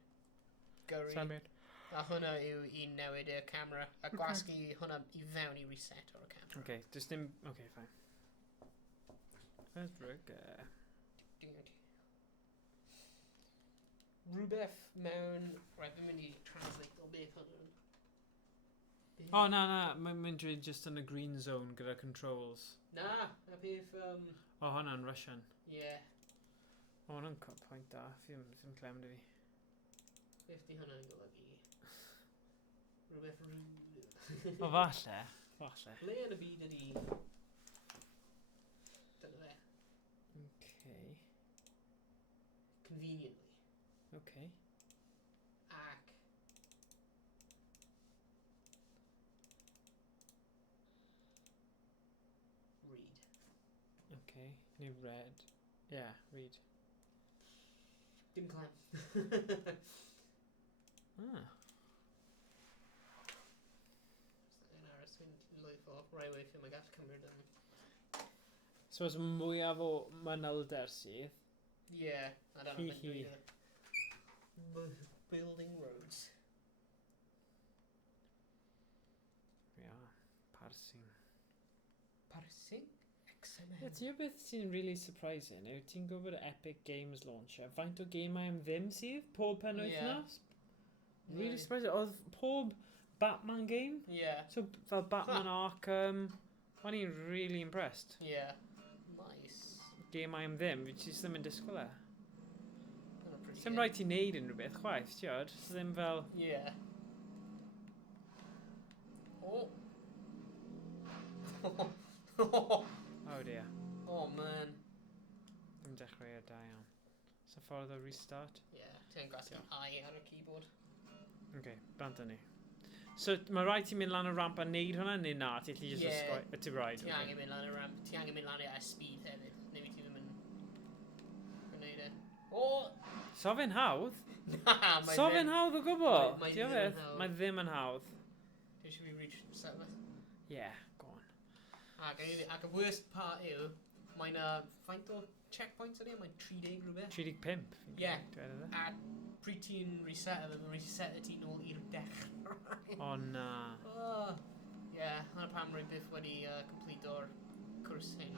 gyrru. Symud. A hwnna yw i newid y camera. A gwasgu hwnna i fewn i reset o'r camera. Okay, just dim... Okay, fine. Where's Brugge? Rhywbeth mewn... Right, fi'n mynd i translate o beth hwnna. Oh, na, mae'n dweud just yn y green zone gyda controls. Na, y peth... Oh, hwnna'n Russian. Yeah. Oh, hwnna'n pwynt da. Fi'n clem dy fi. Beth di hwnna'n golygu? Rhywbeth O, falle. Falle. Le yn y byd ydi... Dyna fe. Okay. Conveniently. Okay. Ac... Read. Okay. New red. Yeah, read. Dim clem. Ah. Yn aros fi'n lwyth o rai weithio mae gallu cymryd yn... So, os mwyaf o manylder sydd. Yeah, I don't Hi, know. hi. Building roads. Yeah, parsing. Parsing? XML. Yeah, ti'n beth sy'n really surprising yw ti'n gwybod Epic Games launcher, faint o gemau am ddim sydd pob penwythnos? Really surprising. Oedd pob Batman game, Yeah, so fel Batman Arkham, o'n i'n really impressed. yeah. Nice. Gemau am ddim, fi jyst ddim yn disgwyl e. Dyna pretty Sim good. rhaid i neud unrhyw beth, chwaith, tiod? So ddim fel... Yeah. Oh. Oh dear. Oh man. Dim dechrau da iawn. So ffordd o restart? Yeah, ti'n gwasgu I ar y keyboard. Okay, bant ni. So mae rhaid ti mynd lan y ramp a neud hwnna neu na? Ti allu just Ie. ysgoi... Ti rhaid? Ti angen mynd lan y ramp, ti angen mynd lan y speed hefyd. Neu ti ddim yn... gwneud e. Oh! So fe'n hawdd. Na, mae So fe'n hawdd o gwbl. Mae Ti'n ddim yn beth? hawdd. Mae ddim yn hawdd. Should we reach 7? Yeah, go on. Ac y worst part yw, mae'n faint o checkpoints ydy? Mae'n 30 rhywbeth. 35. Ie. Dweud e. A pryd ti'n reset mae'n reset y ti nôl i'r dechrau. O na. Ie, hwnna pam rwy'n byth wedi complete o'r cwrs hyn.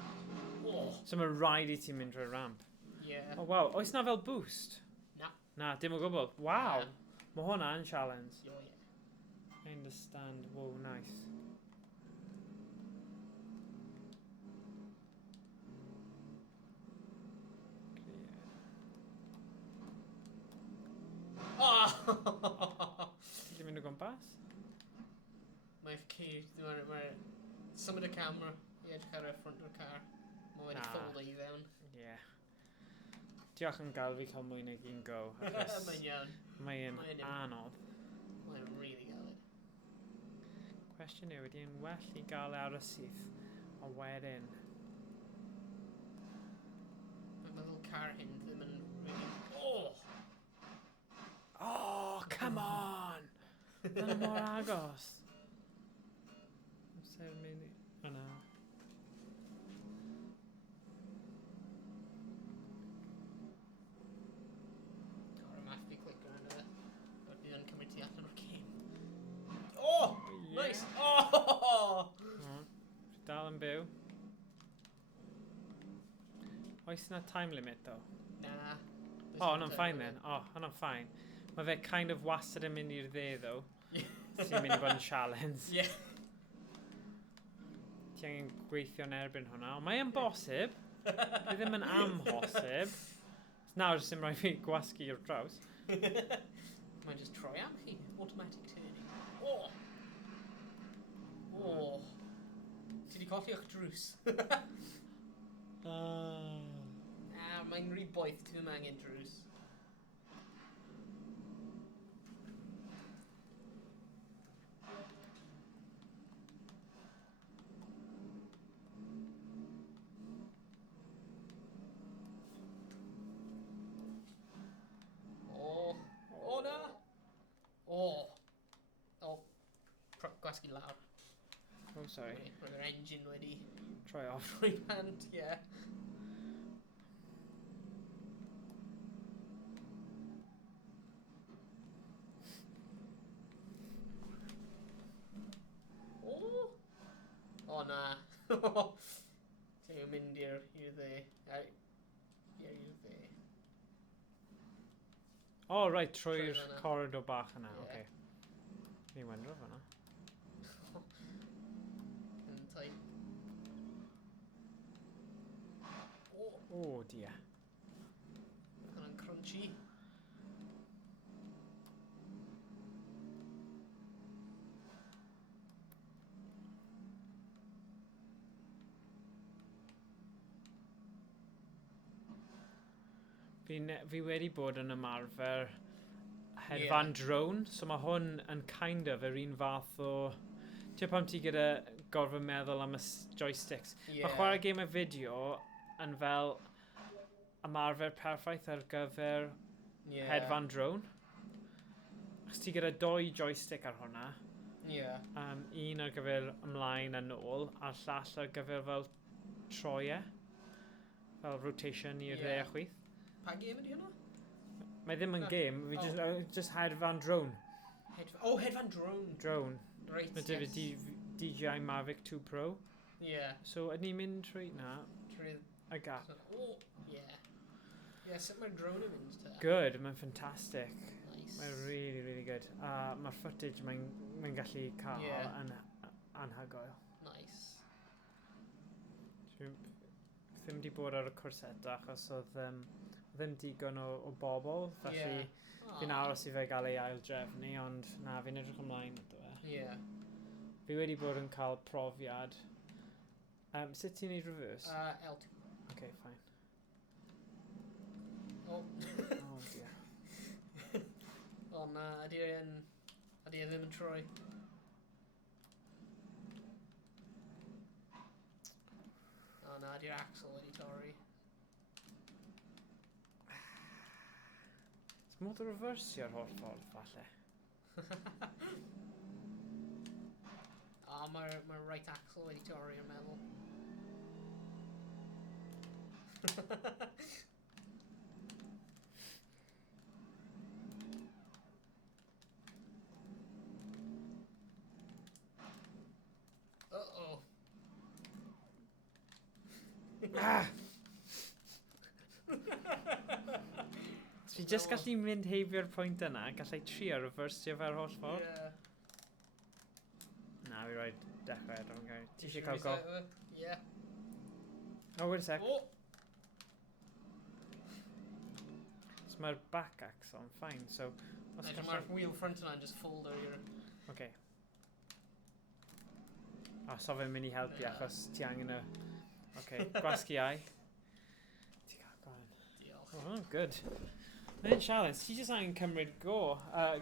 Oh, So mae rhaid i ti'n mynd drwy'r ramp. ie. Oh, waw. Oes na fel boost? Na. Na, dim o gwbl. Waw. Na. Mae hwnna'n challenge. Yo, ie. I understand. Whoa, nice. Oh! Ti di mynd o gwmpas? Mae'n ceir, mae'n symud y camera i edrych ar y ffront o'r car. Mae wedi Na. ffoldo i fewn. Ie. Diolch am gael fi cael mwy nag un go. achos Mae'n iawn. Mae'n Mae'n iawn. anodd. Mae'n really galed. Cwestiwn yw, ydy'n well i gael e ar y syth a wedyn? Mae'n meddwl car hyn ddim yn really... Oh! Oh, come on! Dyna mor agos. Amser mynd i... O na. Ar y math fi clic ar yna fe. O'r bydd yn cymryd ti allan o'r cyn. Oh! Ie. Nice! Oh! O, dal yn byw. Oes yna time limit, though? Na. Oh, hwnna'n fine then. Oh, hwnna'n fine. Mae fe kind of wastad yn mynd i'r dde, though. Sy'n mynd i bod yn challenge. Ie. Ti angen gweithio'n erbyn hwnna. Ond mae e'n bosib. Dwi ddim yn amhosib. Nawr, sy'n rhaid fi gwasgu i'r draws. Mae'n just troi am chi. Automatic turning. Oh! Oh! Ti wedi colli o'ch drws. Mae'n rhy boeth, ti ddim angen drws. Oh! Oh na! Oh! Oh! Gwasgu lawr. Oh, sorry. Roedd yr engine wedi Try off. rhoi band, ie. Oh! O na. Ti'n mynd i'r dde. I'r dde. Oh, right, trwy'r Trwy fan'na. corridor bach yna. Ie. Okay. Ni'n wendro fan'na. Yn tight. Oh! Oh, dear. Hwnna'n crunchy. Fi wedi bod yn ymarfer hedfan Ie. drone, so mae hwn yn kind of yr un fath o... Ti'n pam ti gyda gorfod meddwl am y joysticks. Ie. Mae chwarae game y fideo yn fel ymarfer perffaith ar gyfer Ie. hedfan drone. Achos ti gyda 2 joystick ar hwnna. Ie. Un ar gyfer ymlaen a nôl, a'r llall ar gyfer fel troie. Fel rotation i'r Ie. dde a chwith. Pa game ydi hwnna? Mae ddim yn Na. game, fi Oh. just hedfan drone. Hedfan drone. Drone. Right, Mae dy fi yes. DJI Mavic 2 Pro. Ie. So, ydyn ni'n mynd trwy na, Trwy... y gap. Oh, ie. Ie, sut mae'r drone yn mynd ta? Good, mae'n fantastic. Nice. Mae'n really, really good. A mae'r footage mae'n gallu cael Ie. yn anhygoel. Nice. Ddim di bod ar y cwrseta achos oedd ddim digon o bobl, felly Ie. fi'n aros i fe gael ei ail drefnu, ond na, fi'n edrych ymlaen ydw e. Ie. Fi wedi bod yn cael profiad. Sut ti'n neud reverse? L2. Okay, fine. Oh. Oh dear. O na, ydy e ddim yn troi. O na, ydy'r axle wedi torri. Modd o reversio'r holl ffordd, falle. Mae'r right axle wedi torri i'r meddwl. Uh-oh. Ah! Fi jyst gallu mynd heibio'r pwynt yna, gallai trio reversio fe'r holl ffordd. Yeah. Na, fi rhaid dechrau ar o'n gair. Ti eisiau cael go? Yeah. Oh, wait a sec. Oh! So mae'r back axle yn fine, so... Os Mae'r gallai... wheel front yna'n just fold over. Okay. O, so fe'n mynd i helpu Na. achos ti angen y... Okay, gwasgu ai. Ti cael gwaen. Diolch. Oh, good. Mae'n sialens, ti jyst angen cymryd go,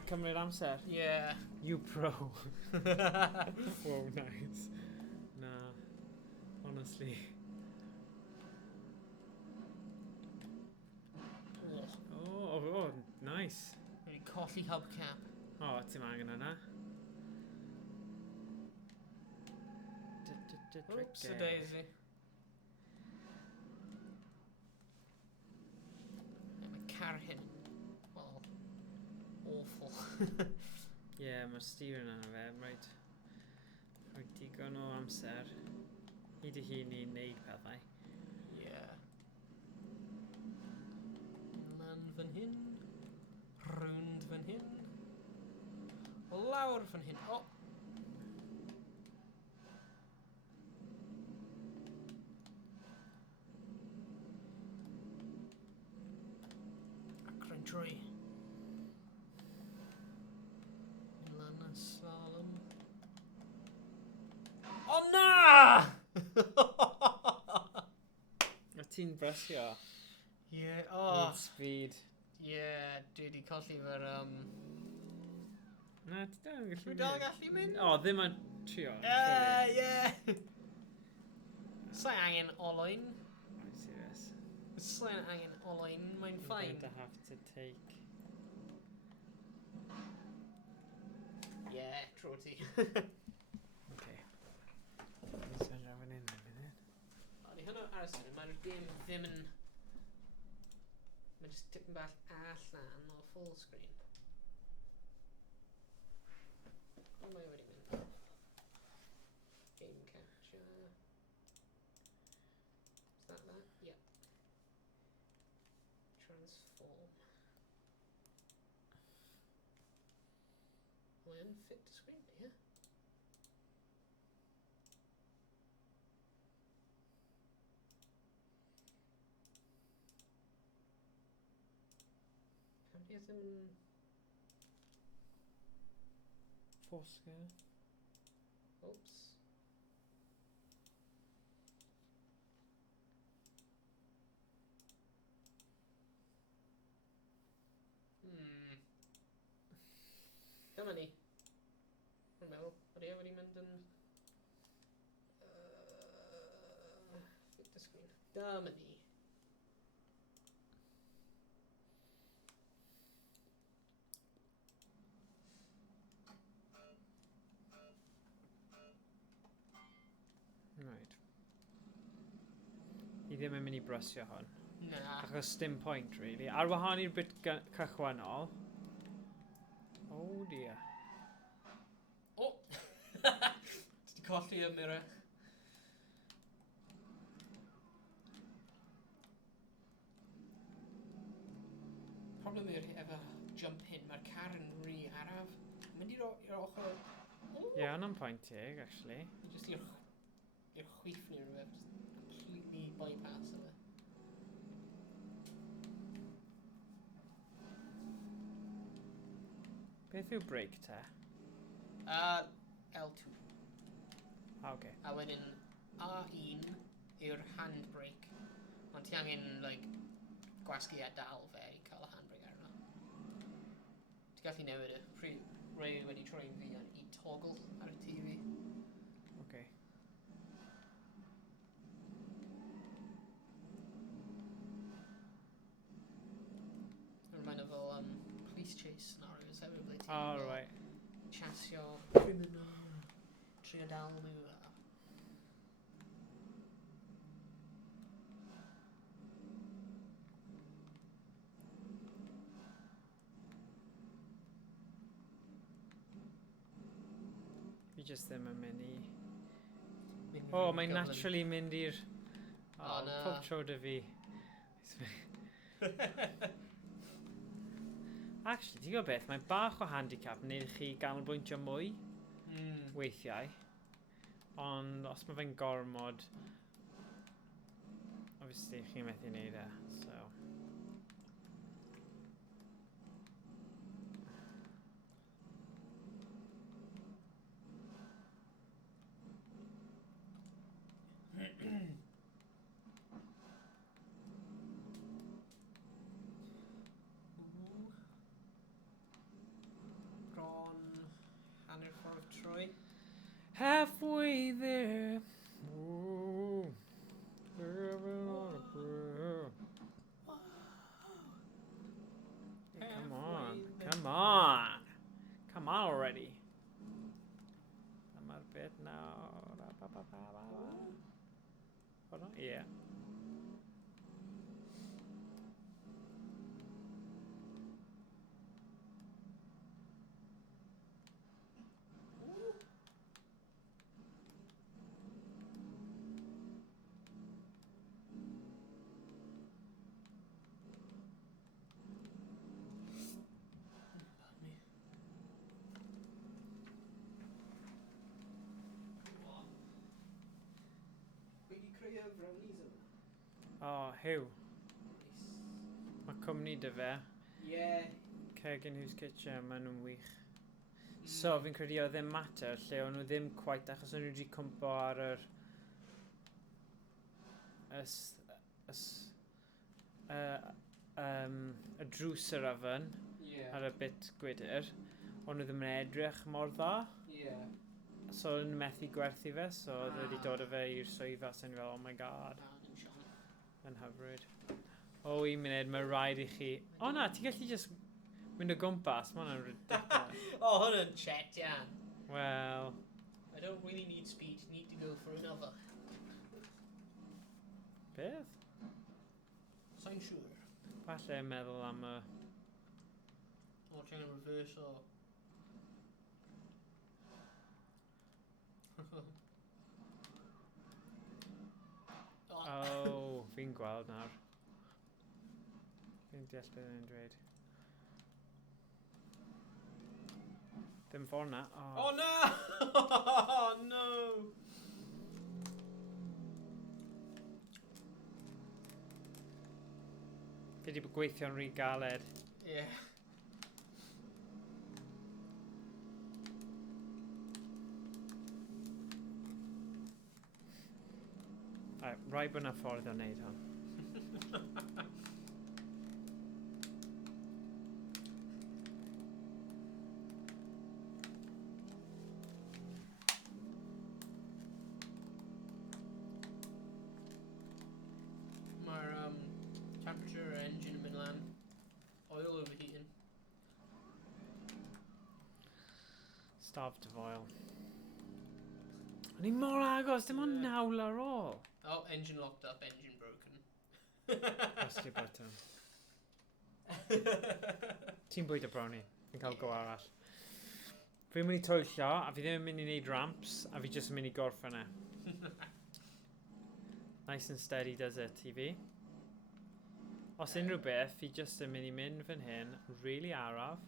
cymryd amser. Yeah. You pro. Whoa, nice. Nah, honestly. Oh, nice. Wedi colli hubcap. O, ti'n angen yna. Oops a daisy. Mae car hyn. Well, awful. Yeah, mae'r steering yna fe, right. Rhaid digon o amser. Hyd i hun i wneud pethau. Yeah. Lan fan hyn. Rownd fan hyn. O lawr fan hyn. O! Acron trwy. Lan y slalom. O na! O ti'n brysio? Yeah, Need speed. Yeah, dwi wedi colli fy'r Na, ti dal yn gallu Dwi dal gallu mynd? O, ddim yn trio. Yeah. Sa'i angen olwyn. I'm serious. Sa'i angen olwyn, mae'n I'm ffain. going to have to take... Yeah, tro ti. Okay. Let's send that one in a minute. O, ni hwnna ar y sy'n, mae'r gêm ddim yn... Mae jyst tipyn bach allan o full screen. O, mae wedi mynd. Game capture. Is that that? Yep. Transform. Am I unfit to screen here? Pam di ddim yn... Fosca. Oops. Dyma ni. Rwy'n meddwl, bod e wedi mynd yn... Fit the screen. Dyma ni. Right. I ddim yn mynd i brysio hwn. Na. Achos dim point, really. Ar wahân i'r bit cychwynnol. Oh dear. O! Ti di colli y mirror. Problem efo jump hyn, mae'r car yn rhy araf. Mynd i'r ochr... Ie, hwnna'n point teg, actually. Just i'r chwith neu rhywbeth. Just completely bypass yma. Beth yw brake te? L2. Okay. A wedyn R1 yw'r handbrake. Ond ti angen, like, gwasgu a dal fe i cael y handbrake arno. Ti gallu newid y. Ray wedi troi fi i toggle ar y TV. Okay. Rwy'n mynd o fel scenarios hefyd ble O, right. chasio criminal, trio dal nhw a... Fi just ddim yn mynd i... mynd O, i'r mae'n gyflym. naturally mynd i'r... O, O, na. pob tro dy fi. Actually, ti'n gwybod beth, mae bach o handicap yn neud i chi ganolbwyntio mwy weithiau. Ond os mae fe'n gormod, obviously chi'n methu neud e, so... Bron hanner ffordd trwy. Halfway there. Ooh. Living on a prayer. Come on, come on. Come on already. I'm out of bed now. Hold on, yeah. Wedi creu brownies yma. Oh, who? Mae cwmni dy fe. Yeah. Cegin Who's Kitchen, maen nhw'n wych. So, fi'n credu o ddim mater lle o'n nhw ddim quite achos o'n nhw wedi cwmpo ar yr y drws yr oven Yeah. ar y bit gwydr. O'n nhw ddim yn edrych mor dda. Yeah. So, o'n nhw methu gwerthu fe, so oedd wedi dod â fe i'r swyddfa, so o'n i fel, oh my god, Dim sian. yn hyfryd. O, un munud, mae rhaid i chi... O na, ti'n gallu just mynd o gwmpas, mae hwnna'n ridiculous. Oh, hwnna'n chet, yeah. Wel, I don't really need speed, need to go for another. beth? Sa'n siŵr. Falle meddwl am y... O, trying to reverse o. O, fi'n gweld nawr. Fi'n deall beth yn dweud. Dim ffordd na. Oh no! Oh no! Fi wedi gweithio'n rhy galed. Yeah. Rai bod na ffordd o wneud hwn. Mae'r temperature engine yn mynd lan. Oil overheating. Starved of oil. O'n i mor agos, dim ond nawl ar ôl. Oh, engine locked up, engine broken. Osgi button. Ti'n bwyd y brownie. Fi'n cael go arall. Fi'n mynd i twyllio, a fi ddim yn mynd i wneud ramps, a fi jyst yn mynd i gorffen e. Nice and steady does it, i fi. Os unrhyw beth, fi jyst yn mynd i mynd fan hyn, really araf.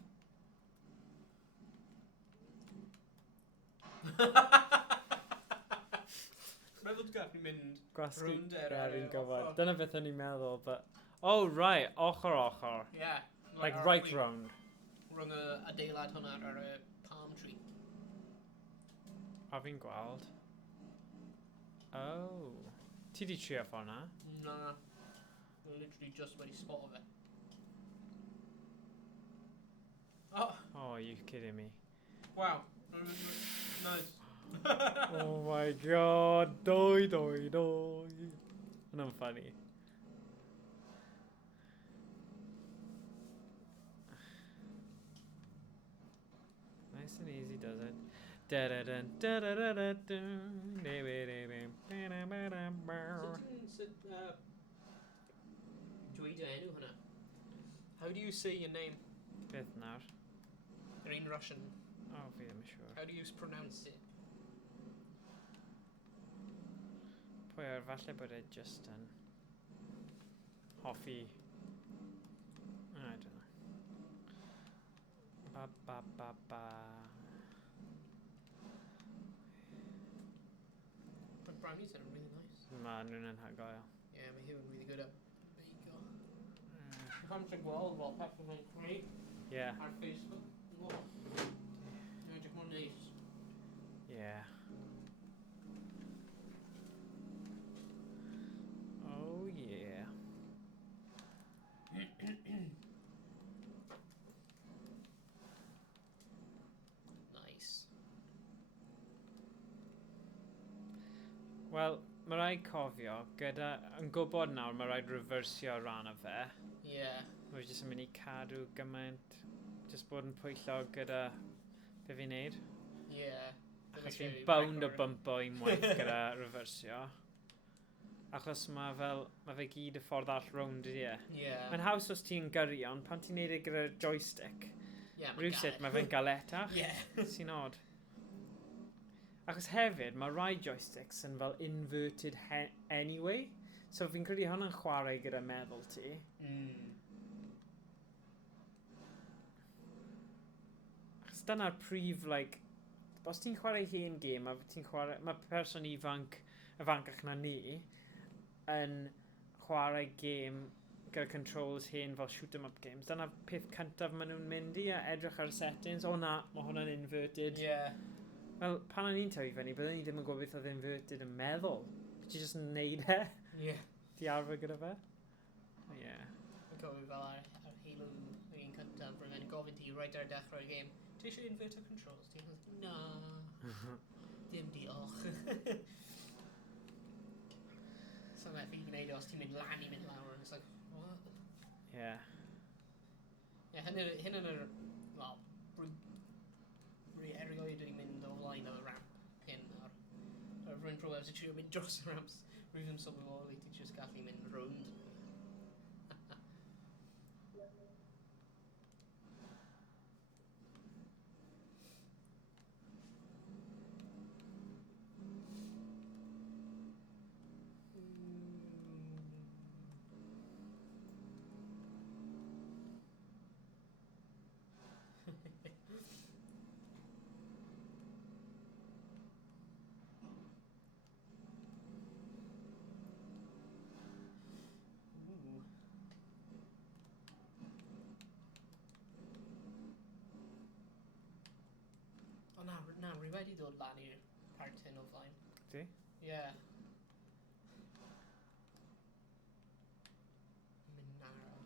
Meddwl ti'n gallu mynd Gwasgu rownder ar ar y un gofod. ochr. Dyna beth o'n i'n meddwl, but... Oh, right, ochr. Yeah. Like ar right chwi- round. Rhwng y adeilad hwnna ar y palm tree. A fi'n gweld. Oh. Ti di trio ffordd na? Na. We're literally just wedi spot of it. Oh, Oh, you kidding me. wow. Nice. Oh my god, doi. Hwna'n funny. Nice and easy does it. Da-da-dun, da-da-da-da-dun, da-ba-da-bam, ba-da-ba-da-bow. Dweud enw hwnna. How do you say your name? Beth nawr. Yr un Russian. Oh, fi ddim yn siŵr. How do you pronounce it? Pwy ar falle bod e just yn hoffi... I don't know. Ba ba ba ba. But brownies are really nice. Ma nhw'n anhygoel. Yeah, mae hyn really good at beigo. Pam ti'n gweld fel pepper yn creu Yeah, ar Facebook? Wow. Dwi'n edrych mor neis. yeah. Oh yeah. Nice. Wel, mae rhaid cofio, gyda... Yn gwybod nawr, mae rhaid reversio rhan o fe. Yeah. Mae jyst yn mynd i cadw gymaint... Jyst bod yn pwyllo gyda... Be fi'n neud? Yeah. Achos fi'n bound o bumpo unwaith gyda reversio. Achos mae fel... Mae fe gyd y ffordd all rownd i e. Yeah. Mae'n haws os ti'n gyrru, ond pan ti'n neud e gyda joystick, Yeah, rhywsut mae fe'n galetach. Yeah. Sy'n odd. Achos hefyd, mae rai joysticks yn fel inverted anyway. So fi'n credu hwnna'n chwarae gyda meddwl ti. Achos dyna'r prif, like... Os ti'n chwarae hen game, a ti'n chwarae... Mae person ifancach na ni yn chwarae game gyda controls hen fel shoot 'em up games. Dyna peth cyntaf maen nhw'n mynd i a edrych ar y settings. O na, mae hwnna'n inverted. Yeah. Wel, pan o'n i'n tyfu fyny, byddwn ni ddim yn gwybod beth oedd inverted yn meddwl. Ti jyst yn neud e. Yeah. Di arfer gyda fe. Yeah. Mae'n cofio fel ar Halo yr un cyntaf, rwy'n mynd gofyn ti right ar dechrau'r game. Ti eisiau inverter controls? Ti'n meddwl, na. Dim diolch. So mae fi gwneud os ti'n mynd lan i mynd lawr, and it's like, what? Yeah. Yeah, hyn yn yr, wel, erioed wedi mynd o flaen o'r ramp hyn ar rwy'n probably wedi trio mynd dros y ramps rwy'n ddim sylweddoli ti jyst gallu mynd rownd. Na, rwy wedi dod lan i'r part hyn o flaen. Ti? Yeah. Mynd narrow.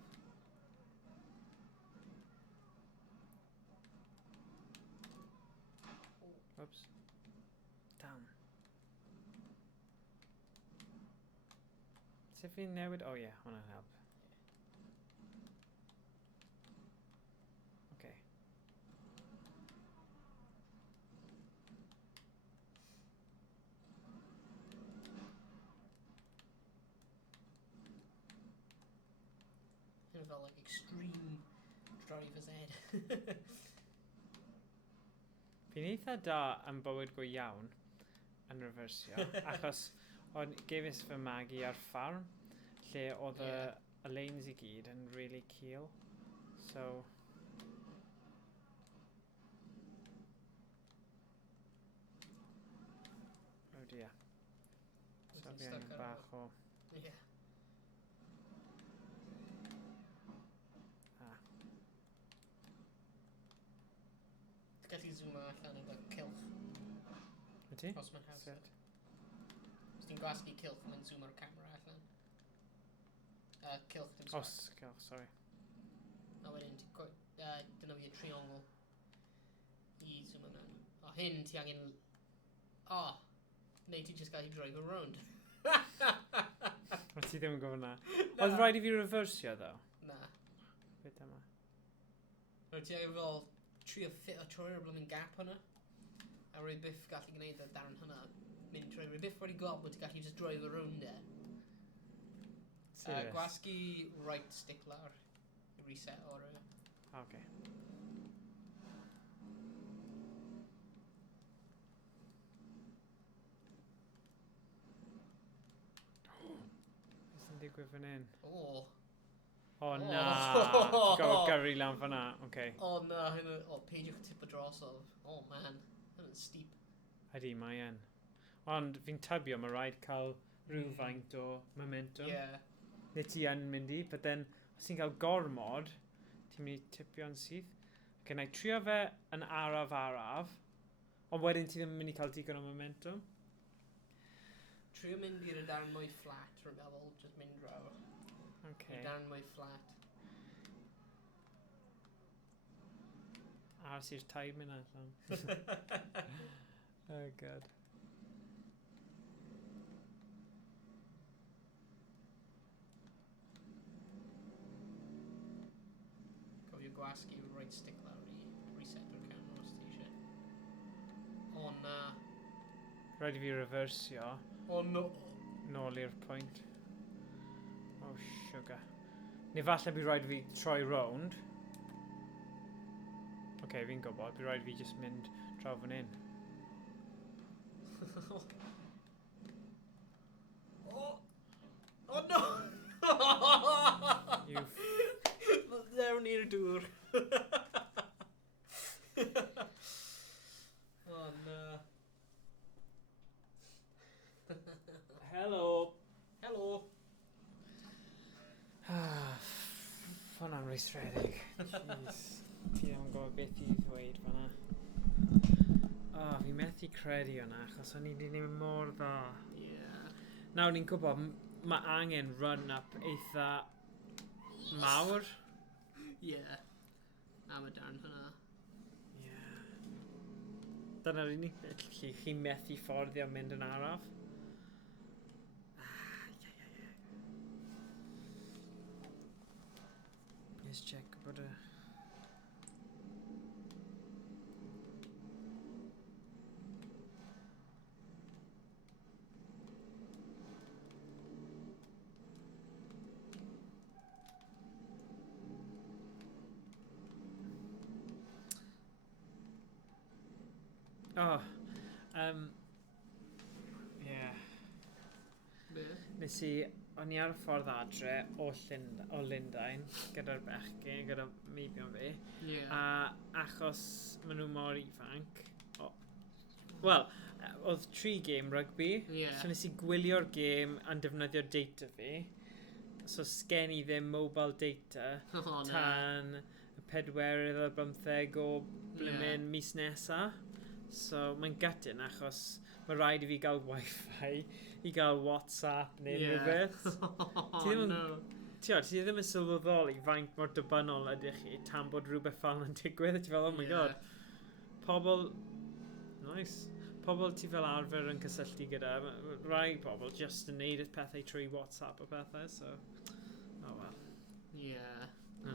Oops. Down. Sut fi'n newid... Oh yeah, hwnna'n help. Okay. Hyn fel like extreme driver's ed. Fi'n eitha da yn bywyd go iawn yn reversio, achos o'n gefis fy magu ar ffarm, lle oedd y lanes i gyd yn really keel. So... Oh dear. So fi angen bach o... Yeah. Ah. Ti'n gallu zoomo allan efo cilch Ydy? os mae'n hawdd. Sut? Os ti'n gwasgu cilch, mae'n zoomo'r camera allan. Cilch, dim Os, spark. gael, sorry. A wedyn, dyna fi y triongl i zoomo mewn. O, hyn ti angen... O, neu ti jyst gallu drive around. O ti ddim yn gwybod na. Oedd rhaid i fi reversio, ddo? Na. Beth yma? Rwy'n ti angen fel trio ffit o trwy'r blwyddyn gap hwnna. A rwy byth gallu gwneud y darn hwnna. Mynd trwy, rwy byth wedi gweld bod ti'n gallu just drive around e. Serious? Gwasgu right stick lawr i reset o'r... Okay. Beth sy'n digwydd fan hyn? O! O Oh. na! Ti'n gorfod gyrru lan fan'na, okay. O na, hynny... O, peidiwch tip o drosodd. O man, hynny'n steep. Ydy, mae yn. Ond fi'n tybio mae rhaid cael rhywfaint o momentum. Yeah. Neu ti yn mynd i, but then, os ti'n cael gormod, ti'n mynd i tipio'n syth. Okay, na i trio fe yn araf, ond wedyn ti ddim yn mynd i cael digon o momentum. Trio mynd i'r darn mwy flat, rwy'n meddwl, just mynd draw. Okay. I'r darn mwy flat. Ars i'r taib mynd allan. Oh god. Cofio gwasgu yw'r right stick lawr i reset o'r camera os ti eisiau. O na. Rhaid i fi reversio O no. nôl i'r pwynt. Oh, sugar. Neu falle bydd rhaid i fi troi rownd. Okay, fi'n gwybod. Bydd rhaid i fi just mynd draw fan hyn. Oh no! You There ni'r dŵr. Oh no. Hello. Hello. Hwna'n reithredig. Jeez. Ti ddim yn gwybod beth i ddweud fan'na. Fi methu credu hwnna, achos o'n i wedi gwneud mor dda. Yeah. Nawr ni'n gwybod, mae angen run-up eitha mawr. Yeah. Am y darn hwnna. Dyna'r unig beth lle chi methu fforddio mynd yn araf. Let's check bod y... Yeah. Be? Nes i, o'n i ar y ffordd adre o Llundain gyda'r bechgyn, gyda meibion fi. Yeah. A achos maen nhw mor ifanc. Wel, oedd 3 game rugby. Yeah. So nes i gwylio'r game yn defnyddio data fi. So sgen i ddim mobile data Oh no. tan y 4 ar 15 o blymyn mis nesa. So mae'n gutting achos mae rhaid i fi gael wifi, i gael WhatsApp neu rhywbeth. Oh Ti ddim yn- no. Ti ddim yn sylweddoli faint mor dibynol ydych chi tan bod rhywbeth fel yn digwydd. Ti fel, oh my god. Pobl... Nice. Pobl ti fel arfer yn cysylltu gyda. Rai pobl just yn neud y pethau trwy WhatsApp o pethau, so... Oh well. Yeah. No.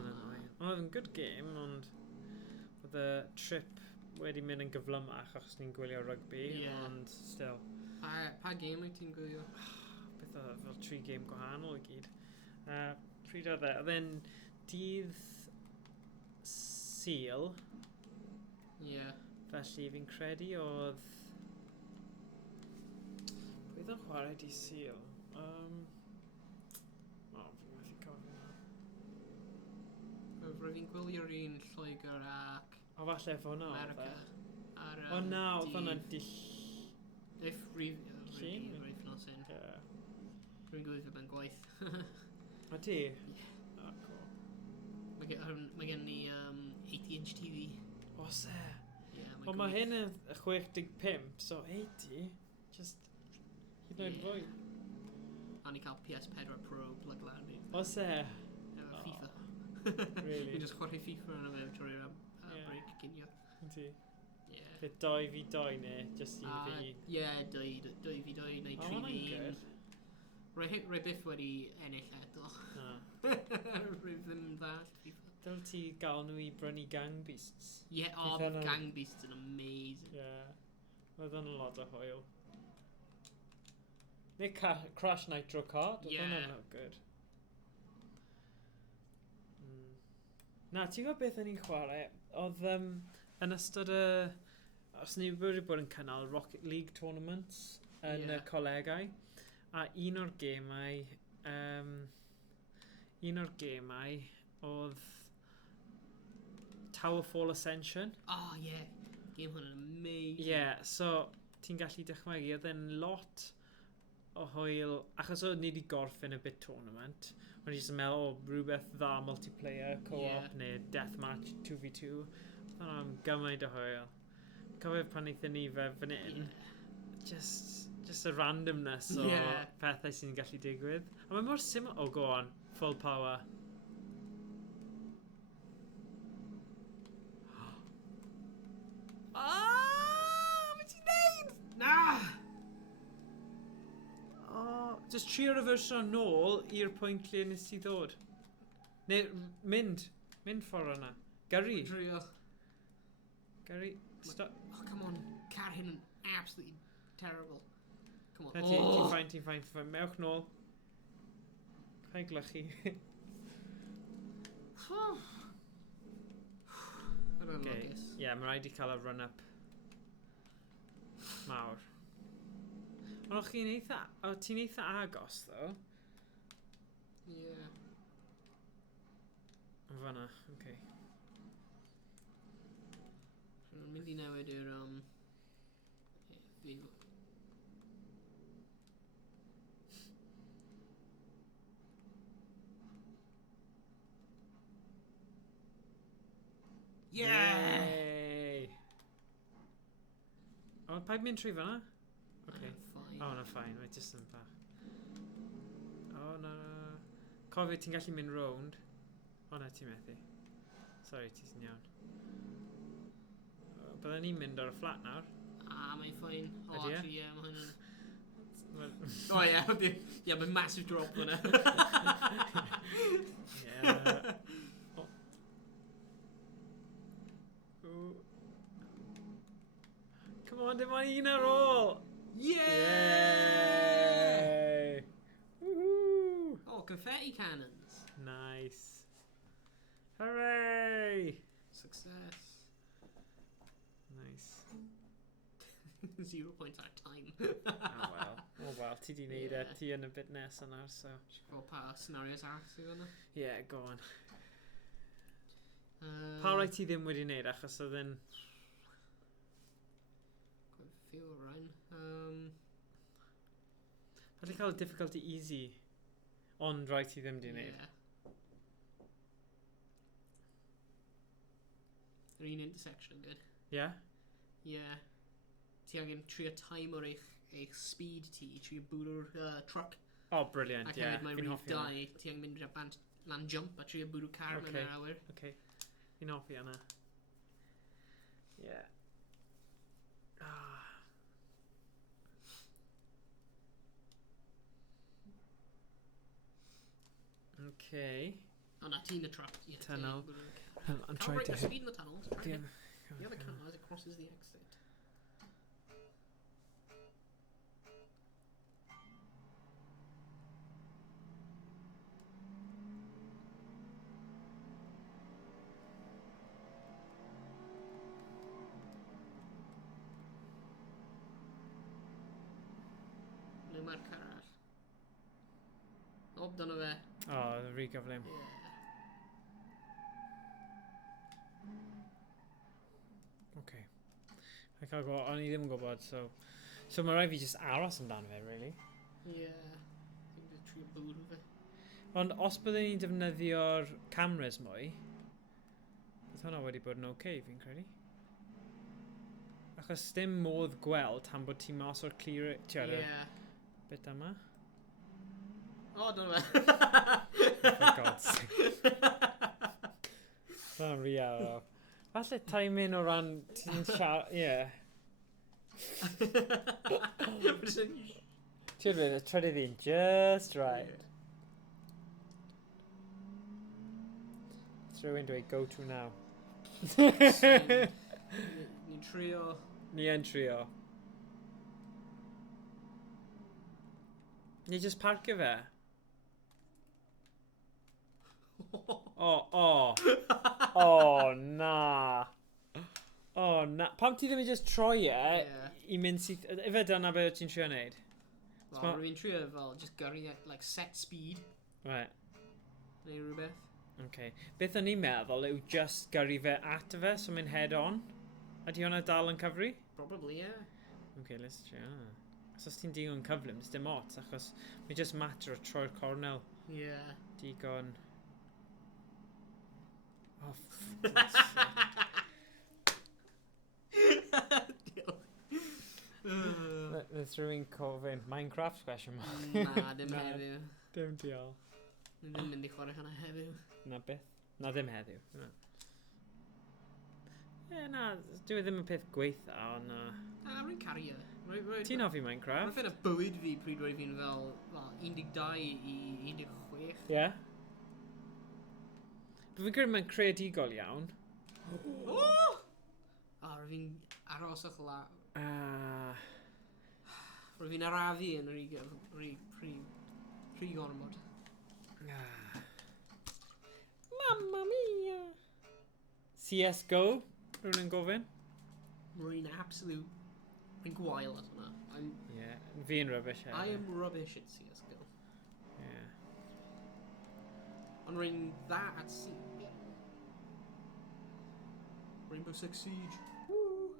Oedd yn good game, ond... Oedd y trip wedi mynd yn gyflymach achos ni'n gwylio rugby, ond still. Pa game wyt ti'n gwylio? Beth oedd fel 3 game gwahanol i gyd. Pryd oedd e? Oedd e'n dydd Sul, Yeah. felly fi'n credu oedd... Pwy oedd yn chwarae dydd Sul? Fi'n methu cofio. Rwy'n fi'n gwylio'r un Lloegr ac O, falle efo hwnna oedd America. e. Ar, O na, oedd hwnna'n dill... If rwy'n Llun? nos yn. Yeah. Rwy'n gwylio fe'n gwaith. O ti? O, cool. Mae gen ni 80-inch TV. Os e? Yeah, O, mae hyn yn 65, so 80. Just... Hyd yn oed fwy. A ni cael PS4 Pro plug lan i. Os e? Efo FIFA. Really? Fi'n just chwarae FIFA yn y fe trwy'r break ginio. Ti? Yeah. Fe 2v2 neu just 1v1? Yeah, 2v2 neu 3v1. Rwy byth wedi ennill eto. Na. Rwy ddim yn dda. Dyl ti gael nhw i brynu Gang Beasts. Ie, Bydd hwnna'n- Gang Beasts yn amazing. Yeah. Oedd hwnna'n lot o hwyl. Neu Crash Nitro Kart. Oedd Yeah. hwnna'n not good. Na, ti'n gwybod beth o'n i'n chwarae? Oedd yn ystod y... Os ni wedi bod yn cynnal Rocket League tournaments yn y Ie. colegau. A un o'r gemau... un o'r gemau oedd Towerfall Ascension. Oh, ie. Game hwn yn amazing. Ie, so ti'n gallu dychmygu, oedd e'n lot o hwyl, achos oedd ni wedi gorffen y bit tournament, o'n i jyst yn meddwl, rhywbeth dda multiplayer, co-op, Ie. neu deathmatch 2v2, oedd am gymaint o hwyl. Cofio pan eithon ni fe fan hyn, just y randomness o Ie. pethau sy'n gallu digwydd. A mae mor syml, oh go on, full power. Mae ti'n neud? Na! Just trio reversio nôl i'r pwynt lle nes ti ddod. Neu mynd ffordd yna. Gyrru. Drio. Gyrru. Stop. Oh, come on. Car hyn yn absolutely terrible. Come on. Na ti'n ffain. Mewch nôl. Cael glychu. Yr Okay. olygus. Ie, mae rhaid i cael y run-up mawr. Ond o'ch chi'n eitha... O, ti'n eitha agos, ddo? Ie. O fanna, oce. Rwy'n mynd i newid i'r, fyw. Yeah! Yay! O, paid mynd trwy fanna? Okay. Fine. O, na, ffain. Mae jyst yn bach. O, na. Cofio, ti'n gallu mynd rownd. O, na, ti'n methu. Sorry, ti'n iawn. Byddwn ni'n mynd o'r fflat nawr. Mae'n fine. O, Ydi e? actually, ie, mae hwnna'n... Wel, O, ie, ie, mae'n massive drop hwnna. yeah. O. Ooh. Come on, dim ond un ar ôl! Yeah! Woohoo! Oh, confetti cannons. Nice. Hooray! Success. Nice. 0 points at time. Oh well, ti di neud e, Yeah. ti yn y bit nes yna, so... Fel pa scenarios arall sydd yna? Yeah, go on. Pa rai ti ddim wedi neud achos oedd yn... Quite a few run. Felly cael difficulty easy, ond rai ti ddim wedi neud. Yeah. Yr un intersection yn good. Yeah? Yeah. Ti angen trio time o'r eich speed ti, trio bwrw'r truck. Oh, brilliant, Ac yeah. hefyd mae'n Fi'n rhif hoffi hwnna. 2, ti angen mynd i'r band land jump a trio bwrw car mewn Okay. yr awyr. Okay. Fi'n hoffi hwnna. Yeah. Ah. Okay. O na, ti'n y truck. Yeah, ti Tunnel. angen bwrw'r car. I'm Can't trying break to the hit... speed in the tunnels. Try and Yeah. hit the other car as it crosses the exit. Ble mae'r car arall? O, dyna fe. Oh, rhy gyflym. Yeah. Okay. I cael gwybod, o'n i ddim yn gwybod, so... So mae rai fi just aros amdano fe, really. Yeah. Dwi'n mynd trio bwrw fe. Ond os byddwn ni'n defnyddio'r cameras mwy, bydd hwnna wedi bod yn okay, fi'n credu. Achos dim modd gweld tan bod ti mas o'r clear... Tiad, Yeah. bit yma. O, dyna fe. For God's sake. Rhan real. Falle timing o ran ti'n siarad... Ie. Should be the trydydd un just right. Throw into a go-to now. Ni'n trio... Ni yn trio. Ni just parcio fe. Oh, na. Oh, na. Pam ti ddim yn just troi e I mynd sydd... Ife dyna be ti'n trio wneud? Wel, rwy'n trio fel, just gyrru e, like, set speed. Right. Neu rhywbeth. Okay. Beth o'n i'n meddwl yw just gyrru fe at fe, so mynd head on. Ydy hwnna dal yn cyfri? Probably, yeah. Okay, let's try. Os oes ti'n digon cyflym, dim ots, achos mi just matter o troi'r cornel. Yeah. Digon... Oh, There's rhywun cofyn Minecraft question mark. Na, dim Na. heddiw. Dim diol. Ni ddim mynd I chwarae hynna heddiw. Na beth? Na ddim heddiw. Na. Na, dwi ddim yn peth gweitha, ond na. Na, rwy'n cario. Ti'n hoffi Minecraft? Mae'n ffyn y bywyd fi pryd roedd fi'n fel 12 I 16. Ie? Fi'n credu mae'n creadigol iawn. Oh! Roedd fi'n aros o'ch la. Roedd fi'n arafu yn rhy gormod. Mamma mia! CSGO? Rwy'n yn gofyn? Rwy'n absolute... Rwy'n gwael at hwnna. Yeah, fi'n rubbish. I am rubbish at CSGO. Yeah. Ond rwy'n dda at Siege. Rainbow Six Siege. Woo!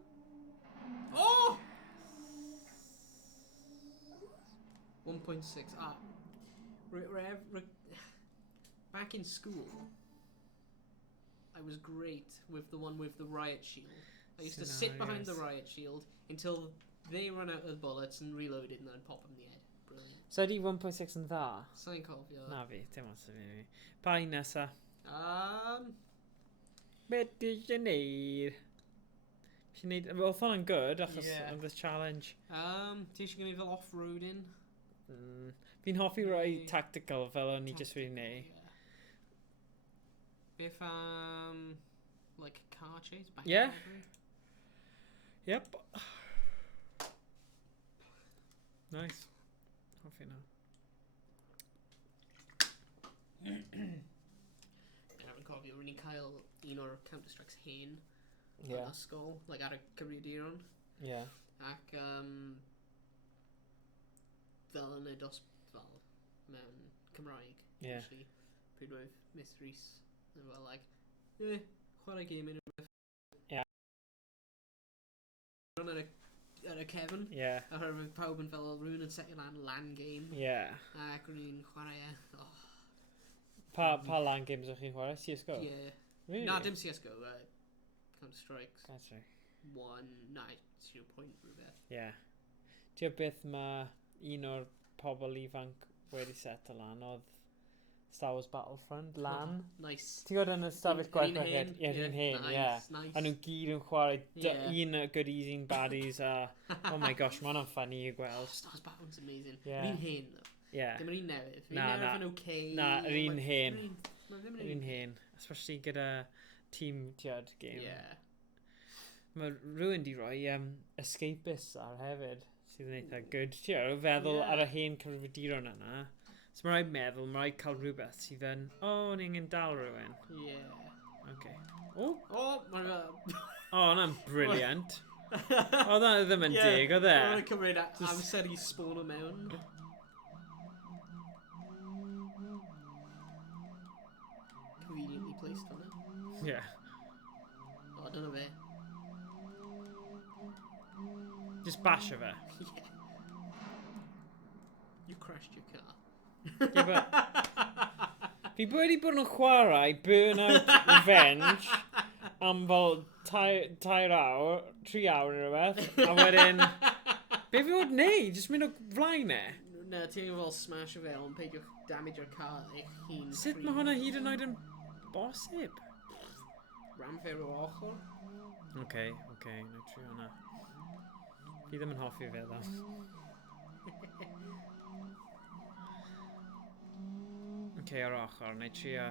Oh! 1.6. Back in school, I was great with the one with the riot shield. I used to sit behind the riot shield until they run out of bullets and reloaded and I'd pop them in the head. Brilliant. So ydi 1.6 yn dda? Sa'n cofio. Na fi, dim ond sy'n fi. Pa un nesa? Beth di eisiau neud? Eisiau neud... Wel, oedd hwnna'n good, achos of the challenge. Ti eisiau gwneud fel off-roading? Fi'n hoffi rhoi tactical fel o'n i just wedi neud. Beth like car chase? Back Yeah. Yep. Nice. Hoffi na. Dwi'n cofio, rwy'n ni'n cael un o'r Counter-Strike's hen Yeah. yn ysgol, like ar y cyfrifiaduron. Yeah. Ac fel yn y fel mewn Cymraeg. Yeah. Actually, pryd roedd Miss Rhys yn fel like, chwarae game yn rhywbeth. Yeah. Ar y cefn. Yeah. A rhywbeth pawb yn fel rhywun yn setio lan LAN game. Yeah. Ac rwy'n ni'n chwarae e. Oh. Pa LAN games o'ch chi'n chwarae? CSGO? Yeah. Really? Na, dim CSGO. Counter-Strike. That's right. 0 point rhywbeth. Yeah. Ti'n beth mae un o'r pobl ifanc wedi set o lan oedd Star Wars Battlefront, LAN. Nice. Ti'n gwybod yn y stafell gwerth hefyd? Ie, rhywun hen, ie. Nice. A nhw'n gyd yn chwarae un o good easing baddies a... Oh my gosh, mae hwnna'n funny I gweld. Star Wars Battlefront's amazing. Yeah. Yr un hen, though. Yeah. Dim yr un newydd. Na, Yr un newydd yn okay. Na, yr un hen. Yr Yr un hen. Especially gyda team tiad game. Yeah. Mae rhywun di roi escapists ar hefyd. Sydd yn eitha good. Ti'n feddwl ar y hen cyfrifiaduron yna. So mae rhaid meddwl, mae rhaid cael rhywbeth sydd yn... O, ni'n angen dal rhywun. Yeah. Okay. O! O, mae'n O, hwnna'n brilliant. O, hwnna ddim yn dig, o dde? Mae'n cymryd amser I spawn o mewn. Conveniently placed on it. Yeah. O, dyna fe. Just basio fe. Yeah. You crashed your car. Fi wedi bod yn chwarae Burnout Revenge am fel 3 awr neu rhywbeth. A wedyn... Be fi fod neud? Just mynd o flaen e? Na, ti'n fel smash o fe ond peidio damage your car eich hun. Sut mae hwnna hyd yn oed yn bosib? Ram fe o ochr. Okay, na trio hwnna. Fi ddim yn hoffi fe dda. Okay, ar ochr, neu trio...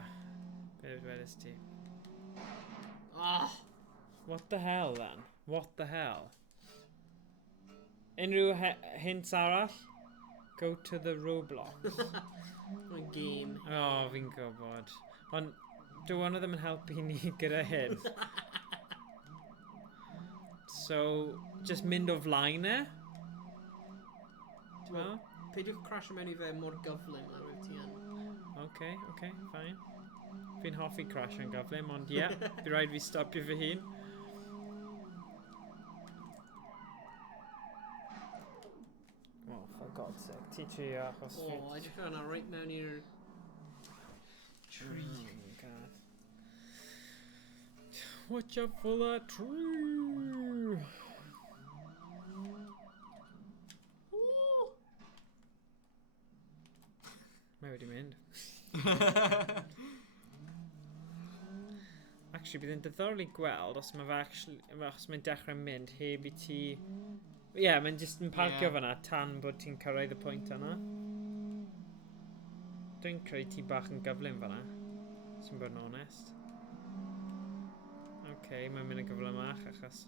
Be wedys ti? Ah! What the hell, then? What the hell? Unrhyw hints arall? Go to the Roblox. A game. Oh, fi'n gwybod. Ond, dwi one of them yn helpu ni gyda hyn. So, just mynd o flaen e? Ti'n meddwl? Peidiwch crasio mewn I fe mor gyflym na rwyf ti yn. Okay, fine. Fi'n hoffi crash yn gyflym, ond ie, fi rhaid fi stopio fy hun. Oh, for God's sake, ti trio achos fi... Oh, edrych ar hwnna right mewn i'r tree. Oh my god. Watch out for that tree! Ooh. Mae wedi mynd. Actually, bydd yn diddorol I gweld os mae fe os mae'n dechrau mynd heb I ti... Ie, mae'n just yn parcio fan'na tan bod ti'n cyrraedd y pwynt yna. Dwi'n creu ti bach yn gyflym fan'na, sy'n bod yn onest. Okay, mae'n mynd yn gyflymach achos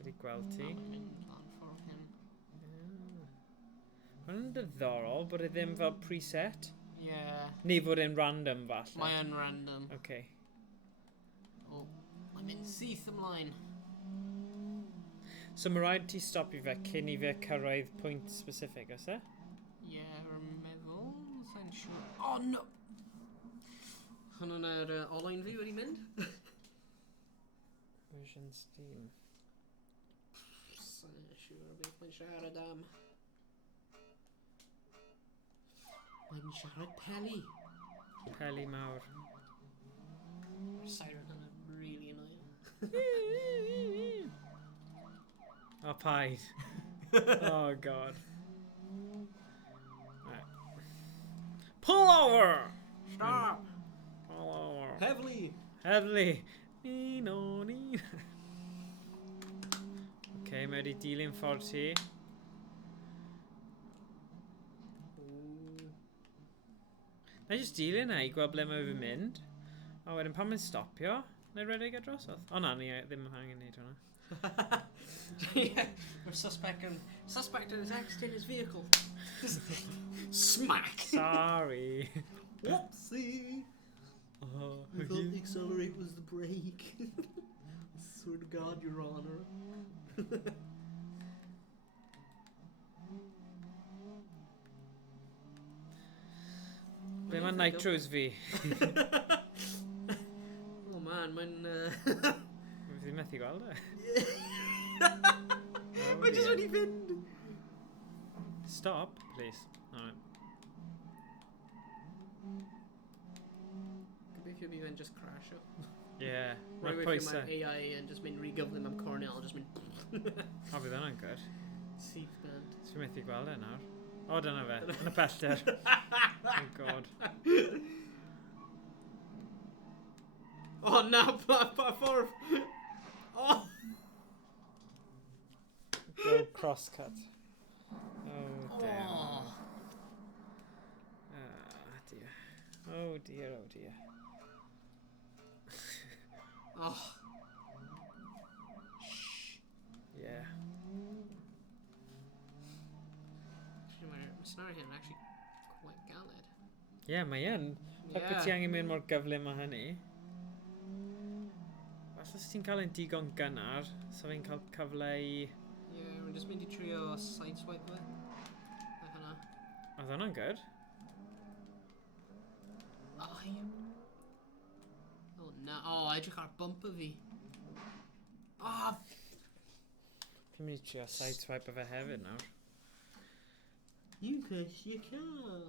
wedi gweld ti. Mae'n mynd lan ffordd hyn. Mae'n diddorol bod e ddim fel preset. Yeah. Neu fod e'n random falle. Mae'n random. Okay. Oh, mae'n mynd syth ymlaen. So mae rhaid ti stopio fe cyn I fe cyrraedd pwynt specific, oes e? Yeah, rwy'n meddwl. Sa'n siŵr. Oh, no! Hwnnw'n yr olain fi wedi mynd. Version Steam. Sa'n siŵr beth mae'n siarad am. Mae'n siarad peli. Peli mawr. Mae'r siren hwnna'n really annoying. Oh, paid. Oh, God. Right. Pull over! Stop! Pull over. Heavily! Heddlu. No, ni. Okay, mae wedi dilyn ffordd ti. Na I just dilyn e I gweld ble mae fe'n mynd. A wedyn pan mae'n stopio, neu redeg ar drosodd. O na, ni ddim angen neud hwnna. Yeah, we're suspecting has exited his vehicle. Smack! Sorry. Whoopsie! Oh, I thought the accelerate was the brake. I swear to God, Your Honor. Ble mae nitros fi? Oh man, mae'n... Fi ddim methu gweld e. Mae'n just wedi fynd! Stop, please. Alright. Gobeithio fi fe'n just crasho. Yeah, Right mae'r away pwysau. from my AI and just mynd re-gyflym am Cornell, just mynd... O, bydd hwnna'n good. Syth band. Dwi'n methu gweld e nawr. O, dyna fe. Yn y pellter. Oh, God. Oh, na, pa ffordd! Oh! Go crosscut. Oh, damn. Oh. Ah, dear. Oh, dear, oh, dear. Oh. Yeah. Mae'r scenario hyn actually quite galed. Yeah, mae yn. Ffaith bod ti angen mynd mor gyflym â hynny. Falle os ti'n cael ein digon gynnar, so fi'n cael cyfle I... Yeah, rwy'n just mynd I trio sideswipe fe. A hynna. Oedd hwnna'n good. Oh, ie. Oh, na. Oh, edrych ar bump o fi. Oh, Fi'n mynd I trio sideswipe fe hefyd nawr. you cuss your car.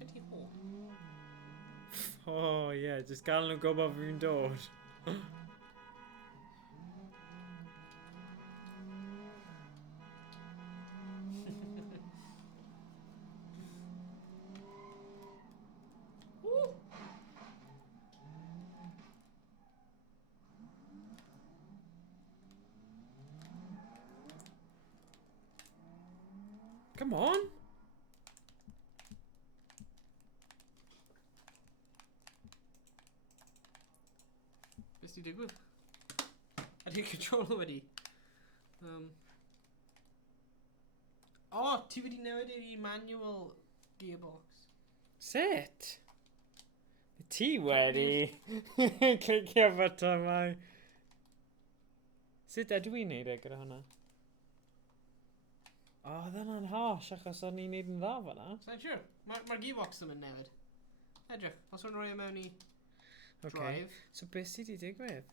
Sgen ti hôn? Oh, yeah, just gael nhw gwybod fi'n dod. Come on. Beth ti'n digwydd? Ydy'n control wedi? O, ti wedi newid i'r manual gearbox. Sut? Ti wedi clicio button mai. Sut ydw i'n neud e gyda hwnna? O, ddyna'n harsh achos o'n i'n neud yn dda fan'na. Sa'n siwr? Mae'r gearbox ddim yn newid. Edrych, os o'n rhoi e mewn i Okay. drive. So beth sydd wedi digwydd?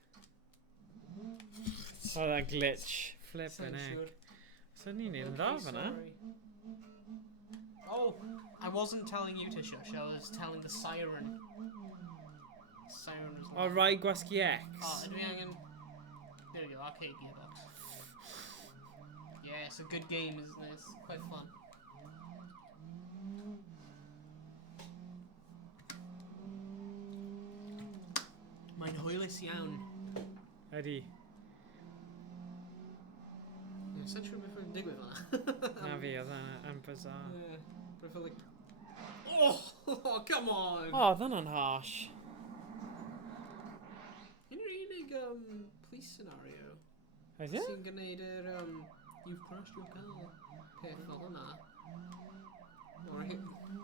O, that glitch. Flippin' Sa'n egg. siwr. So o'n i'n neud yn dda fan'na. sorry. Oh, I wasn't telling you to shush, I was telling the siren. Siren was O, like... rai gwasgu X. Oh, ydw i angen... There we go, arcade gearbox. Yeah, it's a good game, isn't it? It's quite fun. Mae'n hwylus iawn. Ydi. Sa'n siŵr beth yw'n digwydd fan'na. Na fi, oedd yn bizarre. Yeah, but I feel like... Oh, come on! O, ddyna'n harsh. Yn yr unig police scenario, Oes e? sy'n gwneud yr you've crashed your car peth fel hwnna. Or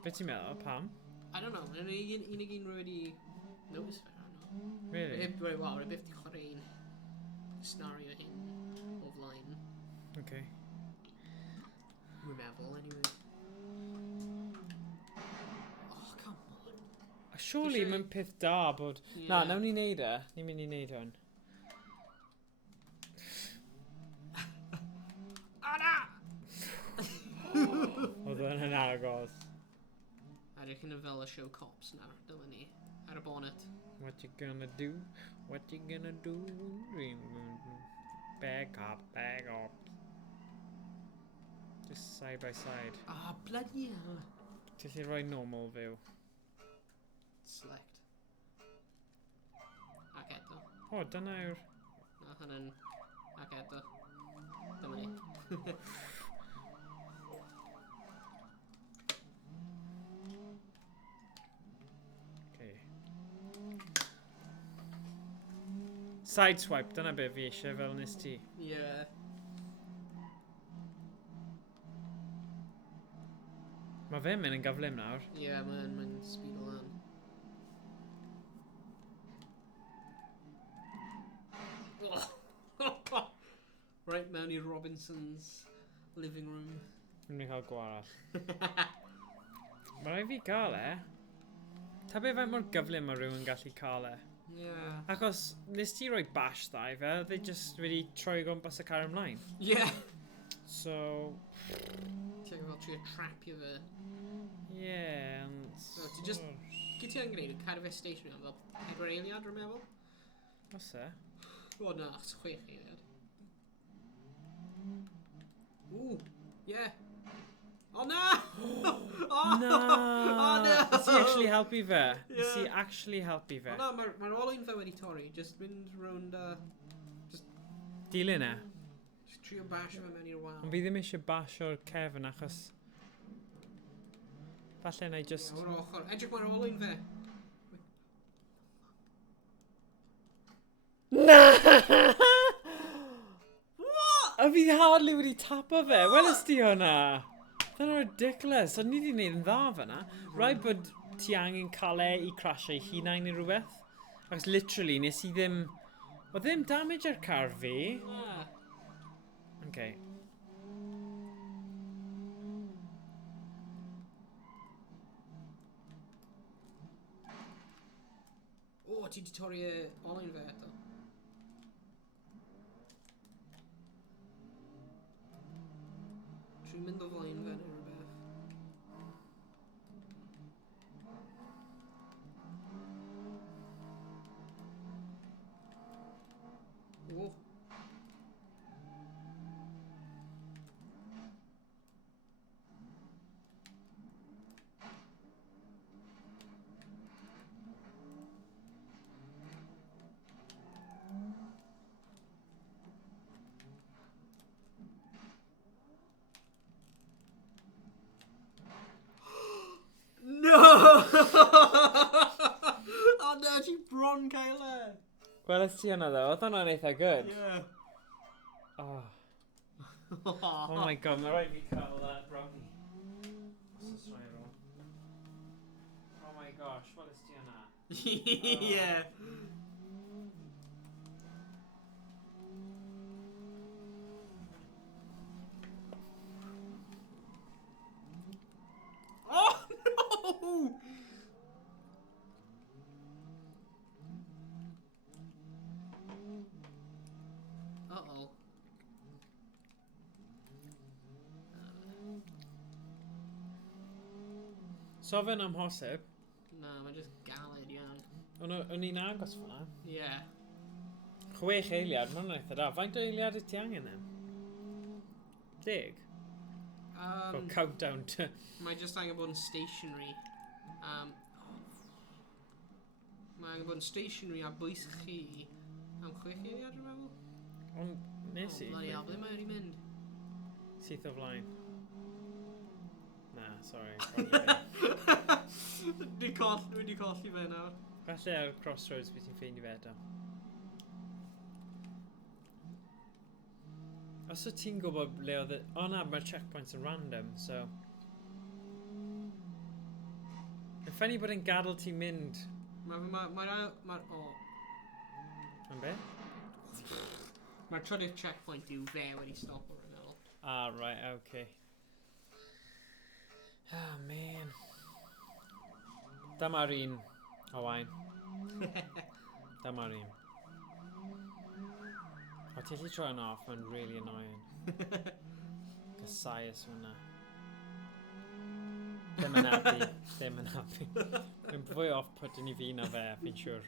Be ti'n meddwl? Pam? I don't know, yn unig un rwy wedi notice fe, I don't know. Really? Wel, rwy byth di chwarae un scenario hyn o flaen. Okay. Rwy'n meddwl, anyway. Oh, come on. Surely Felly- mae'n peth da bod... Na, nawn ni neud e. Ni'n mynd i neud hwn. Anna! Oedd yn agos. Edrych yn y fel y show cops nawr, dyma ni. Ar y bonnet. What you gonna do? What you gonna do? Bag up, bag up. Just side by side. Ah, bloody hell. Ti'n lli rhoi normal view. Select. Ac eto. O, dyna yw'r... A hynny'n... Ac eto. Dyma ni. Okay. Sideswipe, dyna be fi eisiau fel nes ti. Yeah. Mae fe'n mynd yn gyflym nawr. Yeah, mae'n speed o lan. Right mewn i Robinson's living room. Yn mynd i cael gwarall. Mae rai fi gael e. Ta be faint mor gyflym mae rhywun gallu cael e. Yeah. Achos nes ti roi bash dda i fe, they just wedi troi gwmpas y car ymlaen. Yeah. So, Ti'n fel trio trapio fe. yeah, and... So, ti just- Gyd ti yn gwneud, cadw fe stationary am fel 4 eiliad, rwy'n meddwl? Os e? O na, 6 eiliad. Ooh, yeah. Oh na! Oh, Na! Oh no! Nes i actually helpu fe? Nes i Yeah. actually helpu fe? O na, mae'r olwyn fe wedi torri. Just mynd round, Dilyn e? just trio basio fe mewn i'r wal. Ond fi ddim eisiau basio'r cefn achos... Falle na i just... O'r ochr. Edrych mae'r olwyn fe. Na! A fi hardly wedi tapo fe. Weles ti hwnna? Dyna'n ridiculous. O'n ni wedi gwneud yn dda fyna. Rhaid bod ti angen cael e i crasio ei hunain neu rhywbeth. Ac literally nes i ddim... O ddim damage ar car fi. Ah. Okay. O, ti wedi torri olwyn fe eto. Dwi'n mynd o flaen fe neu rhywbeth. O. Gwelais ti hwnna ddo? Oedd hwnna'n eitha good. Yeah. Oh. Oh my god, mae rhaid fi cael brownie. Os oes rhai ro. Oh my gosh, gwelais ti hwnna? Yeah. Oh no! Uh-oh. So fe'n amhosib. Na, mae just galed iawn. O'n i'n agos fan'na. Yeah. 6 eiliad, mae hwnna'n eitha da. Faint o eiliad wyt ti angen em? 10? Or countdown to... Mae just angen bod yn stationary. Mae angen bod yn stationary a bwys chi am 6 eiliad, dwi'n meddwl? Ond nes i? Bloody hell, ble mae wedi mynd? Syth o flaen. Na, sorry. Wedi colli fe nawr. Falle ar Crossroads beth ti'n ffeindio fe eto. Os wyt ti'n gwybod le oedd... O na, mae'r checkpoints yn random, so... Yn ffynnu bod yn gadael ti mynd... Yn be? Mae'r trydydd checkpoint yw fe wedi stop o'r ymwneud. Ah, right, okay. Ah, man. Dyma'r un. Owain. Dyma'r un. O, ti'n gallu troi hwnna off, mae'n really annoying. Casaius hwnna. Ddim yn happy. Ddim yn happy. Mae'n fwy off-putting i fi na fe, fi'n siwr.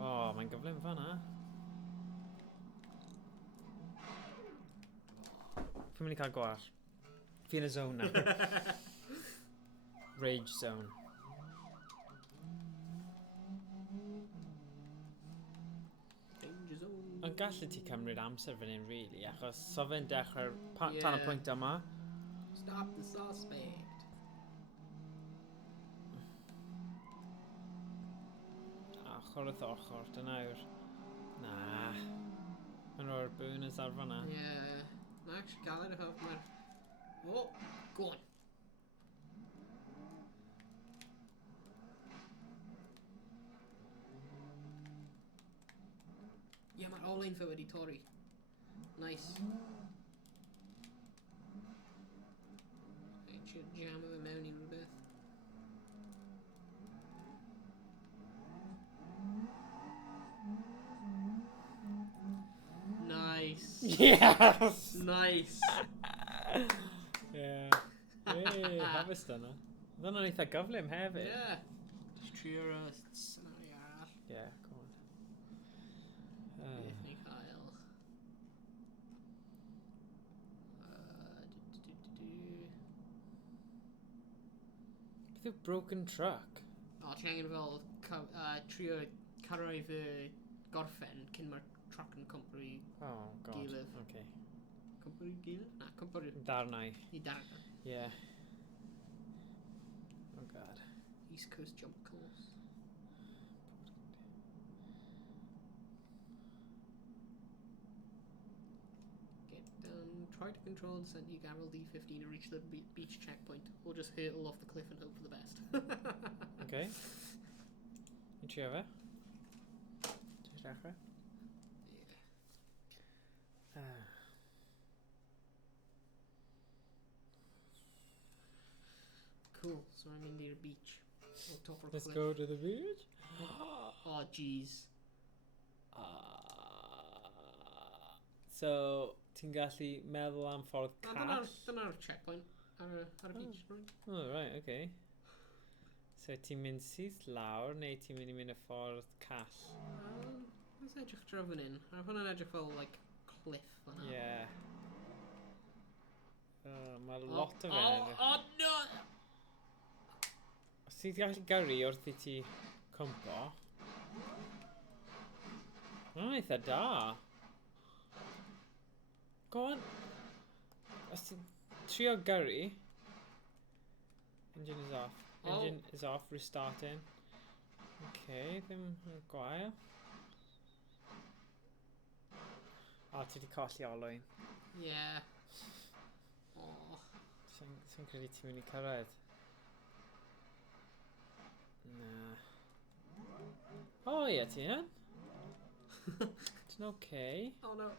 O, mae'n gyflym fan'na. Fi'n mynd i cael gwall. Fi'n y zone na. Rage zone. Danger zone. Ond gallu ti cymryd amser fan hyn, really, achos so fe'n dechrau tan y Yeah. pwynt yma. Stop the suspect. Ochr wrth ochr, dyna yw'r... Na. Mae'n o'r bonus ar fan'na. Yeah. Mae actually galed y hwf mae'r... Oh, go on. Yeah, mae'r all-in fe wedi torri. Nice. Eisiau jam fe mewn i rhywbeth. Nice. Yes! Nice. Yeah. Hey, harvest yna. Dyna'n eitha gyflym hefyd. Yeah. Just trio scenario arall. Yeah, go on. Beth ni cael. Beth yw broken truck? O, ti angen fel trio cyrraedd fy gorffen cyn mae'r truck yn cwmpa i Oh, god. Gilydd. Okay. cwmpa i gilydd? Na, cwmpa Darnau. i darna. Yeah. Oh, god. East Coast jump course. Get down. Try to control the descent. You Gavril D15 to reach the beach checkpoint, or just hurtle off the cliff and hope for the best. Okay. Ni'n trio fe? Ti'n dechrau? Yeah. Cool. So I'm in the beach. On top of the Let's cliff. go to the beach. Oh, jeez. So, ti'n gallu meddwl am ffordd call? Dyna'r checkpoint ar y beach, right? Oh, right, okay. So, ti'n mynd syth lawr, neu ti'n mynd i mynd y ffordd call? Let's edrych draw fan hyn. Ar hwnna'n edrych fel, like, cliff fan'na. Yeah. Mae lot o fe. Oh, no! Os ti'n gallu gyrru wrth i ti cwmpo. Mae'n eitha da. Go on. Os ti'n trio gyrru. Engine is off. Engine is off, restarting. Okay, ddim yn gwael. O, ti wedi colli olwyn. Yeah. Oh. Ti'n credu ti'n mynd i cyrraedd? Na. O ie, ti yn? Ti'n okay? Oh no.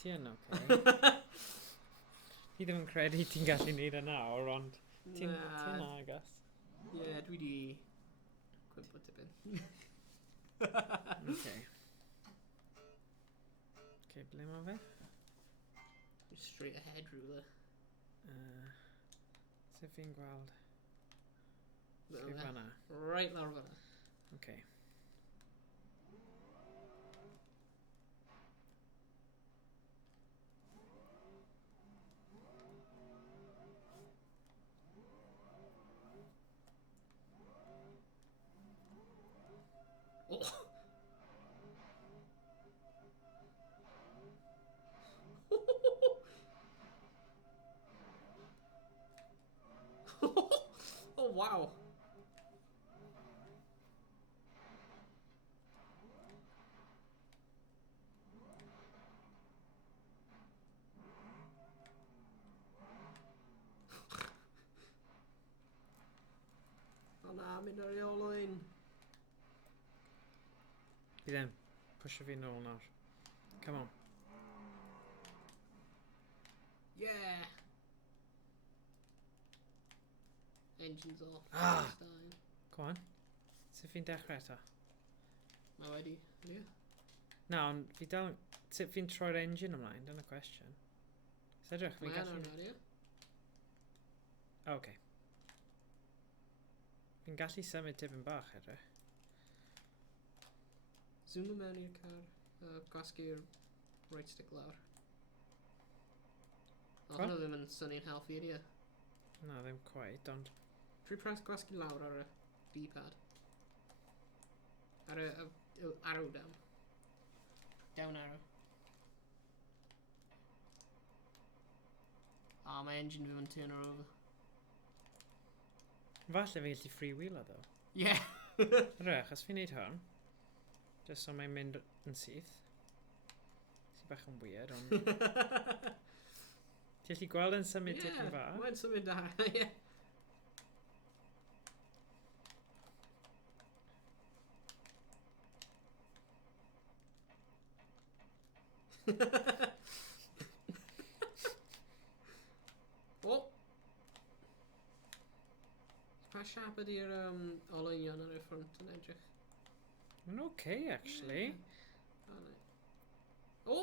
Ti yn okay. Fi ddim yn credu ti'n gallu neud e nawr, ond ti'n agos. Yeah, dwi di... Cwympo tipyn. Okay. Okay, ble ma fe? Straight ahead ruler. Sef fi'n gweld? Fel Lle yna. fan'na? Right lawr fan'na. Okay. Oh. Oh wow. O na, mynd ar ei olwyn. Fi ddim. Pwysio fi nôl nawr. Come on. Yeah. Engines off. Ah. First time. Go on. Sef fi'n dechrau eto? Ma wedi. Yeah. Na, ond fi dal... Sut fi'n troi'r engine ymlaen? Dyna cwestiwn. Sedrych, fi'n Mae gallu... yna'n radio. Okay. Fi'n gallu symud tipyn bach edrych. Zoom mewn i'r car. Gwasgu'r right stick lawr. O, Go on. hwnna ddim yn synnu'n help fi, ydi e? Na, ddim quite, ond... Trwy press gwasgu lawr ar y D-pad. Ar y arrow down. Down arrow. Ah, mae engine ddim yn turn her over. Falle fi gallu freewheelo, ddo. Yeah! Rech, os fi'n neud hwn, just so mae'n mynd yn syth. Sy'n bach yn weird, ond... Ti gallu gweld yn symud tipyn bach? Mae'n symud da, ie. O! Pa siap ydy'r olwynion ar y ffront yn edrych? Mae'n okay, actually. O!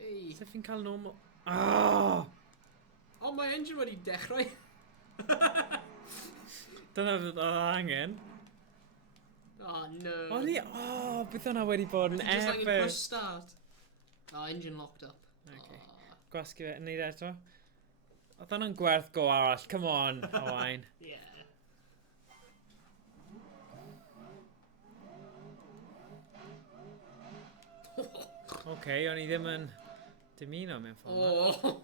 Ei! Sef fi'n cael normal... Oh! O, mae engine wedi dechrau! Dyna beth oedd angen. Oh, no. O ni... Oh, beth yna wedi bod yn Just like in epic. push start. Oh, engine locked up. Okay. Oh, Gwasgu fe, neud eto. Oedd hwnna'n gwerth go arall, come on, Owain. yeah. Okay, o'n i ddim yn dymuno mewn ffordd. Oh. Oh.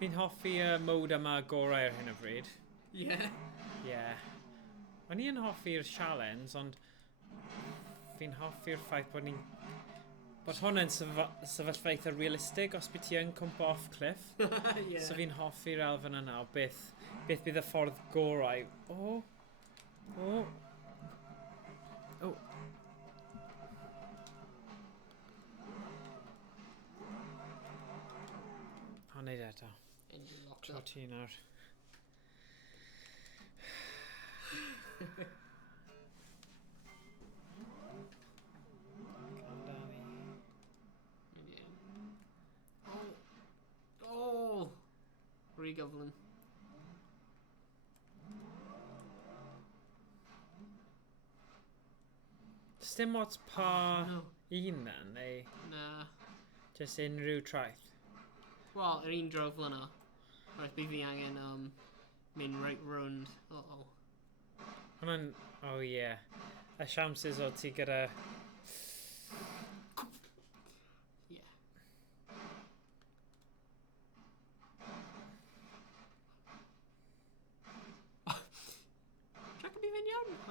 Fi'n hoffi y mode yma gorau ar hyn o bryd. Yeah. Yeah. O'n i yn hoffi'r challenge, ond fi'n hoffi'r ffaith bod ni'n... Bod hwn yn sefyllfa eitha realistig os bydd ti yn cwmpo off cliff. Yeah. So fi'n hoffi'r elfen yna o beth bydd y ffordd gorau. O! O! O! O, neud eto. Engine locked Tro up. ti nawr. Oh. Oh. Re-govern. Dim ots pa No. un then, neu Nah. just unrhyw traeth. Wel, yr un drof fel yna. Roedd bydd fi angen mynd right round. Uh-oh. Hwna'n... Oh yeah. Y siamses o ti gyda...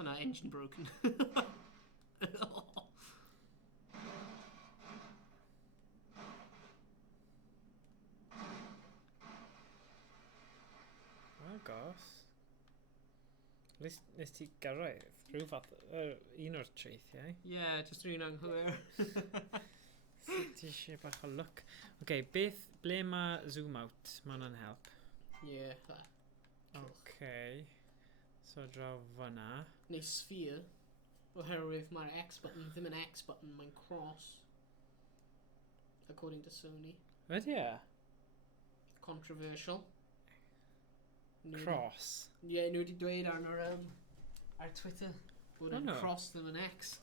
Oh no, engine broken. Agos. Nes ti gyrraedd rhyw fath un o'r treithiau. Yeah, just rhywun anghywir. Ti eisiau bach o look. Okay, ble mae zoom out? Mae hwnna'n help. Yeah, that. Okay. So draw fyna. Neu sphere. Oherwydd mae'r X button ddim yn X button, mae'n cross. According to Sony. Ydy e? Controversial. Cross. Yeah, nhw wedi dweud ar Twitter bod Oh, yn no. cross ddim yn X.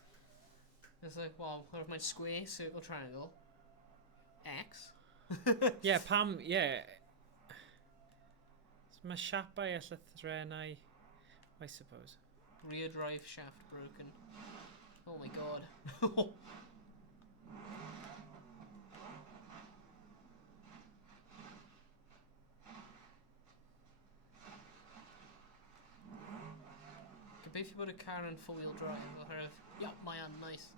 It's like, well, what if my square, circle, triangle, X? Yeah, pam, yeah. So mae siapau a llythrenau, I suppose. Rear drive shaft broken. Oh my god. Gobeithio bod y car yn four-wheel drive oherwydd, yeah, mae yn nice.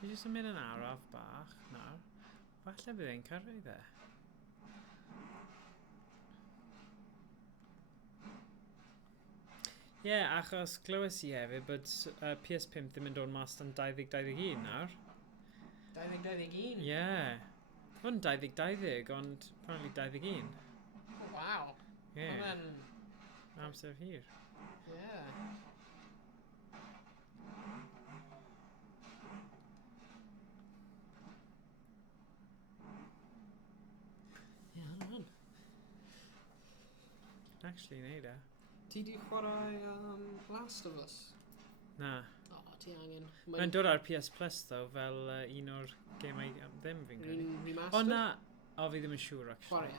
Fi jyst yn mynd yn araf bach nawr. Falle bydd e'n cyrraedd e. Ie, yeah, achos glywes i hefyd bod PS5 ddim yn dod mas yn 2021 nawr. 2021? Ie. Yeah. Fod yn 2020, ond apparently 21. Oh, wow. Ie. Yeah. Mae'n... Amser hir. Yeah. Yeah, man. Actually, neud e. Ti di chwarae Last of Us? Na. O, ti angen. Mae'n dod ar PS Plus, though, fel un o'r gemau ddim fi'n credu. Remastered? O, na. O, fi ddim yn siŵr, actually. Chwarae.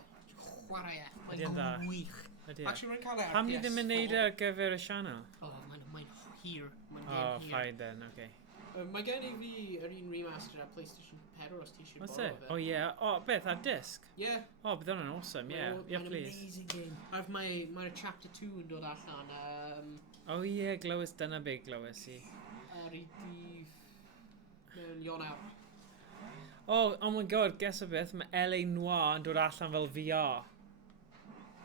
Chwarae. Ydy e'n dda? Mae'n gwych. Ydy e. Actually, rwy'n cael e ar Pam ni ddim yn neud e ar gyfer y sianel? O, mae'n hir. Mae'n Oh, hir. fine then, okay. Mae gen i fi yr un remastered ar PlayStation 4 os ti eisiau What's borrow it? fe. Oh, yeah. Oh, beth, ar disc? Yeah. Oh, bydd hwnna'n awesome, yeah. Yeah, Mae'n please. amazing game. Ac mae'r Chapter 2 yn dod allan Oh, yeah, glywys, dyna be glywys i. ar ei dydd mewn Ionawr. Oh my god, guess o beth, mae LA Noir yn dod allan fel VR.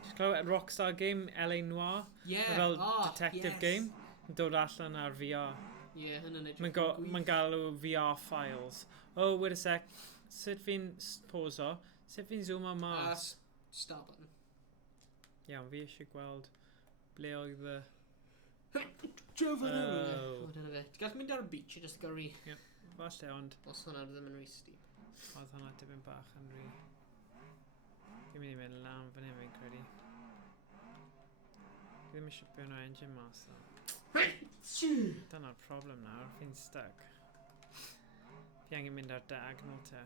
Ti'n clywed Rockstar game, LA Noir? Yeah. Fel Oh, detective yes. game, yn dod allan ar VR. Yeah, hynny'n edrych Mae'n gwych. galw VR files. Oh, wait a sec. Sut fi'n poso? Sut fi'n zoomo mas? Start button. Iawn, fi eisiau gweld ble oedd y... Joe fan Oh. O, dyna fe. Ti'n gallu mynd ar y beach i just gyrru. Falle, ond Os hwnna ddim yn rhy steep. oedd hwnna dipyn bach yn rhy... Fi'n mynd i mynd lan fan hyn fi'n credu. Fi ddim eisiau byrno engine mas ddo. Dyna'r problem nawr, fi'n stuck. Fi angen mynd ar diagonal te.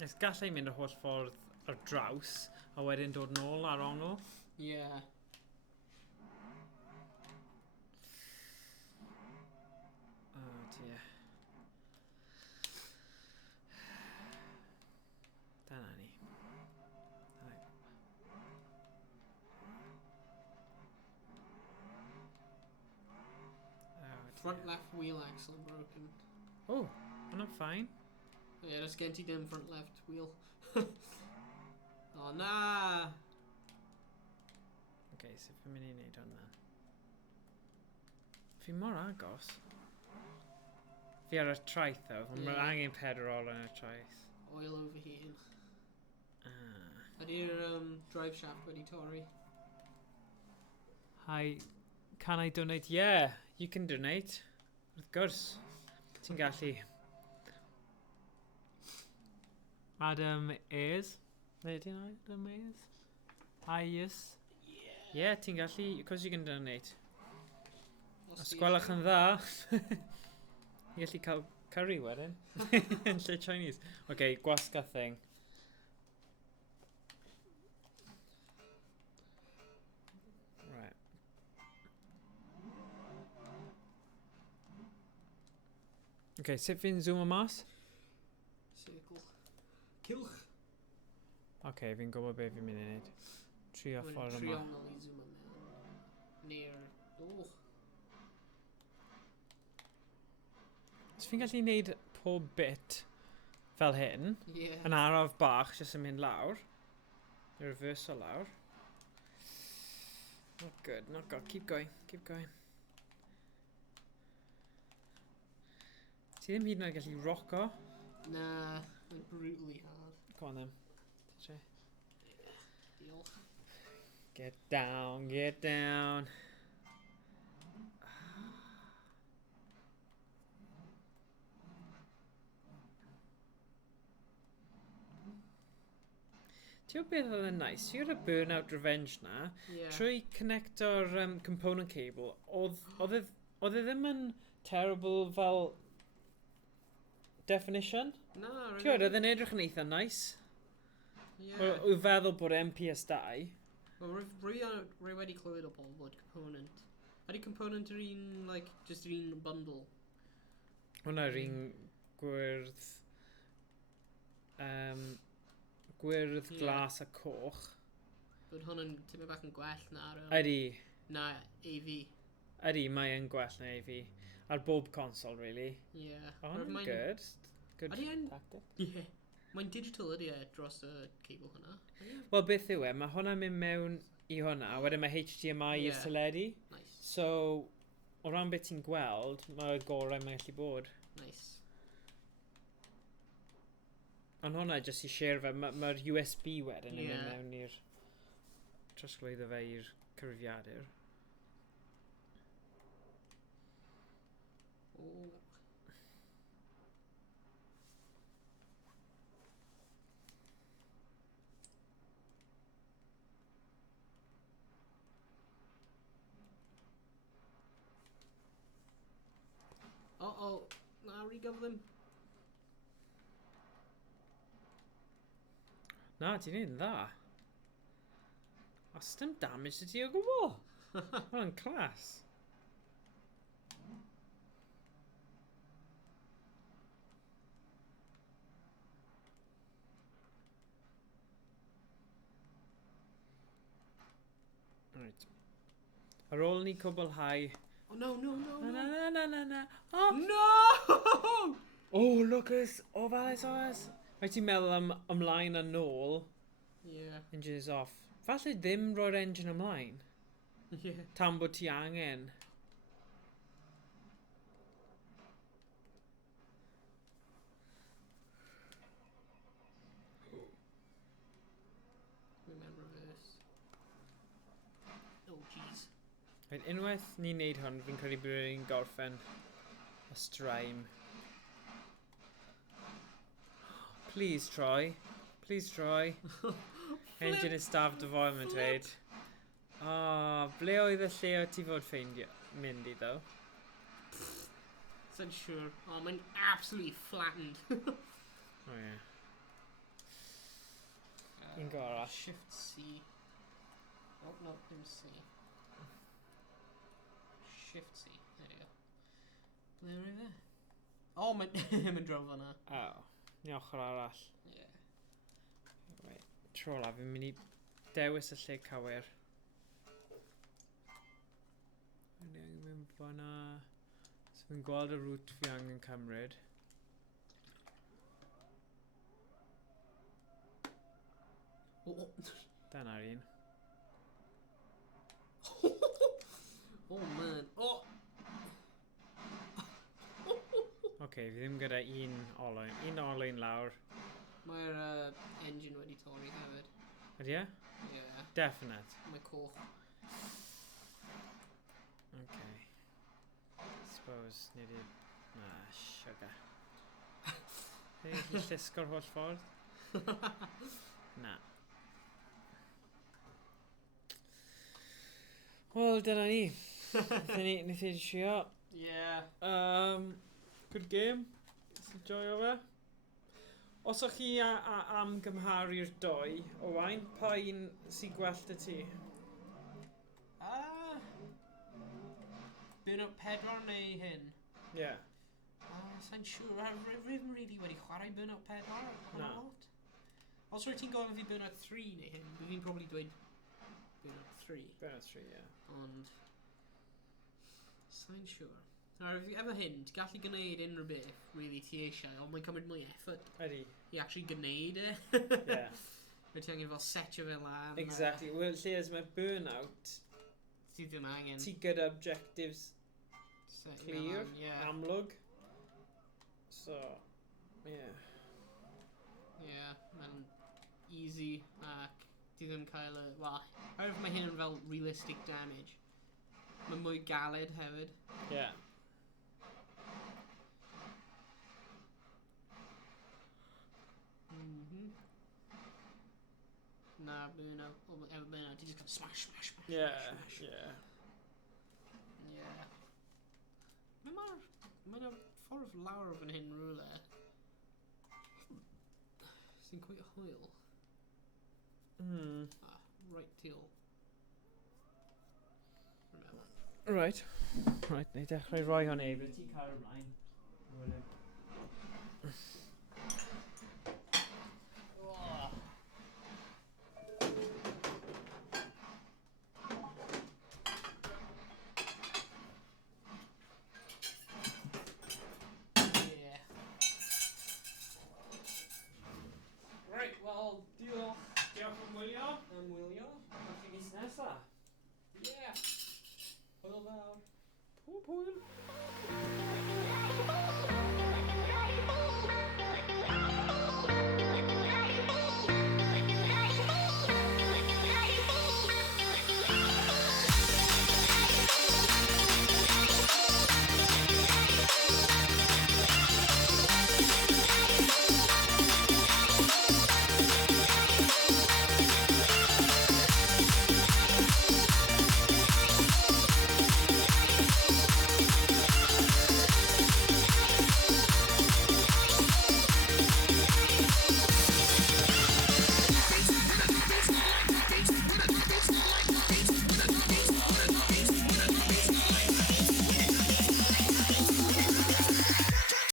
Nes gallai mynd y holl ffordd ar draws, a wedyn dod nôl ar ongl. Yeah. Oh dear. Dyna ni. Right. Oh Front dear. left wheel axle broken. Oh, hwnna'n fine. Yeah, that's gen ti dim front left wheel. Oh, na! Okay, so fi'n mynd i wneud hwnna. Fi mor agos. Fi ar y traeth though, ond Yeah. mae'n angen pedrol yn y traeth. Oil overheating. Ah. Ydy'r drive shaft wedi torri? Hi, can I donate? Yeah, you can donate. Wrth gwrs. Ti'n gallu. Adam Ayers. Neu ti'n Adam Ayers? Ayers. Yeah, ti'n gallu, because you can donate. Os gwelwch yn dda, i gallu cael curry wedyn. Yn lle Chinese. Okay, gwasga thing. Right. Okay, sut fi'n zoom o mas? Circle. Cilch. Okay, fi'n gwybod be fi'n mynd i wneud. Trio Mae'n ffordd yma. triongl i zoom mewn. Near... Oh, So fi'n gallu wneud pob bit fel hyn. yeah. Yn araf bach, jyst yn mynd lawr. Reversal lawr. Not good, not good. Keep going, keep going. Ti ddim hyd yn oed gallu rocko. Nah, mae'n brutally hard. Go on then. Try. Diolch. Get down, get down. Ti'n gwybod beth oedd yn nice? Ti'n gwybod y Burnout Revenge na? Yeah. Trwy connector component cable, oedd e ddim yn terrible fel definition? Na, Ti'n gwybod, oedd e'n edrych yn eitha nice. Yeah. Wy'n feddwl bod MPS2. Wel, rwy wedi clywed o bobl bod component. Ydy component yr un, like, just yr un bundle? Hwna'r un gwyrdd... gwyrdd, Ie. glas a coch. Bod hwn yn tipyn bach yn gwell na ar Ydy, na AV. mae yn gwell na fi. Ar bob console, really. Yeah. Oh, Oherwydd mae'n- good. Good Ydy e'n- tactic. Yeah. Mae'n digital ydy e dros y cable hwnna. Ydy e? Wel, beth yw e? Mae hwnna'n mynd mewn i hwnna, a wedyn mae HDMI i'r Ie. teledu. Nice. So, o ran beth ti'n gweld, mae'r gorau mae'n gallu bod. Nice. Ond hwnna jyst i share fe, mae'r USB wedyn yn Ie. mynd mewn i'r... trosglwyddo fe i'r cyfrifiadur. Oh. Uh-oh. Na, regover them. Na, ti'n neud yn dda. Os dim damage to ti o gwbl. Hwnna'n clas. Right. Ar ôl ni cwblhau... Oh, no, no, no, Na, no. na, na, na, na. Oh! No! Oh, Lucas! O, Valais oes! Mae ti'n meddwl ymlaen a nôl, Yeah. engine is off. Falle ddim roi'r engine ymlaen, Yeah. tan bod ti angen. Remember reverse. Oh, jeez. Right, unwaith ni'n neud hwn, fi'n credu bod ni'n gorffen y straim. Please, Troy. Please, Troy. Engine is staffed o fo yma dweud. Oh, ble oedd y lle o ti fod ffeindio mynd I, though? Sa'n sure. Oh, mae'n absolutely flattened. Oh, yeah. Un go arall. Shift C. Oh, no, dim C. Shift C. There you go. Ble yw'r fe? Oh, mae'n drof fanna. Oh, ni ochr arall. Yeah. Right. Tro la, fi'n mynd I dewis y lle cywir. Fi'n angen mynd fanna. So fi'n gweld y route fi angen cymryd. Oh, Dyna'r un. oh man. Oh! Okay, fi ddim gyda un olwyn. Un olwyn lawr. Mae'r engine wedi torri hefyd. Ydy e? Yeah. Definite. Mae coch. Okay. Suppose nid I... Na, sugar. Nid I llusgo'r holl ffordd? Na. Wel, dyna ni. Nith i trio. Yeah. Good game. Enjoyo fe. Os o'ch chi am gymharu'r doi, Owain, pa un sy'n gwell dy ti? Burnout 4 neu hyn? Yeah. Sa'n siŵr. Rwy'n really wedi chwarae Burnout 4 hwnna Na. lot. Os rwyt ti'n gofyn fi Bernard 3 neu hyn, bydd fi'n probably dweud Bernard 3. Bernard 3, ie. Ond... Sa'n siwr. Efo hyn, ti'n gallu gwneud unrhyw beth, really, ti eisiau, ond mae'n cymryd mwy effort Ydy. i actually gwneud e. Ie. Mae ti angen fel setio fe lan. Exactly. Wel, lle ys mae burnout, Ti ddim angen. ti gyda objectives setio fe clear, lan, ie. amlwg. So, yeah. Ie, mae'n easy ac ti ddim cael y... Wel, oherwydd mae hyn yn fel realistic damage. Mae'n mwy galed hefyd. Yeah. Na, burnout. Efo burnout, ti just gotta smash, smash, smash, Yeah, smash, smash. yeah. Ie. Mae'n ffordd lawr o fan hyn rhywle. Sy'n quite hwyl. Hmm. Ah, right teal. Remember. Right. Right, ni dechrau roi hwn e. Bydd ti'n cael ymlaen.